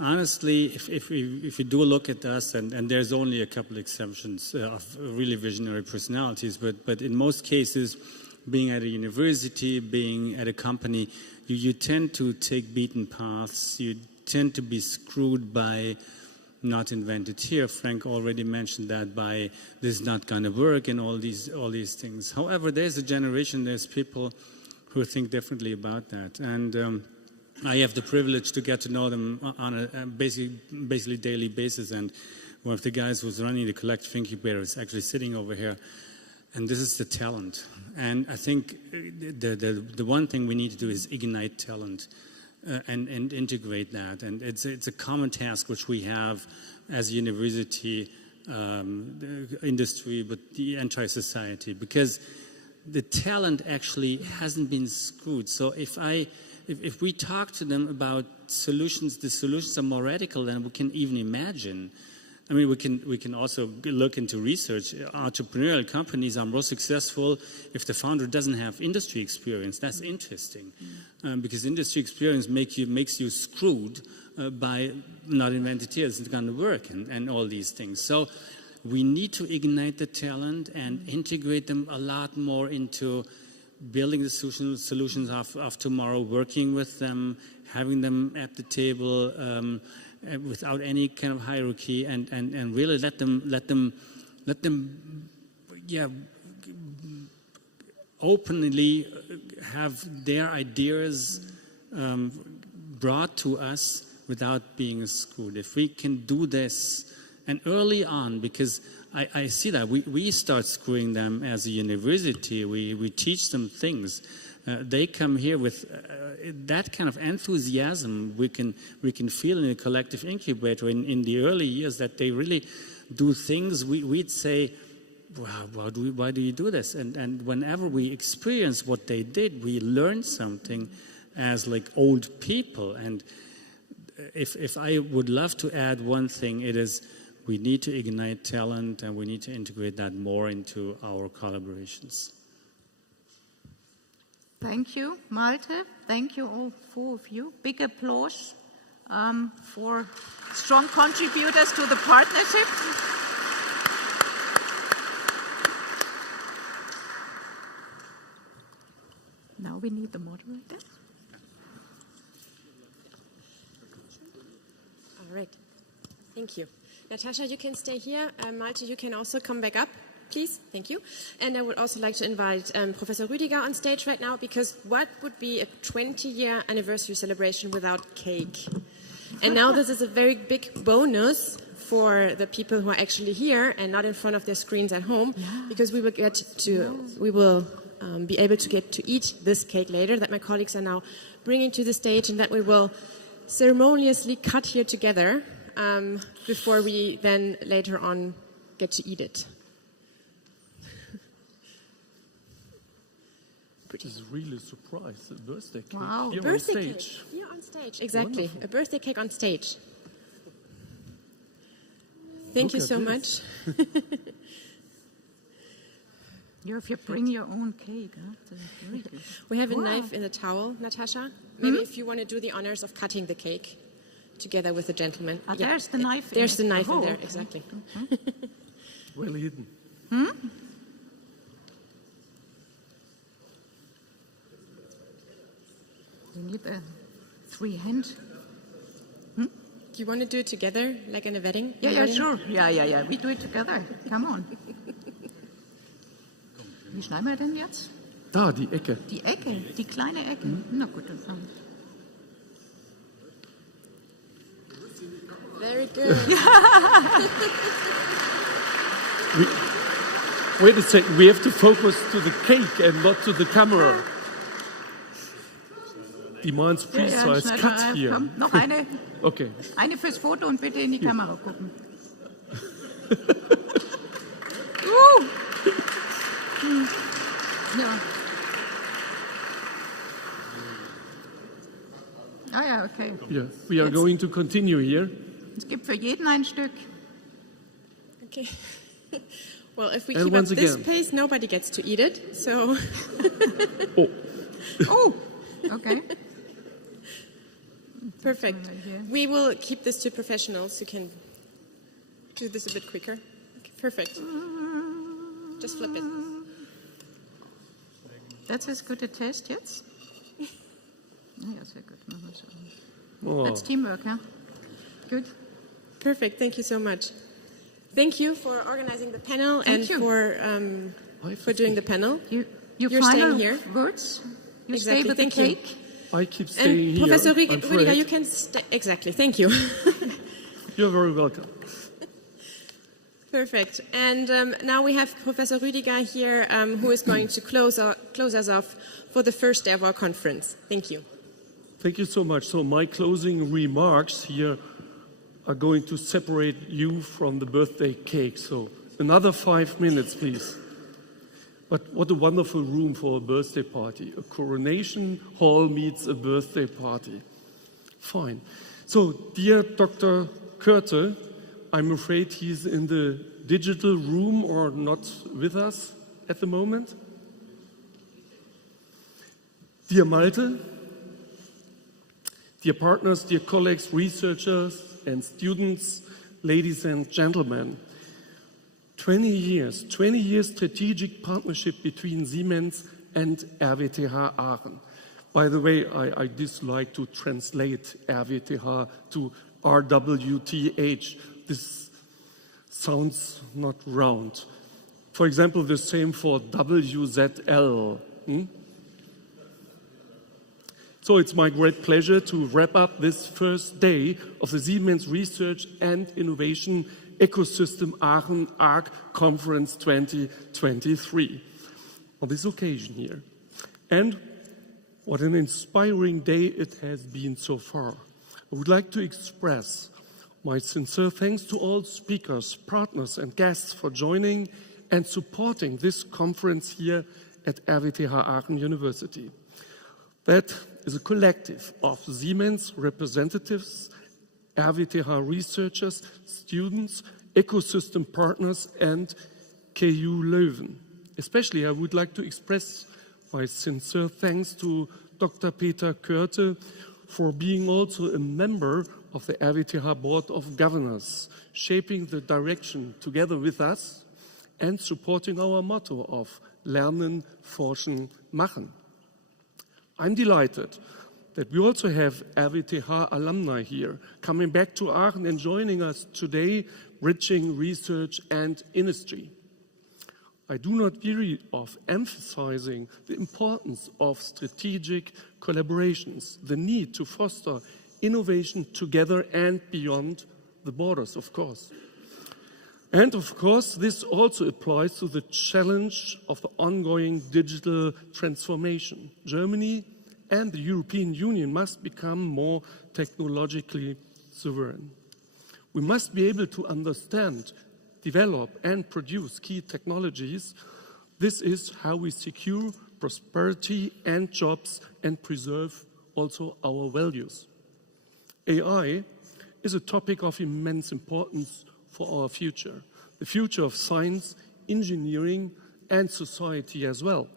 honestly, if we do look at us, and there's only a couple exceptions of really visionary personalities, but in most cases, being at a university, being at a company, you tend to take beaten paths, you tend to be screwed by not invented here. Frank already mentioned that by this is not going to work and all these things. However, there's a generation, there's people who think differently about that. And I have the privilege to get to know them on a basically daily basis. And one of the guys who's running the collective incubator is actually sitting over here. And this is the talent. And I think the one thing we need to do is ignite talent and integrate that. And it's a common task which we have as a university, the industry, but the entire society, because the talent actually hasn't been screwed. So if we talk to them about solutions, the solutions are more radical than we can even imagine. I mean, we can also look into research. Entrepreneurial companies are more successful if the founder doesn't have industry experience. That's interesting, because industry experience makes you screwed by not invented here. It's not going to work, and all these things. So we need to ignite the talent and integrate them a lot more into building the solutions of tomorrow, working with them, having them at the table. Without any kind of hierarchy, and really let them openly have their ideas brought to us without being screwed. If we can do this, and early on, because I see that we start screwing them as a university, we teach them things. They come here with that kind of enthusiasm we can feel in a collective incubator in the early years, that they really do things we'd say, wow, why do you do this? And whenever we experience what they did, we learn something as like old people. And if I would love to add one thing, it is we need to ignite talent and we need to integrate that more into our collaborations. Thank you, Malte. Thank you, all four of you. Big applause for strong contributors to the partnership. Now we need the moderator. All right. Thank you. Natascha, you can stay here. Malte, you can also come back up, please. Thank you. And I would also like to invite Professor Rüdiger on stage right now, because what would be a 20-year anniversary celebration without cake? And now this is a very big bonus for the people who are actually here and not in front of their screens at home, because we will be able to get to eat this cake later that my colleagues are now bringing to the stage, and that we will ceremoniously cut here together before we then later on get to eat it. Which is really a surprise, a birthday cake Wow, here birthday on stage. Cake here on stage, exactly. Wonderful. A birthday cake on stage. Thank you so much. If you bring your own cake, huh? That's very good. We have a Wow. knife in the towel, Natascha. Maybe if you want to do the honors of cutting the cake together with the gentleman. Ah, there's the knife in There's it. the knife in Oh, there, okay. exactly. Well hidden. We need a three-hand. Do you want to do it together, like in a wedding? Yeah, In a yeah, wedding? sure. Yeah. We do it together. Come on. Wie schneiden wir denn jetzt? Da, die Ecke. Die Ecke, die kleine Ecke. Na gut, dann. Very good. Wait a second, we have to focus to the cake and not to the camera. Demands precise schnell cut mal. here. Komm, noch eine. Okay. Eine fürs Foto und bitte in die Kamera gucken. Ja. Ah ja, okay. Yeah, we are going to continue here. Es gibt für jeden ein Stück. Okay. Well, if we And keep up once this again. pace, nobody gets to eat it. So. Oh, okay. Perfect. We will keep this to professionals who can do this a bit quicker. Okay, perfect. Just flip it. Das ist gute Test jetzt. Ja, sehr gut. Machen wir so. Oh. That's teamwork, huh? Good. Perfect. Thank you so much. Thank you for organizing the panel Thank you. for doing the panel. Your You're final staying here. words? You Exactly. stay with Thank the you. cake? I keep staying And here. Professor I'm Rüdiger, afraid. you can stay. Exactly. Thank you. You're very welcome. Perfect. And now we have Professor Rüdiger here, who is going to close us off for the first day of our conference. Thank you. Thank you so much. So my closing remarks here are going to separate you from the birthday cake. So another 5 minutes, please. But what a wonderful room for a birthday party. A coronation hall meets a birthday party. Fine. So, dear Dr. Köthe, I'm afraid he's in the digital room or not with us at the moment. Dear Malte, dear partners, dear colleagues, researchers and students, ladies and gentlemen, 20 years strategic partnership between Siemens and RWTH Aachen. By the way, I dislike to translate RWTH to RWTH. This sounds not round. For example, the same for WZL. So it's my great pleasure to wrap up this first day of the Siemens Research and Innovation Ecosystem Aachen ARC Conference 2023 on this occasion here. And what an inspiring day it has been so far. I would like to express my sincere thanks to all speakers, partners and guests for joining and supporting this conference here at RWTH Aachen University. That is a collective of Siemens representatives, RWTH researchers, students, ecosystem partners, and KU Leuven. Especially, I would like to express my sincere thanks to Dr. Peter Köthe for being also a member of the RWTH Board of Governors, shaping the direction together with us and supporting our motto of Lernen, Forschen, Machen. I'm delighted that we also have RWTH alumni here, coming back to Aachen and joining us today, bridging research and industry. I do not weary of emphasizing the importance of strategic collaborations, the need to foster innovation together and beyond the borders, of course. And of course, this also applies to the challenge of the ongoing digital transformation. Germany and the European Union must become more technologically sovereign. We must be able to understand, develop and produce key technologies. This is how we secure prosperity and jobs and preserve also our values. AI is a topic of immense importance for our future, the future of science, engineering and society as well.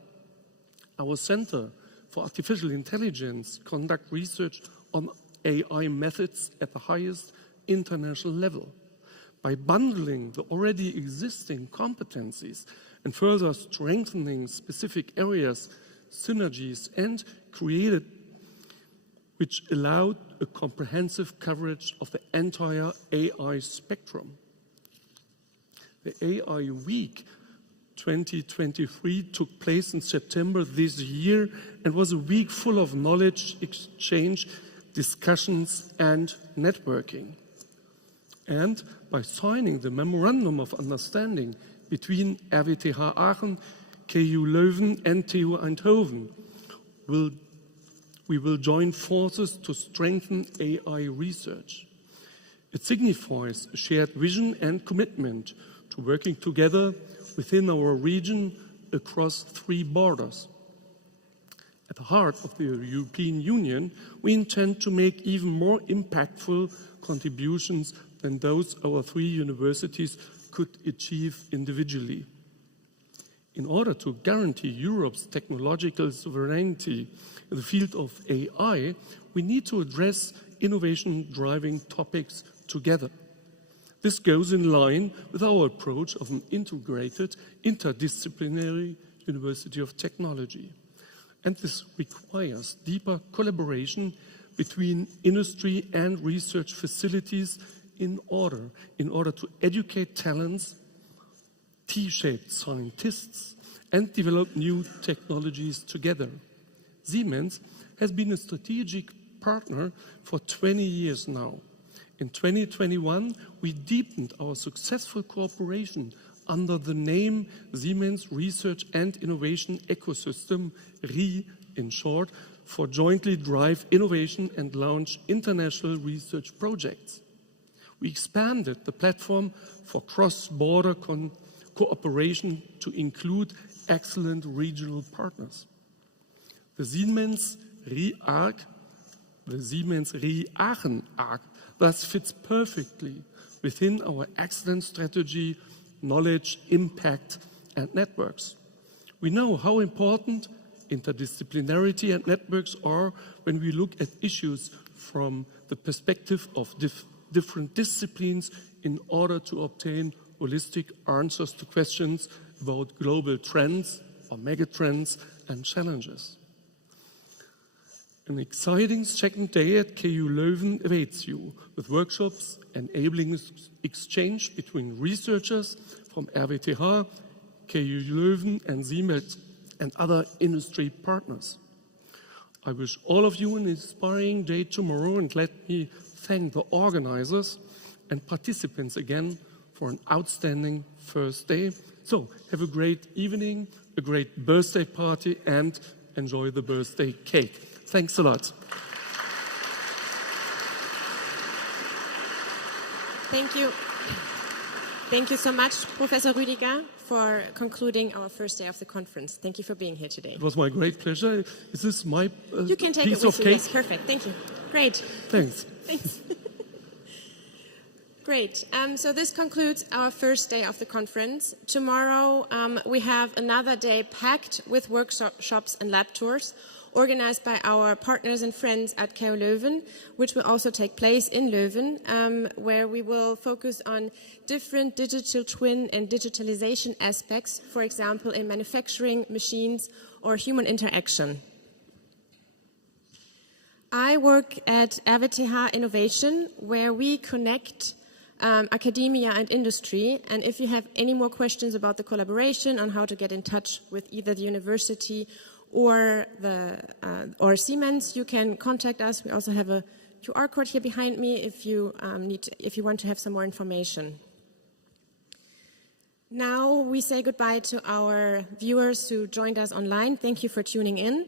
Our Center for Artificial Intelligence conduct research on AI methods at the highest international level. By bundling the already existing competencies and further strengthening specific areas, synergies and created which allowed a comprehensive coverage of the entire AI spectrum. The AI Week 2023 took place in September this year and was a week full of knowledge exchange, discussions and networking. And by signing the Memorandum of Understanding between RWTH Aachen, KU Leuven and TU Eindhoven, we will join forces to strengthen AI research. It signifies a shared vision and commitment to working together within our region across 3 borders. At the heart of the European Union, we intend to make even more impactful contributions than those our 3 universities could achieve individually. In order to guarantee Europe's technological sovereignty in the field of AI, we need to address innovation-driving topics together. This goes in line with our approach of an integrated, interdisciplinary University of Technology. And this requires deeper collaboration between industry and research facilities in order to educate talents, T-shaped scientists, and develop new technologies together. Siemens has been a strategic partner for 20 years now. In 2021, we deepened our successful cooperation under the name Siemens Research and Innovation Ecosystem, RIE in short, for jointly drive innovation and launch international research projects. We expanded the platform for cross-border cooperation to include excellent regional partners. The Siemens RIE Aachen Arc thus fits perfectly within our excellent strategy, knowledge, impact and networks. We know how important interdisciplinarity and networks are when we look at issues from the perspective of different disciplines in order to obtain holistic answers to questions about global trends or megatrends and challenges. An exciting second day at KU Leuven awaits you, with workshops enabling exchange between researchers from RWTH, KU Leuven and Siemens and other industry partners. I wish all of you an inspiring day tomorrow, and let me thank the organizers and participants again for an outstanding first day. So have a great evening, a great birthday party, and enjoy the birthday cake. Thanks a lot. Thank you. Thank you so much, Professor Rüdiger, for concluding our first day of the conference. Thank you for being here today. It was my great pleasure. Is this my you can take piece it with of you. cake? Yes, perfect. Thank you. Great. Thanks. Thanks. Great. So this concludes our first day of the conference. Tomorrow we have another day packed with workshops and lab tours organized by our partners and friends at KU Leuven, which will also take place in Leuven, where we will focus on different digital twin and digitalization aspects, for example, in manufacturing, machines, or human interaction. I work at RWTH Innovation, where we connect academia and industry. And if you have any more questions about the collaboration, on how to get in touch with either the university or Siemens, you can contact us. We also have a QR code here behind me if you want to have some more information. Now we say goodbye to our viewers who joined us online. Thank you for tuning in.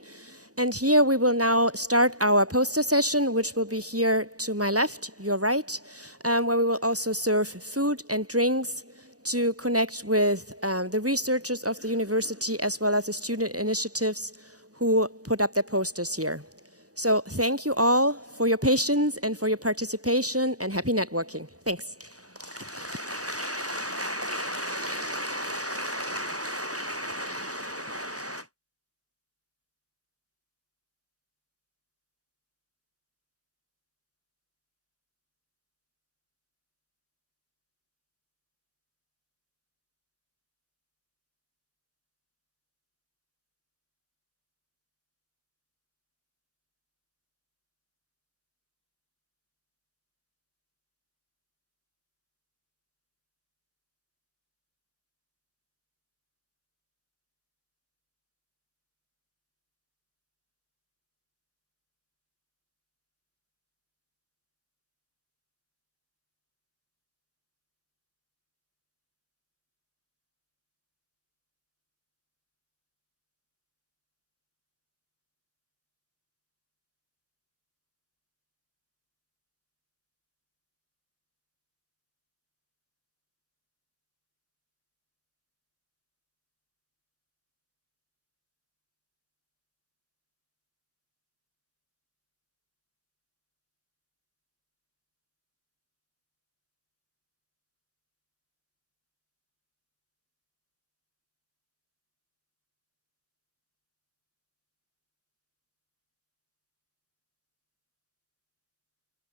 And here we will now start our poster session, which will be here to my left, your right, where we will also serve food and drinks to connect with the researchers of the university as well as the student initiatives who put up their posters here. So thank you all for your patience and for your participation, and happy networking. Thanks.